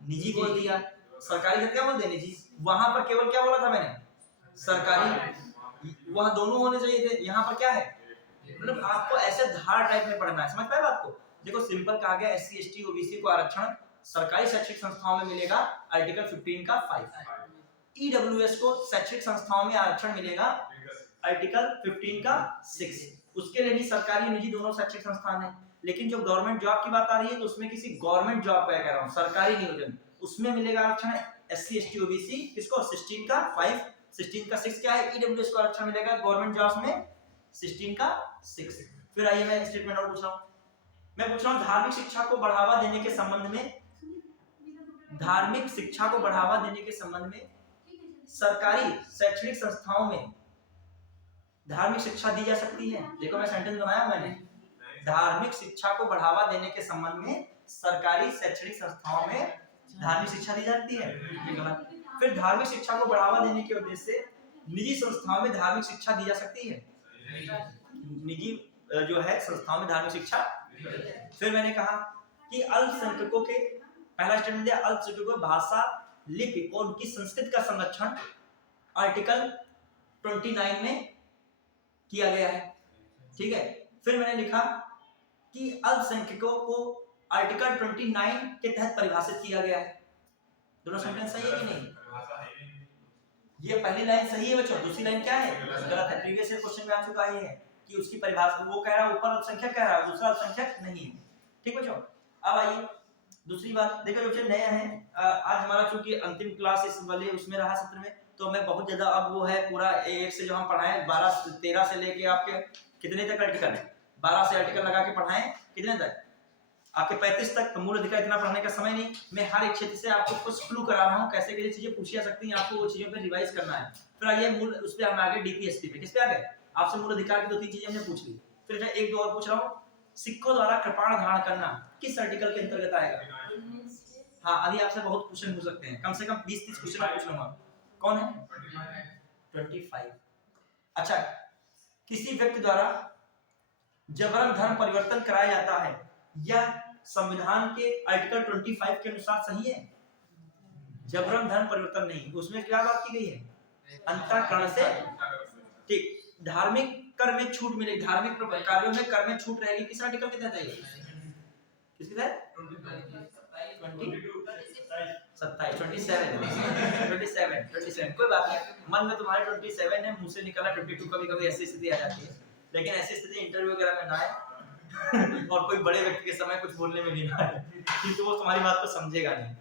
निजी बोल दिया, सरकारी का क्या बोल दिया, निजी। वहां पर केवल क्या बोला था मैंने, सरकारी, वहां दोनों होने चाहिए थे। यहाँ पर क्या है, मतलब आपको ऐसे धार टाइप में पढ़ना है, समझ पाए बात को। देखो सिंपल कहा गया SC ST OBC को आरक्षण सरकारी शैक्षिक संस्थाओं में मिलेगा, आर्टिकल 15 का 5। EWS को शैक्षिक संस्थाओं में आरक्षण मिलेगा, आर्टिकल 15 का 6। उसके लिए भी सरकारी निजी दोनों शैक्षिक संस्थान है। लेकिन जो गवर्नमेंट जॉब की बात आ रही है तो उसमें किसी गवर्नमेंट जॉब का कह रहा हूं, सरकारी नियोजन, उसमें मिलेगा आरक्षण SC ST OBC किसको 16 का 5, 16 का 6 क्या है, EWS को आरक्षण मिलेगा गवर्नमेंट जॉब्स में 16 का 6। फिर आइए मैं स्टेटमेंट और पूछ रहा हूं, मैं पूछ रहा हूं धार्मिक शिक्षा को बढ़ावा देने के संबंध में, धार्मिक शिक्षा को बढ़ावा देने के संबंध में सरकारी शैक्षणिक संस्थाओं में धार्मिक शिक्षा दी जा सकती है। देखो मैं सेंटेंस बनाया मैंने, धार्मिक शिक्षा को बढ़ावा देने के संबंध में सरकारी शैक्षणिक संस्थाओं में धार्मिक शिक्षा दी जाती है, ये गलत। फिर धार्मिक शिक्षा को बढ़ावा देने के उद्देश्य से निजी संस्थाओं में धार्मिक शिक्षा दी जा सकती है, निजी जो है संस्थाओं में धार्मिक शिक्षा। फिर मैंने कहा कि अल्पसंख्यकों के, पहला स्टेटमेंट दिया, अल्पसंख्यकों भाषा लिपि और उनकी संस्कृति का संरक्षण आर्टिकल 29 में किया गया है, ठीक है। फिर मैंने लिखा कि अल्पसंख्यकों को आर्टिकल 29 के तहत परिभाषित किया गया है। दोनों सेंटेंस सही है कि नहीं? ये पहली लाइन सही है बच्चों, दूसरी लाइन क्या है, गलत है। प्रीवियस ईयर क्वेश्चन में आ चुका है कि उसकी परिभाषा, वो कह रहा है ऊपर अल्पसंख्यक कह रहा है, दूसरा अल्पसंख्यक नहीं है, ठीक बच्चों। अब आइए दूसरी बात, देखो बच्चों नए हैं, आज हमारा चूंकि अंतिम क्लास इस वाले उसमें रहा सत्र में, तो मैं बहुत ज्यादा अब वो है पूरा एक से जो हम पढ़ाएं 12-13 से लेके आपके कितने तक आर्टिकल है, 12 से आर्टिकल लगा के पढ़ाएं कितने तक, आपके 35 तक। मूल अधिकार इतना पढ़ने का समय नहीं, मैं हर एक क्षेत्र से आपको कुछ क्लू करा रहा हूँ कैसे कैसे चीजें पूछी जा सकती हैं, आपको वो चीजों पे रिवाइज करना है। फिर आइए मूल उस पे हम आगे डीपीएसपी पे, किस पे आ गए, आपसे मूल अधिकार की 2-3 चीजें हमने पूछ ली। फिर एक दो और पूछ रहा हूँ, सिक्कों द्वारा कृपाण धारण करना किस आर्टिकल के अंतर्गत आएगा? हाँ अभी आपसे बहुत क्वेश्चन पूछ सकते हैं, कम से कम 20-30 क्वेश्चन पूछ लूंगा। कौन है? 25। अच्छा, किसी व्यक्ति द्वारा जबरन धर्म परिवर्तन कराया जाता है, यह संविधान के आर्टिकल 25 के अनुसार सही है? जबरन धर्म परिवर्तन नहीं, उसमें क्या बात की गई है, अंतःकरण से, ठीक। धार्मिक कर में छूट मिलेगी, धार्मिक कार्यों में कर में छूट रहेगी, किस आर्टिकल के तहत है? किसके तहत? 27 कोई बात नहीं, मन में तुम्हारे 27 है, मुंह से निकला 22, कभी कभी ऐसी स्थिति आ जाती है, लेकिन ऐसी स्थिति इंटरव्यू वगैरह में ना आए और कोई बड़े व्यक्ति के समय कुछ बोलने में भी ना आए, क्योंकि वो तुम्हारी बात को समझेगा नहीं,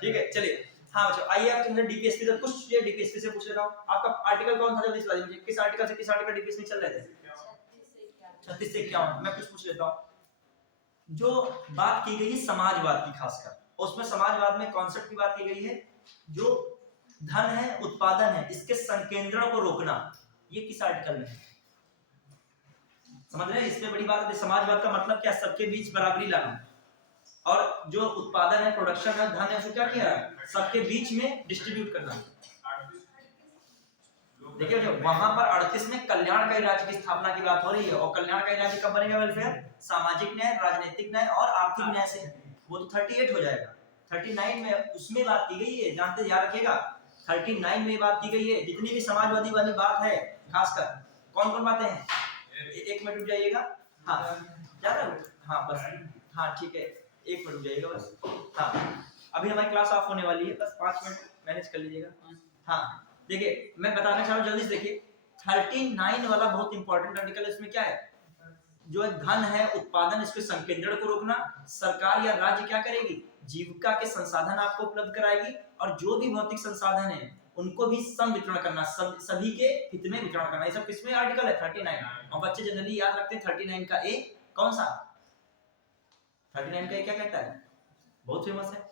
ठीक है। चलिए हाँ बच्चों आइए, आप तुमने डीपीएसपी से कुछ चीजें डीपीएसपी से पूछ लेता हूँ। आपका आर्टिकल कौन था, जल्दी से मुझे, किस आर्टिकल से किस आर्टिकल डीपीएसपी चल रहे थे? 36 से 51। मैं कुछ पूछ लेता हूँ। जो बात की गई है समाजवाद की, खासकर उसमें समाजवाद में कॉन्सेप्ट की बात की गई है, जो धन है, उत्पादन है, इसके संकेंद्रण को रोकना, ये किस आर्टिकल में है? समझ रहे हैं, इसमें बड़ी बात है। समाजवाद का मतलब क्या, सबके बीच बराबरी लाना, और जो उत्पादन है, प्रोडक्शन है, धन है, उसको क्या किया, सबके बीच में डिस्ट्रीब्यूट करना। देखिए जो वहां पर 38 में कल्याणकारी राज्य की स्थापना की बात हो रही है, और कल्याणकारी राज्य कब बनेगा, वेलफेयर, सामाजिक न्याय, राजनीतिक न्याय और आर्थिक न्याय से, वो तो 38 हो जाएगा। 39 में उसमें बात की गई है, जानते याद रखिएगा, 39 में बात की गई है, जितनी भी समाजवादी वाली बात है, खासकर कौन कौन बातें हैं, एक मिनट रुक जाइएगा, हाँ याद है, हाँ बस, हाँ ठीक है, एक मिनट रुक जाइएगा बस, हाँ अभी हमारी क्लास ऑफ होने वाली है, बस 5 मिनट मैनेज कर लीजिएगा। हाँ देखिए मैं बताना चाह रहा हूँ, जल्दी से देखिए, 39 वाला बहुत इंपॉर्टेंट आर्टिकल है। इसमें क्या है, जो धन है, उत्पादन, इसके संकेंद्रण को रोकना, सरकार या राज्य क्या करेगी, जीविका के संसाधन आपको उपलब्ध कराएगी, और जो भी भौतिक संसाधन है उनको भी सम वितरण करना, सभी के हित में वितरण करना, ये सब किसमें आर्टिकल है, 39। और बच्चे जनरली याद रखते हैं 39 का ए कौन सा, 39 का ए क्या कहता है, बहुत फेमस है,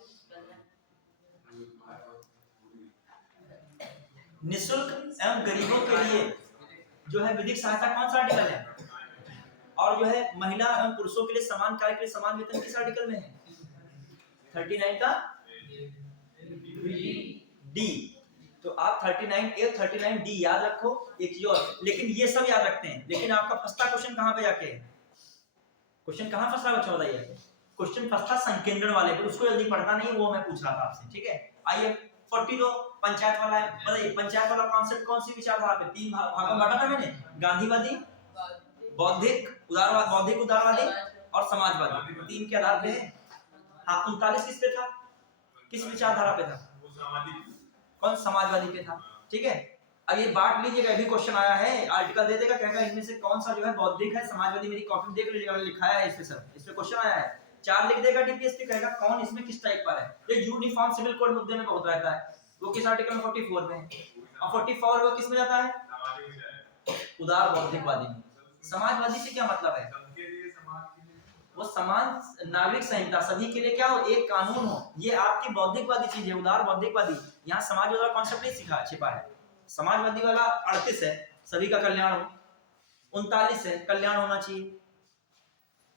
निःशुल्क एवं गरीबों के लिए जो है विधिक सहायता, कौन सा आर्टिकल है, और जो है महिला एवं पुरुषों के लिए समान कार्य के लिए समान वेतन किस आर्टिकल में है? 39 का डी। तो आप 39A 39D याद रखो। एक चीज और, लेकिन ये सब याद रखते हैं, लेकिन आपका फंसता क्वेश्चन कहां पे जाके है? क्वेश्चन कहां फंस रहा बच्चा बताइए? क्वेश्चन फंसता संकेंद्रण वाले पे, उसको जल्दी पढ़ना नहीं है, वो मैं पूछ रहा था आपसे, ठीक है। आइए 42 पंचायत वाला है, बताइए पंचायत वाला कॉन्सेप्ट कौन सी विचारधारा पे? 3 भागों में बांटा था मैंने, गांधीवादी, बौद्धिक उदारवादी और समाजवादी, 3 के आधार पे है। हाँ 39 किस पे था? किस विचारधारा पे था? कौन? समाजवादी पे था, ठीक है। अब ये बांट लीजिएगा, अभी क्वेश्चन आया है, आर्टिकल दे देगा, कहेगा इनमें से कौन सा जो है बौद्धिक है, समाजवादी। मेरी कॉपी में देख लीजिएगा, लिखा है इस पे सर, इस पे क्वेश्चन आया है। 4 लिख देगा डीपीएसपी, कहेगा कौन इसमें किस टाइप पर है। ये यूनिफॉर्म सिविल कोड मुद्दे में बहुत रहता है, वो किस आर्टिकल 44 में है, और 44 वो किस में जाता है? उदार बौद्धिकवादी में। समाजवादी से क्या मतलब है? वो समान नागरिक संहिता, सभी के लिए क्या हो, एक कानून हो। ये आपकी बौद्धिकवादी चीज है, उदार बौद्धिकवादी। यहाँ समाजवादी वाला कॉन्सेप्ट नहीं सिखा छिपा है। समाजवादी वाला 38 है, सभी का कल्याण हो। 39 है, कल्याण होना चाहिए।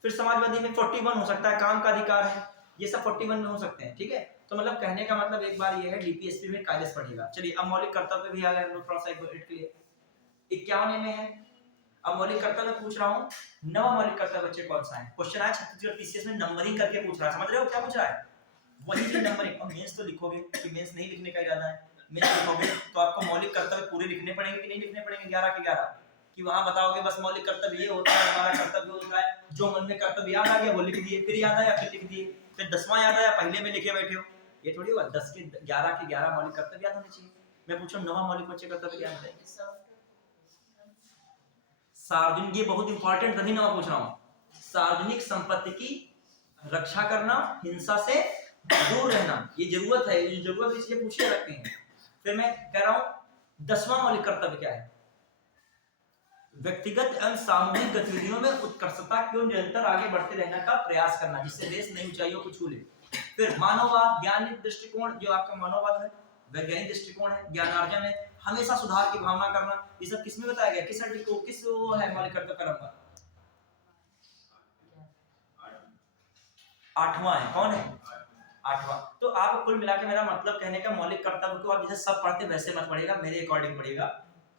फिर समाजवादी में 41 हो सकता है, काम का अधिकार है। ये सब 41 में हो सकते हैं, ठीक है। तो मतलब कहने का मतलब एक बार ये है, डीपीएसपी में कायदे से पढ़िएगा। चलिए अब मौलिक कर्तव्य भी आ गए हम लोग, थोड़ा सा एक के लिए 51 में है। अब मौलिक कर्तव्य पूछ रहा हूँ, नवा मौलिक कर्तव्य बच्चे कौन सा है? क्वेश्चन आया छत्तीसगढ़ पीसीएस में, नंबरिंग करके पूछ रहा है, समझ रहे हो क्या पूछ रहा है? वही जो नंबरिंग, और मेंस तो लिखोगे कि मेंस नहीं लिखने का इरादा है, मेंस लिखोगे तो आपको मौलिक कर्तव्य पूरे लिखने पड़ेंगे कि नहीं लिखने पड़ेंगे 11 के 11, कि वहां बताओगे बस मौलिक कर्तव्य ये होता है, हमारा कर्तव्य होता है, जो मन में कर्तव्य याद आ गया वो लिख दिए, फिर याद आया फिर लिख दिए, फिर 10वां याद आया पहले में लिखे बैठे हो। ये थोड़ी हुआ 10 के 11 मौलिक कर्तव्य याद होने चाहिए। मैं पूछूं नवा मौलिक बच्चे कर्तव्य क्या है? सार्वजनिक, ये बहुत इंपॉर्टेंट, तभी मैं पूछ रहा हूँ। सार्वजनिक संपत्ति की रक्षा करना, हिंसा से दूर रहना, ये जरूरत है, ये जरूरत इसलिए पूछे रखते हैं। फिर मैं कह रहा हूँ 10वां मौलिक कर्तव्य क्या है? व्यक्तिगत एवं सामूहिक गतिविधियों में उत्कृष्टता को निरंतर आगे बढ़ते रहने का प्रयास करना, जिससे देश नई ऊंचाइयों को छू ले। फिर मानववाद, ज्ञान दृष्टिकोण, जो आपका मानववाद है, वैज्ञानिक दृष्टिकोण है, ज्ञानार्जन है, हमेशा सुधार की भावना करना, ये सब किसमें बताया गया? किस आर्टिकल को, किस वो है मौलिक कर्तव्य नंबर 8वां है, कौन है 8वां। तो आप कुल मिला के, मेरा मतलब कहने का, मौलिक कर्तव्य को आप जैसे सब पढ़ते वैसे मत पढ़ेगा, मेरे अकॉर्डिंग पढ़ेगा।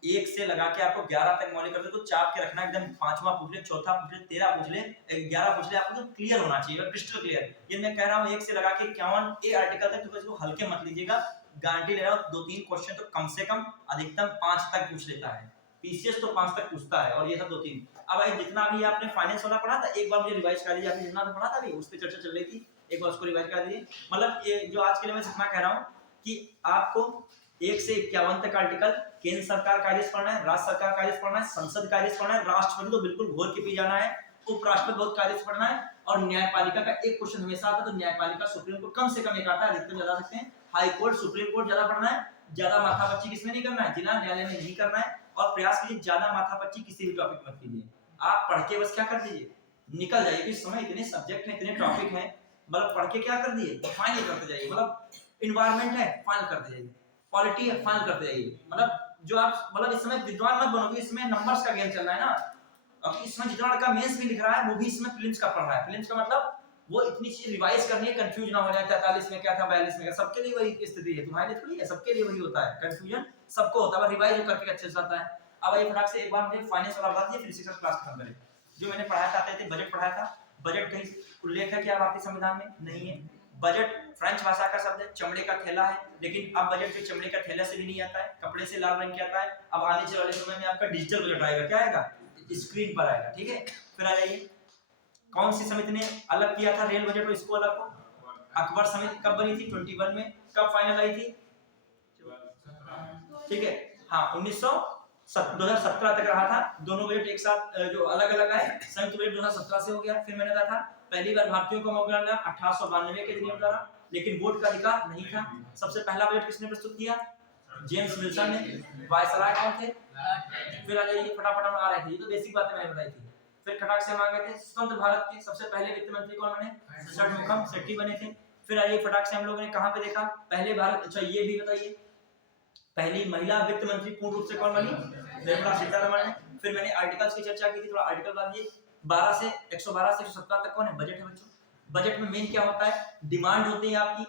1 से लगा के आपको 11 तक मौलिक कर्तव्य को चाप के रखना, एकदम 5वां पूछ ले, 4था पूछ ले, 13 पूछ ले, 11 पूछ ले, आपको तो क्लियर होना चाहिए, क्रिस्टल क्लियर। ये मैं कह रहा हूँ 1 से लगा के 51 ए आर्टिकल तक, तो इसको हल्के मत लीजिएगा, गारंटी ले रहा हूँ 2-3 क्वेश्चन तो कम से कम अधिकतम 5 तक पूछ लेता है, पीसीएस तो 5 तक पूछता है, और ये सब 2-3। अब भाई जितना भी आपने फाइनेंस वाला पढ़ा था, एक बार मुझे रिवाइज कर लीजिए, आपने जितना भी पढ़ा था अभी उस पे चर्चा चल रही थी, एक बार उसको रिवाइज कर दीजिए। मतलब ये जो आज के लिए मैं इतना कह रहा हूँ कि आपको 1 से 51 तक आर्टिकल केंद्र सरकार का आदेश पढ़ना है, राज्य सरकार का आदेश पढ़ना है, संसद का आदेश पढ़ना है, राष्ट्रपति तो बिल्कुल घोर के पी जाना है, उपराष्ट्रपति बहुत का आदेश पढ़ना है, और न्यायपालिका का एक क्वेश्चन हमेशा आता है, तो न्यायपालिका सुप्रीम कोर्ट कम से कम एक आता है, अधिकतम ज्यादा सकते हैं, हाई कोर्ट सुप्रीम कोर्ट ज्यादा पढ़ना है। ज्यादा माथापच्ची किसमें नहीं करना है, जिला न्यायालय में नहीं करना है, और प्रयास कीजिए ज्यादा माथापच्ची किसी भी टॉपिक मत कीजिए, आप पढ़ के बस क्या कर दीजिए, निकल जाइए। इस समय इतने सब्जेक्ट हैं, इतने टॉपिक हैं, मतलब पढ़ के क्या कर दिए, फाइनल करते जाइए। मतलब इन्वायरमेंट है, फाइनल करते जाइए, पॉलिटी है, फाइनल करते जाइए। मतलब जो आप, मतलब इस समय विद्वान मत बनोगे, इसमें नंबर्स का गेम चल रहा है ना। अब इसमें जितना लड़का मेंस भी लिख रहा है, वो भी इसमें प्रीलिम्स का पढ़ रहा है। प्रीलिम्स का मतलब वो इतनी चीज रिवाइज करनी है, कंफ्यूज ना हो जाए, 43 में क्या था, 42 में क्या, सबके लिए वही स्थिति है, तुम्हारे लिए थोड़ी है, सबके लिए वही होता है, कंफ्यूजन सबको होता है, रिवाइज करके अच्छे से आता है। अब ये फटाक से एक बार मुझे फाइनेंस वाला बता दीजिए, फिर इसी का क्लास खत्म करें। जो मैंने पढ़ाया था, आते थे बजट पढ़ाया था, बजट कहीं उल्लेख है क्या भारतीय संविधान में? नहीं है। बजट फ्रेंच भाषा का शब्द है, चमड़े का थैला है, लेकिन अब बजट जो चमड़े का थैला से भी नहीं आता है, कपड़े से लाल रंग के आता है। अब आने वाले समय में आपका डिजिटल बजट आएगा, क्या आएगा, स्क्रीन पर आएगा, ठीक है। फिर आ जाइए, कौन सी समिति ने अलग किया था रेल बजट और इसको अलग को? अकबर समिति कब बनी थी? 21 में। कब फाइनल आई थी? ठीक है, हाँ 2017 तक रहा था। दोनों बजट एक साथ जो अलग अलग आए, संयुक्त बजट 2017 से हो गया। फिर मैंने कहा था पहली बार भारतीयों को मौका मिला 1892 के अधिनियम द्वारा, लेकिन वोट का अधिकार नहीं था। सबसे पहला बजट किसने प्रस्तुत किया? जेम्स विल्सन ने। वायसराय कौन थे? फिर आ जाइए, फटाफट हम आ रहे थे, ये तो बेसिक बातें मैंने बताई थी। फिर खटाक से हम आ गए थे स्वतंत्र भारत के सबसे पहले वित्त मंत्री कौन बने? षणमुखम शेट्टी बने थे। फिर आइए फटाक से हम लोगों ने कहां पे देखा पहले भारत, अच्छा ये भी बताइए, पहली महिला वित्त मंत्री पूर्ण रूप से कौन बनी? निर्मला सीतारमण ने। फिर मैंने आर्टिकल्स की चर्चा की थी, थोड़ा आर्टिकल बात, 12 से 112 से 117 तक कौन है? बजट है बच्चों। बजट में मेन क्या होता है? डिमांड होती है आपकी,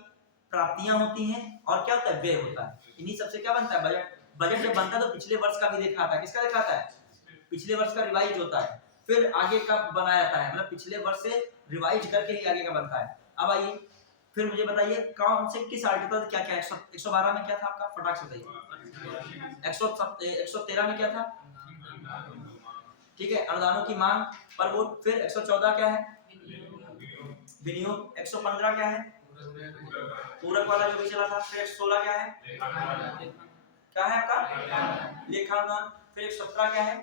प्राप्तियां होती हैं और क्या होता है? व्यय होता है। इन्हीं सबसे क्या बनता है? बजट। बजट जब बनता है तो पिछले वर्ष का भी दिखाता है। किसका दिखाता है? पिछले वर्ष का रिवाइज होता है, फिर आगे का बनाया जाता है, मतलब पिछले वर्ष से रिवाइज करके ही आगे का बनता है। अब आइए फिर मुझे बताइए कौन से किस आर्टिकल क्या क्या 112 में क्या था आपका? फटाक से बताइए। 113 में क्या था? ठीक है, अनुदानों की मांग पर वो। फिर 114 क्या है? विनियोग। 115 क्या है? पूरक वाला जो भी चला था। फिर 116 क्या है? क्या है आपका? लेखानुदान। फिर 117 क्या है?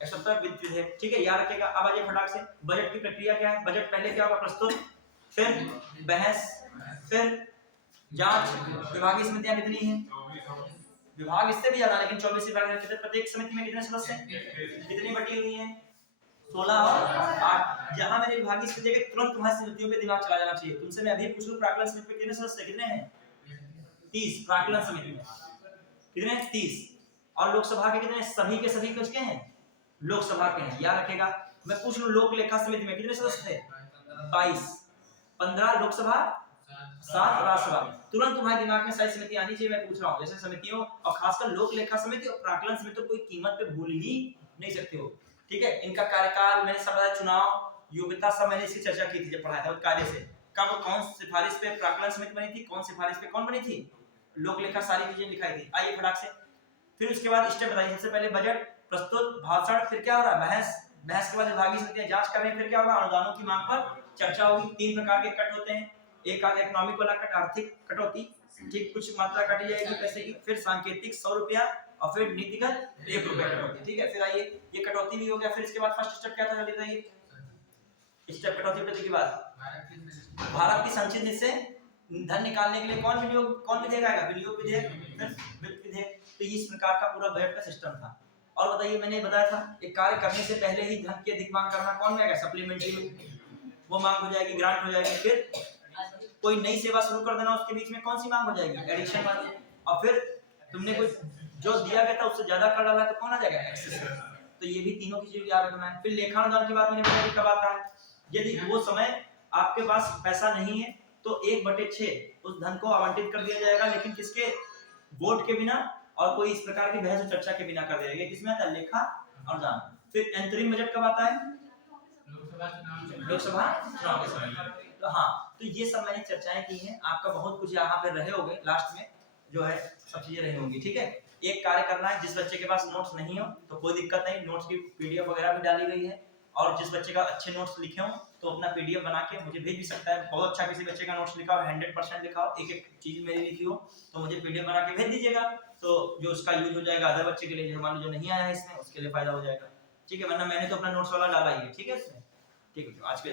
117 वित्त विधेयक। ठीक है, याद रखिएगा। अब आइए फटाक से, बजट की प्रक्रिया क्या है? बजट पहले क्या होगा? प्रस्तुत, फिर बहस, फिर जांच। विभागीय समितियां कितनी हैं? विभाग इससे भी ज्यादा, लेकिन 24 विभाग हैं। प्रत्येक समिति में कितने सदस्य हैं? कितनी बटी हुई हैं? 16 और 8। जहां मैंने विभागीय समिति के तुरंत तुम्हारी समितियों पे दिमाग चला जाना चाहिए। तुमसे मैं अभी पूछ लूं प्राक्कलन समिति में कितने सदस्य कितने हैं? 30। प्राक्कलन समिति में कितने हैं? 30। और लोकसभा के कितने? सभी के सभी किसके हैं? लोकसभा के हैं। याद रखेगा। मैं पूछ लूं लोक लेखा समिति में कितने सदस्य थे? 22। 15 लोकसभा, 7 राज्यसभा। तुरंत तुम्हारे दिमाग में सारी समिति आनी चाहिए। मैं पूछ रहा हूँ जैसे समितियों और खासकर लोक लेखा समिति और प्राक्कलन समिति तो कोई कीमत पे भूल ही नहीं सकते हो। ठीक है, इनका कार्यकाल मैंने सब बताया, चुनाव, योग्यता, सब मैंने इसकी चर्चा की थी जब पढ़ाया था कार्य से। कब कौन सिफारिश पे प्राक्कलन समिति बनी थी, कौन सिफारिश पे कौन बनी थी? लोक लेखा, सारी चीजें दिखाई थी। आइए फटाक से फिर उसके बाद स्टेप बताइए। सबसे पहले बजट प्रस्तुत, भाषण, फिर क्या हो रहा है? बहस। बहस के बाद विभागीय समितियां जांच कर रही हैं, फिर क्या होगा? अनुदानों की मांग पर चर्चा होगी। 3 प्रकार के कट होते हैं। एक इकोनॉमिक वाला कट, आर्थिक कटौती, ठीक, कुछ मात्रा काटी जाएगी पैसे की। फिर सांकेतिक 100 रुपया और फिर नीतिगत 1 रुपया कटौती। ठीक है, फिर आइए ये कटौती भी हो गया। फिर इसके बाद फर्स्ट स्टेप क्या था जल्दी बताइए? स्टेप कटौती वृद्धि के बाद भारत की संचित निधि से धन निकालने के लिए कौन विधेयक आएगा? विनियोग विधेयक, फिर वित्त विधेयक। तो इस प्रकार का पूरा बजट का सिस्टम था। और बताइए, मैंने बताया था एक कार्य करने से पहले ही धन की अधिक मांग करना कौन में आएगा? सप्लीमेंट्री, वो मांग हो जाएगी, ग्रांट हो जाएगी। फिर कोई नई सेवा शुरू कर देना, उसके बीच में कौन सी मांग हो जाएगी? एडिशन वाली। और फिर तुमने कुछ जो दिया गया था उससे ज्यादा कर डाला तो कौन आ जाएगा? एक्सेस। तो ये भी तीनों की चीज याद रखना है। फिर लेखानुदान की बात मैंने बताई कब आता है? यदि वो समय आपके पास पैसा नहीं है तो 1/6 उस धन को आवंटित कर दिया जाएगा, लेकिन किसके? वोट के बिना और कोई इस प्रकार की बहस और चर्चा के बिना कर दिया जाएगा। किसमें आता है? लेखा अनुदान। फिर अंतरिम बजट कब आता है? लोकसभा चुनाव के समय। तो हाँ, तो ये सब मैंने चर्चाएं की हैं। आपका बहुत कुछ यहाँ पे रहे होंगे, लास्ट में जो है सब चीजें रही होंगी। ठीक है, एक कार्य करना है, जिस बच्चे के पास नोट्स नहीं हो तो कोई दिक्कत नहीं, नोट्स की पीडीएफ वगैरह भी डाली गई है। और जिस बच्चे का अच्छे नोट्स लिखे हो तो अपना पीडीएफ बना के मुझे भेज भी सकता है। बहुत अच्छा किसी बच्चे का नोट्स लिखा हो, 100% लिखा हो, एक एक चीज मेरी लिखी हो, तो मुझे पीडीएफ बना के भेज दीजिएगा। तो जो उसका यूज हो जाएगा अदर बच्चे के लिए, जो मान लो जो नहीं आया है इसमें, उसके लिए फायदा हो जाएगा। ठीक है, वरना मैंने तो अपना नोट्स वाला डाला ही है। ठीक है इसमें, ठीक है, आज के